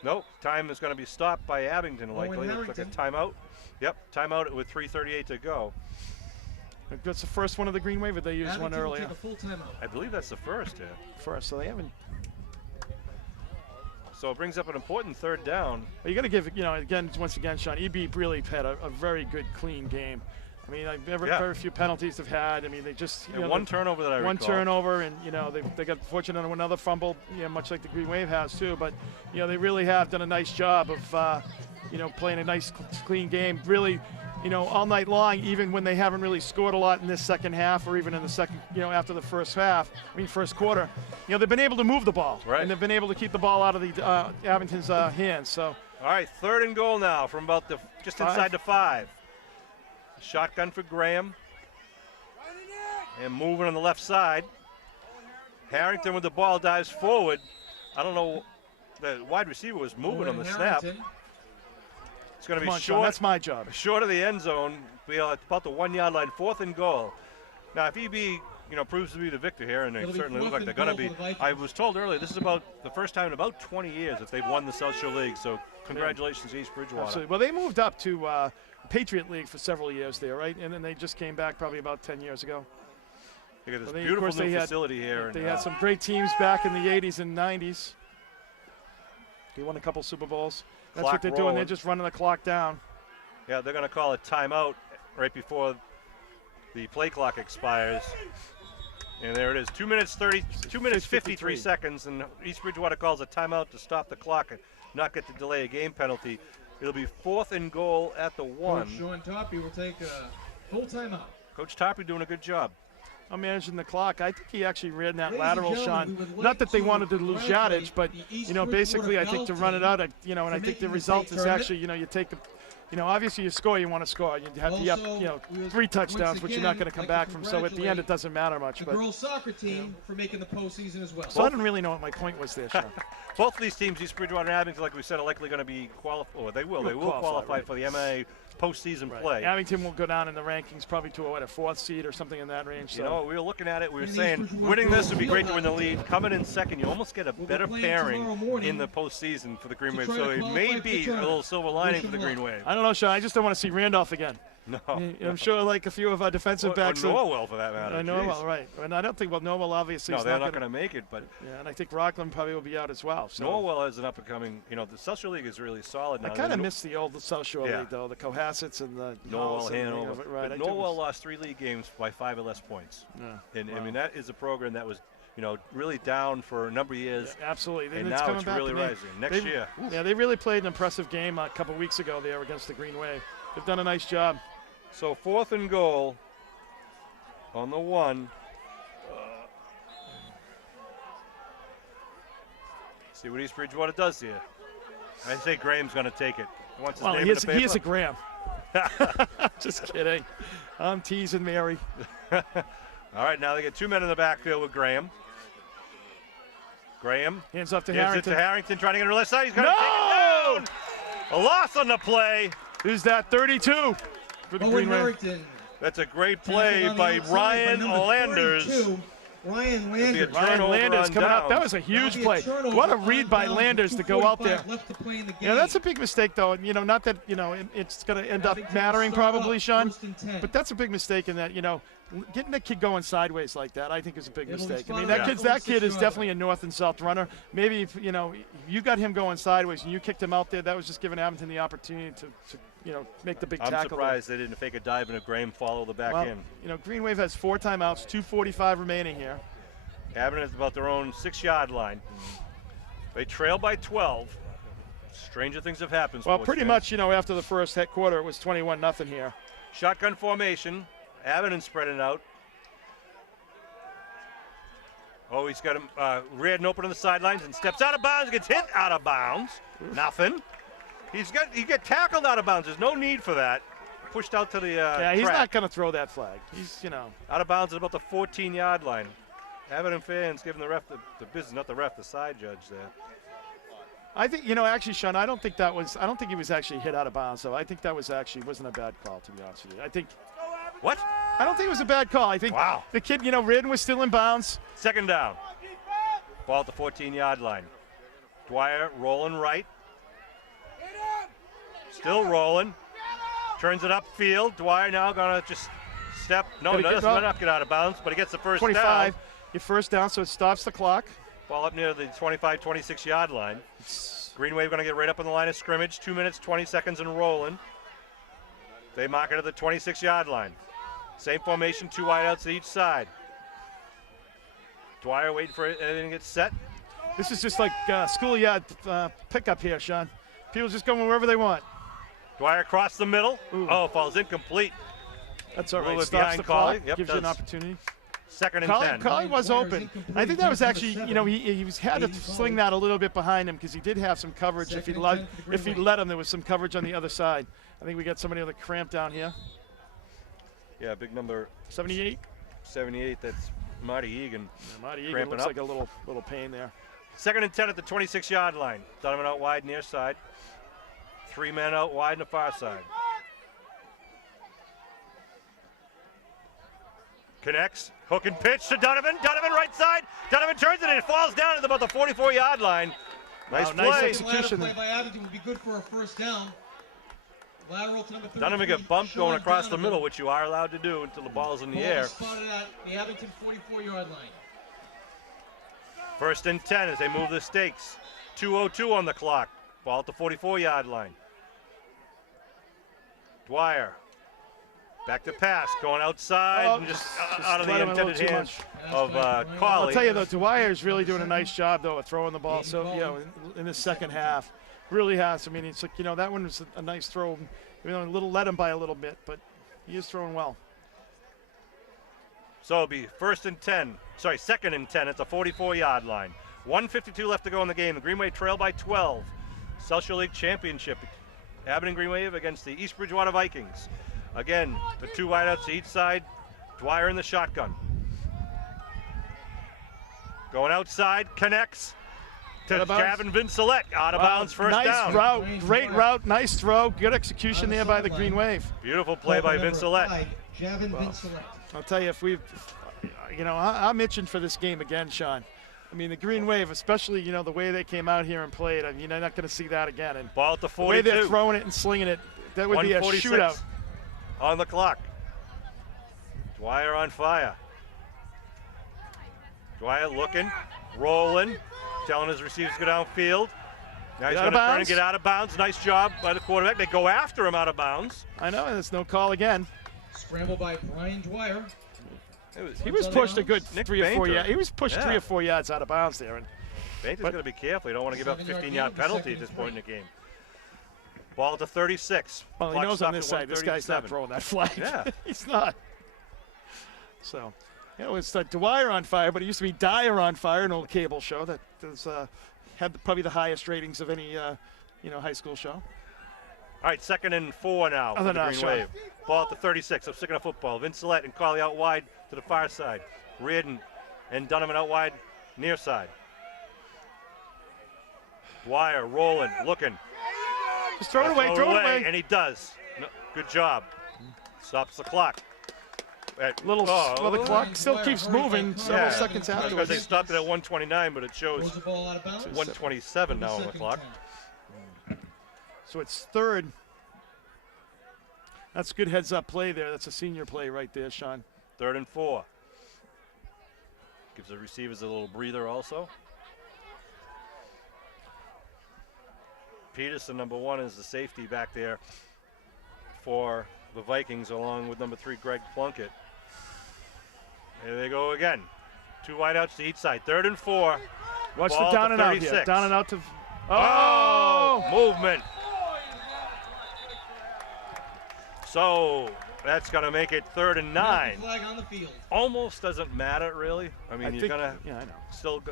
Nope. Time is going to be stopped by Abington likely. Looks like a timeout. Yep. Timeout with 3:38 to go. That's the first one of the Green Wave, or they used one earlier? Take a full timeout. I believe that's the first. Yeah. First, so they haven't. So it brings up an important 3rd down. But you got to give, you know, again, once again, Sean, EB really had a very good, clean game. I mean, very few penalties they've had. I mean, they just you know, 1 turnover that I recall. 1 turnover, and you know they got fortunate on another fumble, you know, much like the Green Wave has too. But you know they really have done a nice job of you know playing a nice, clean game. Really, you know, all night long, even when they haven't really scored a lot in this second half, or even in the second, you know, after the first quarter. You know, they've been able to move the ball, and they've been able to keep the ball out of the Abington's hands. So. All right, 3rd and goal now from about the just inside the 5. Shotgun for Graham. And moving on the left side. Harrington with the ball dives forward. I don't know, the wide receiver was moving on the snap. It's going to Come be on, Sean, short. that's my job. Short of the end zone. We are at about the 1 yard line, 4th and goal. Now, if EB, proves to be the victor here, and they It'll be certainly look 4th like they're and going to goal be. for the Vikings. I was told earlier this is about the first time in about 20 years that they've won the South Shore League. So congratulations, East Bridgewater. Absolutely. Well, they moved up to Patriot League for several years there, right? And then they just came back probably about 10 years ago. They got this Well, beautiful of course, new facility here. They and, had some great teams back in the 80s and 90s. They won a couple Super Bowls. That's Clock what they're doing. They're rolling. just running the clock down. Yeah, they're going to call a timeout right before the play clock expires. And there it is, 2 minutes 53 seconds, and East Bridgewater calls a timeout to stop the clock and not get to delay a game penalty. It'll be 4th and goal at the 1. Coach Sean Toppy will take a full timeout. Coach Toppy doing a good job. I'm managing the clock. I think he actually ran that Ladies and lateral, gentlemen, Sean. we would like Not that they to wanted to lose yardage, but the East basically, I Bridgewater think to run it out, and I for think the making the result state is tournament. actually, you take the, obviously you score, you want to score. You have to Also, we would 3 touchdowns, once which you're again not going to come like back to from. So at the end, it doesn't matter much. The But girls soccer team for making the postseason as well. so I didn't really know what my point was there, Sean. Both of these teams, East Bridgewater and Abington, like we said, are likely going to be qualified, or they will qualify right. for the MA postseason Right. play. Abington will go down in the rankings probably to a 4th seed or something in that range. So. We were looking at it. We were And saying East Bridgewater winning this would be Girls great to win the lead. Coming in second, you almost get a We'll be better playing pairing tomorrow morning in the postseason for the Green to Wave. try So to it qualify may for the be a tournament. little silver lining for the Wish 'em Green luck. Wave. I don't know, Sean. I just don't want to see Randolph again. No. I'm sure like a few of our defensive Or backs. Norwell, for that matter. I know, well, right. And I don't think, Norwell obviously No, is they're not not going going to make it, but Yeah, and I think Rockland probably will be out as well. So Norwell is an up-and-coming. The South Shore League is really solid now. I kind of miss the old South Shore Yeah. League, though, the Cohassets and the Norwell, Halls and, Hanover. right. But I do Norwell miss- lost 3 league games by 5 or less points. Yeah. And Wow. I mean, that is a program that was, really down for a number of years. Yeah, absolutely. And it's now coming it's back really to me. rising. Next They- year. Yeah, they really played an impressive game a couple weeks ago there against the Green Wave. They've done a nice job. So 4th and goal on the 1. See what East Bridgewater does here. I say Graham's going to take it. He wants his Well, name he in is, the he is a paper. Graham. Just kidding. I'm teasing Mary. All right, now they get 2 men in the backfield with Graham. Graham Hands off to gives Harrington. it to Harrington, trying to get to the left side. He's going to No! take it down. A loss on the play. Who's that? 32 for the Owen Green Wave. Harrington. That's a great tackled play on the by outside Ryan number Landers. 32, Ryan be a Landers. turnover Ryan Landers on coming up. That downs. was a huge That'll be a play. turnover What a on read by downs Landers with to go out there. 2:45 left to play in the game. Yeah, that's a big mistake, though. Not that, it's going to end up Abington mattering start probably, up, Sean. 1st and 10. But that's a big mistake in that, getting the kid going sideways like that, I think is a big It'll mistake. I respond mean, to that that kid is 46 definitely a north and south runner. Maybe if, you got him going sideways and you kicked him out there, that was just giving Abington the opportunity to make the big I'm tackle. surprised they didn't fake a dive and a Graham follow the back Well, end. Green Wave has 4 timeouts, 2:45 remaining here. Abington is about their own 6-yard line. They trail by 12. Stranger things have happened. Well, sports pretty fans. much, after the first quarter, it was 21-0 here. Shotgun formation. Abington spreading out. Oh, he's got him reared and open on the sidelines and steps out of bounds. Gets hit out of bounds. Nothing. He get tackled out of bounds. There's no need for that. Pushed out to the Yeah, he's track. not going to throw that flag. He's, Out of bounds at about the 14-yard line. Abington fans giving the ref the business, not the ref, the side judge there. I think, actually, Sean, I don't think he was actually hit out of bounds, though. I think that wasn't a bad call, to be honest with you. What? I don't think it was a bad call. I think Wow. the kid, Reardon was still in bounds. 2nd down. Ball at the 14-yard line. Dwyer rolling right. Still rolling. Turns it upfield. Dwyer now going to just step. No, Gotta doesn't get up. not get out of bounds, but he gets the first 25. down. Your first down, so it stops the clock. Ball up near the 25, 26-yard line. Green Wave going to get right up on the line of scrimmage. 2 minutes, 20 seconds and rolling. They mark it at the 26-yard line. Same formation, 2 wideouts to each side. Dwyer waiting for everything to get set. This is just like schoolyard pickup here, Sean. People just going wherever they want. Dwyer across the middle. Ooh. Oh, falls incomplete. That's all A little right. bit Stops behind the clock. Collie. Yep, Gives you an does. opportunity. 2nd and 10. Collie was Dwyer's open. incomplete. I think that was Number actually, 7. he had to 80 sling that a little bit behind him because he did have some coverage. If he 2nd and let 10 for the Green Wave. let him, there was some coverage on the other side. I think we got somebody on the cramp down here. Yeah, big number 78. 78. That's Marty Egan. Marty Egan Cramping looks up. like a little pain there. 2nd and 10 at the 26-yard line. Donovan out wide near side. 3 men out wide on the far side. Connects, hook and pitch to Donovan. Donovan right side. Donovan turns it and it falls down at about the 44-yard line. Nice play. Nice execution. Play by Abington would be good for a first down. Lateral to number 33. Donovan got bumped going Sean across the Donovan. middle, which you are allowed to do until the ball's in the Ball air. is spotted at the Abington 44-yard line. First and 10 as they move the stakes. 2:02 on the clock. Ball at the 44-yard line. Dwyer. Back to pass, going outside and just out of the let him a little intended too hands much. of I'll Colley. tell you though, Dwyer is really doing a nice job though of throwing the ball. So in the second half, really has. I mean, it's like that one was a nice throw. Let him by a little bit, but he is throwing well. So it'll be second and 10 at the 44-yard line. 1:52 left to go in the game. The Green Wave trail by 12. South Shore League Championship. Abington Green Wave against the East Bridgewater Vikings. Again, the 2 wideouts to each side. Dwyer in the shotgun. Going outside, connects to Gavin Vincelette. Out of bounds, first down. Nice route, great route, nice throw, good execution there by the Green Wave. Beautiful play by Vincelette. Gavin Vincelette. I'll tell you, I'm itching for this game again, Sean. I mean, the Green Wave, especially, the way they came out here and played, I mean, I'm not going to see that again. And ball at the 42. the way they're throwing it and slinging it, that would be a shootout. On the clock. Dwyer on fire. Dwyer looking, rolling, telling his receivers to go downfield. Now he's going to turn and get out of bounds. Nice job by the quarterback. They go after him out of bounds. I know, and there's no call again. Scramble by Brian Dwyer. He was pushed a good 3 or 4 yards. He was pushed 3 or 4 yards out of bounds there. Bainter's going to be careful. You don't want to give up a 15-yard penalty at this point in the game. Ball at the 36. Well, he knows on this side, this guy's not throwing that flag. Yeah. He's not. So, it's Dwyer on fire, but it used to be Dyer on fire, an old cable show that had probably the highest ratings of any, high school show. All right, 2nd and 4 now for the Green Wave. Ball at the 36. I'm sticking a football. Vincelette and Colley out wide to the far side. Reardon and Donovan out wide near side. Dwyer rolling, looking. Just throw it away, throw it away. And he does. No, good job. Stops the clock. The clock still keeps moving several seconds afterwards. Because they stopped it at 1:29, but it shows 1:27 now on the clock. So it's 3rd. That's good heads-up play there. That's a senior play right there, Sean. 3rd and 4. Gives the receivers a little breather also. Peterson, number 1, is the safety back there for the Vikings, along with number 3, Greg Plunkett. There they go again. 2 wideouts to each side. 3rd and 4. Watch the down and out here. Down and out to. Oh! Movement. So that's going to make it 3rd and 9. Flag on the field. Almost doesn't matter, really. I mean, you're going to still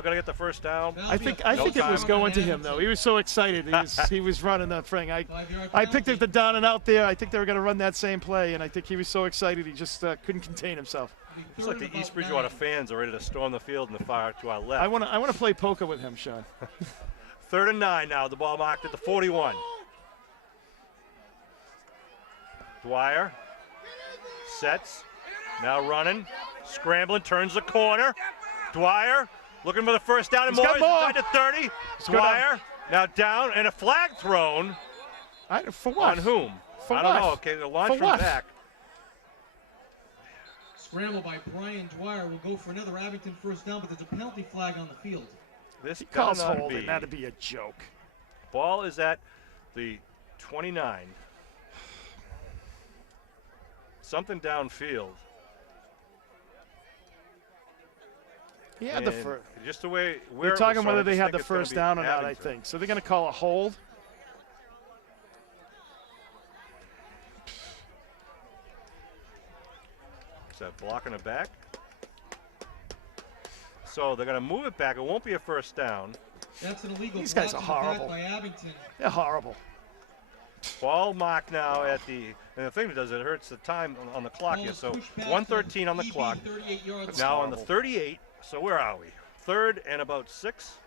got to get the first down. I think it was going to him, though. He was so excited. He was running that thing. I picked up the down and out there. I think they were going to run that same play, and I think he was so excited he just couldn't contain himself. It's like the East Bridgewater fans are ready to storm the field in the far to our left. I want to play poker with him, Sean. 3rd and 9 now. The ball marked at the 41. Dwyer sets, now running, scrambling, turns the corner. Dwyer looking for the first down and more. He's inside to 30. Dwyer now down and a flag thrown. For what? On whom? For I what? don't know. Okay, the launch from back. Scramble by Brian Dwyer will go for another Abington first down, but there's a penalty flag on the field. He calls holding. That'd be a joke. Ball is at the 29. Something downfield. He had the first. Just the way we're talking whether they had the first down or not, I think. So they're going to call a hold. Is that blocking it back? So they're going to move it back. It won't be a first down. That's an illegal. These guys are horrible. By Abington. They're horrible. Ball mark now at the, and the thing that does it hurts the time on the clock here. So 1:13 on the clock. Now on the 38. So where are we? 3rd and about 6.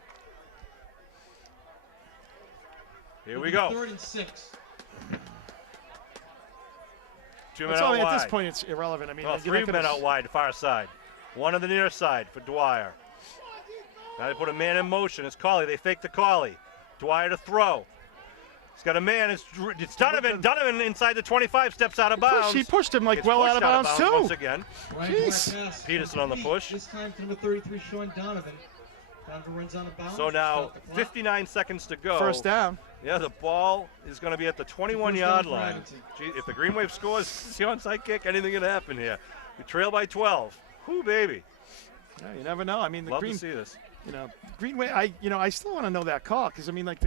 Here we go. 3rd and 6. 2 men It's out only, wide. at this point, it's irrelevant. I mean, Well, you're 3 not men gonna out wide, far side. 1 on the near side for Dwyer. Now they put a man in motion. It's Colley. They fake the Colley. Dwyer to throw. He's got a man. It's Donovan. Donovan inside the 25, steps out of bounds. He pushed him like Gets well pushed out of bounds too. once again. Ryan Jeez. Black pass. Peterson on the push. This time to number 33, Sean Donovan. Donovan runs out of bounds. So now Stop the clock. 59 seconds to go. First down. Yeah, the ball is going to be at the 21-yard First down for line. Abington. Gee, if the Green Wave scores, it's the onside kick. Anything can happen here. We trail by 12. Whoo, baby. Yeah, you never know. I mean, the Love Green, to see this. Green Wave. I still want to know that call because I mean, like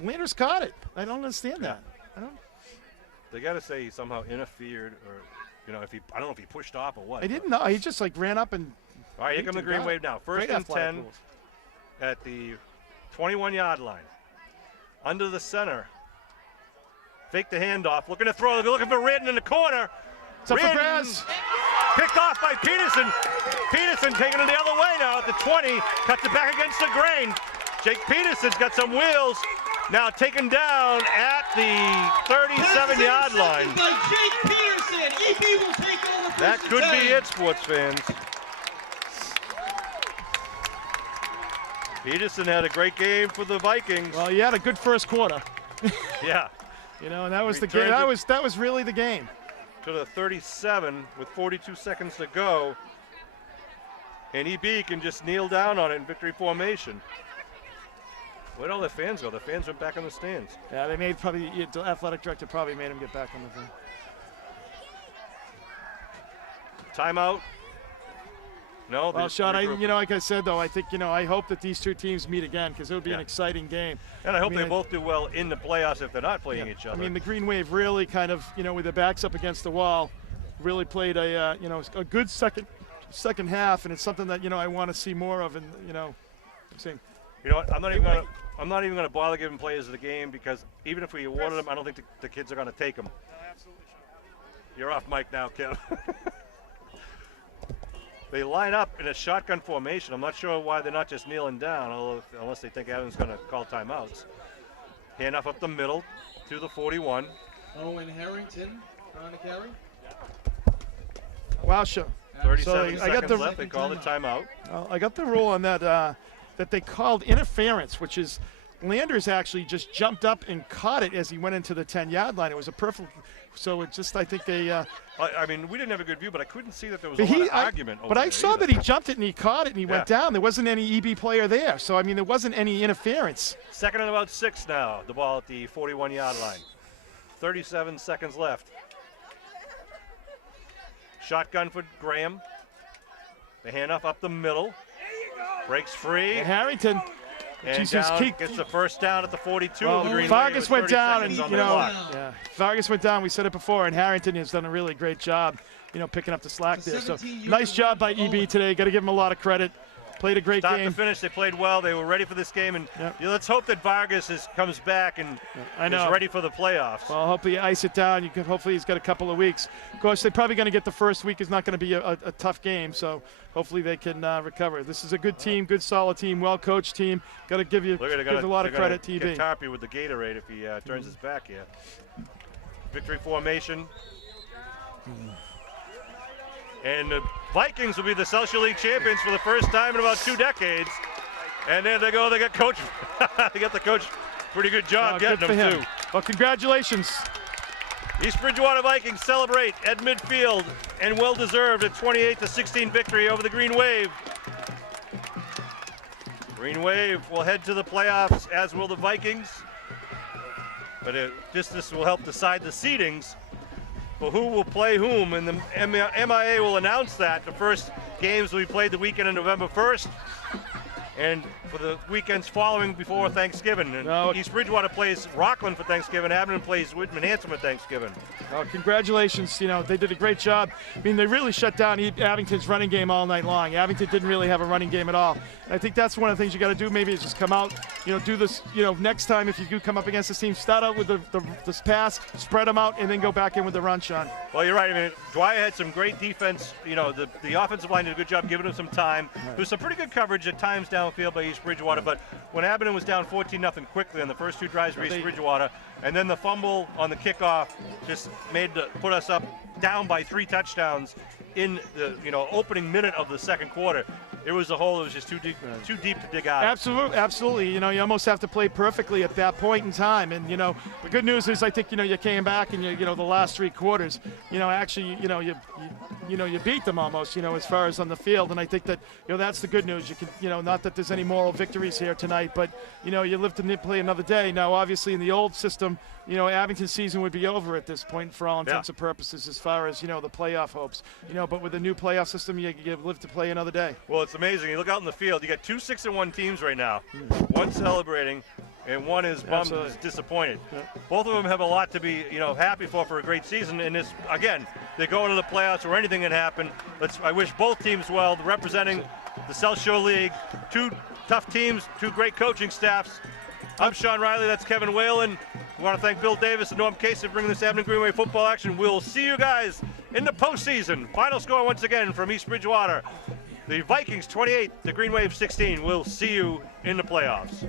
Landers caught it. I don't understand that. I don't. They got to say he somehow interfered, or if he, I don't know if he pushed off or what. I didn't know. He just like ran up and. All right, here come the Green Wave now. First Great and athletic 10 moves. at the 21-yard line. Under the center. Fake the handoff. Looking to throw. They're looking for Reardon in the corner. It's up for Reardon grabs. picked off by Peterson. Peterson taking it the other way now at the 20. Cuts it back against the grain. Jake Peterson's got some wheels. Now taken down at the 37-yard line. By Jake Peterson. EB will take over. That first could and be 10. it, sports fans. Peterson had a great game for the Vikings. Well, he had a good first quarter. Yeah. And that was the Returned game. it. That was really the game. To the 37 with 42 seconds to go. And EB can just kneel down on it in victory formation. Where'd all the fans go? The fans went back in the stands. Yeah, they made the athletic director probably made him get back on the thing. Timeout. No. Well, they Sean, regroup. like I said though, I think I hope that these two teams meet again because it would be an Yeah. exciting game. And I hope mean, they both do well in the playoffs if they're not playing Yeah, each other. I mean, the Green Wave really kind of, with their backs up against the wall, really played a good second half, and it's something that I want to see more of. And same. You know what? I'm not even going to bother giving players of the game because even if we awarded them, I don't think the kids are going to take them. You're off mic now, Kev. They line up in a shotgun formation. I'm not sure why they're not just kneeling down, unless they think Adam's going to call timeouts. Handoff up the middle to the 41. Owen Harrington trying to carry. Wow, show. 37 I got seconds the- left. They call the timeout. I got the rule on that that they called interference, which is Landers actually just jumped up and caught it as he went into the 10-yard line. It was a perfect. So it just, I think they. I mean, we didn't have a good view, but I couldn't see that there was a lot of argument over But I there saw either. that he jumped it and he caught it and he went Yeah. down. There wasn't any EB player there, so I mean there wasn't any interference. Second and about 6 now. The ball at the 41-yard line. 37 seconds left. Shotgun for Graham. The handoff up the middle. Breaks free. And Harrington. And Jesus, down, keep- gets the first down at the 42 Well, of the Green Vargas Wave went with 30 down, and seconds on the clock. yeah, Vargas went down. We said it before, and Harrington has done a really great job, picking up the slack there. So 17-yard nice job by EB Owen. today. Got to give him a lot of credit. Played a great Start game. to finish, they played well. They were ready for this game, and Yep. let's hope that Vargas comes back and I know. is ready for the playoffs. Well, hopefully you ice it down. Hopefully he's got a couple of weeks. Of course, they're probably going to get the first week. Is not going to be a tough game, so hopefully they can recover. This is a good team, good solid team, well-coached team. Got to give Look at it, a lot of credit to Get EB. Tarpey with the Gatorade if he turns his back here. Victory formation. And the Vikings will be the Social League champions for the first time in about 2 decades. And there they go. They got coach. They got the coach. Pretty good job Good getting for them him. too. Well, congratulations. East Bridgewater Vikings celebrate at midfield and well-deserved a 28-16 victory over the Green Wave. Green Wave will head to the playoffs, as will the Vikings. But this will help decide the seedings for who will play whom, and the MIA will announce that. The first games will be played the weekend of November 1st, and for the weekends following before Thanksgiving. And No. East Bridgewater plays Rockland for Thanksgiving. Abington plays Whitman-Hanson for Thanksgiving. Congratulations. They did a great job. I mean, they really shut down Abington's running game all night long. Abington didn't really have a running game at all. And I think that's one of the things you got to do maybe is just come out, do this, next time if you do come up against this team, start out with this pass, spread them out, and then go back in with the run, Sean. Well, you're right. I mean, Dwyer had some great defense. The offensive line did a good job giving him some time. Right. There was some pretty good coverage at times downfield by East Bridgewater, but when Abington was down 14-0 quickly on the first 2 drives for East Bridgewater, and then the fumble on the kickoff just put us up down by 3 touchdowns in the opening minute of the second quarter. It was just too deep to dig out. Absolutely. You almost have to play perfectly at that point in time. And the good news is I think you came back and the last 3 quarters, actually you beat them almost, as far as on the field. And I think that that's the good news. You can not that there's any moral victories here tonight, but you live to play another day. Now obviously in the old system, Abington's season would be over at this point for all intents and purposes as far as the playoff hopes. But with the new playoff system, you live to play another day. Well, it's amazing. You look out in the field, you got 2 6-1 teams right now. One celebrating, and one is bummed, is disappointed. Yeah. Both of them have a lot to be, happy for a great season. And this, again, they go into the playoffs where anything can happen. I wish both teams well, representing the South Shore League. 2 tough teams, 2 great coaching staffs. I'm Sean Riley. That's Kevin Whalen. We want to thank Bill Davis and Norm Case for bringing this Abington Greenway football action. We'll see you guys in the postseason. Final score once again from East Bridgewater. The Vikings 28, the Green Wave 16. We'll see you in the playoffs.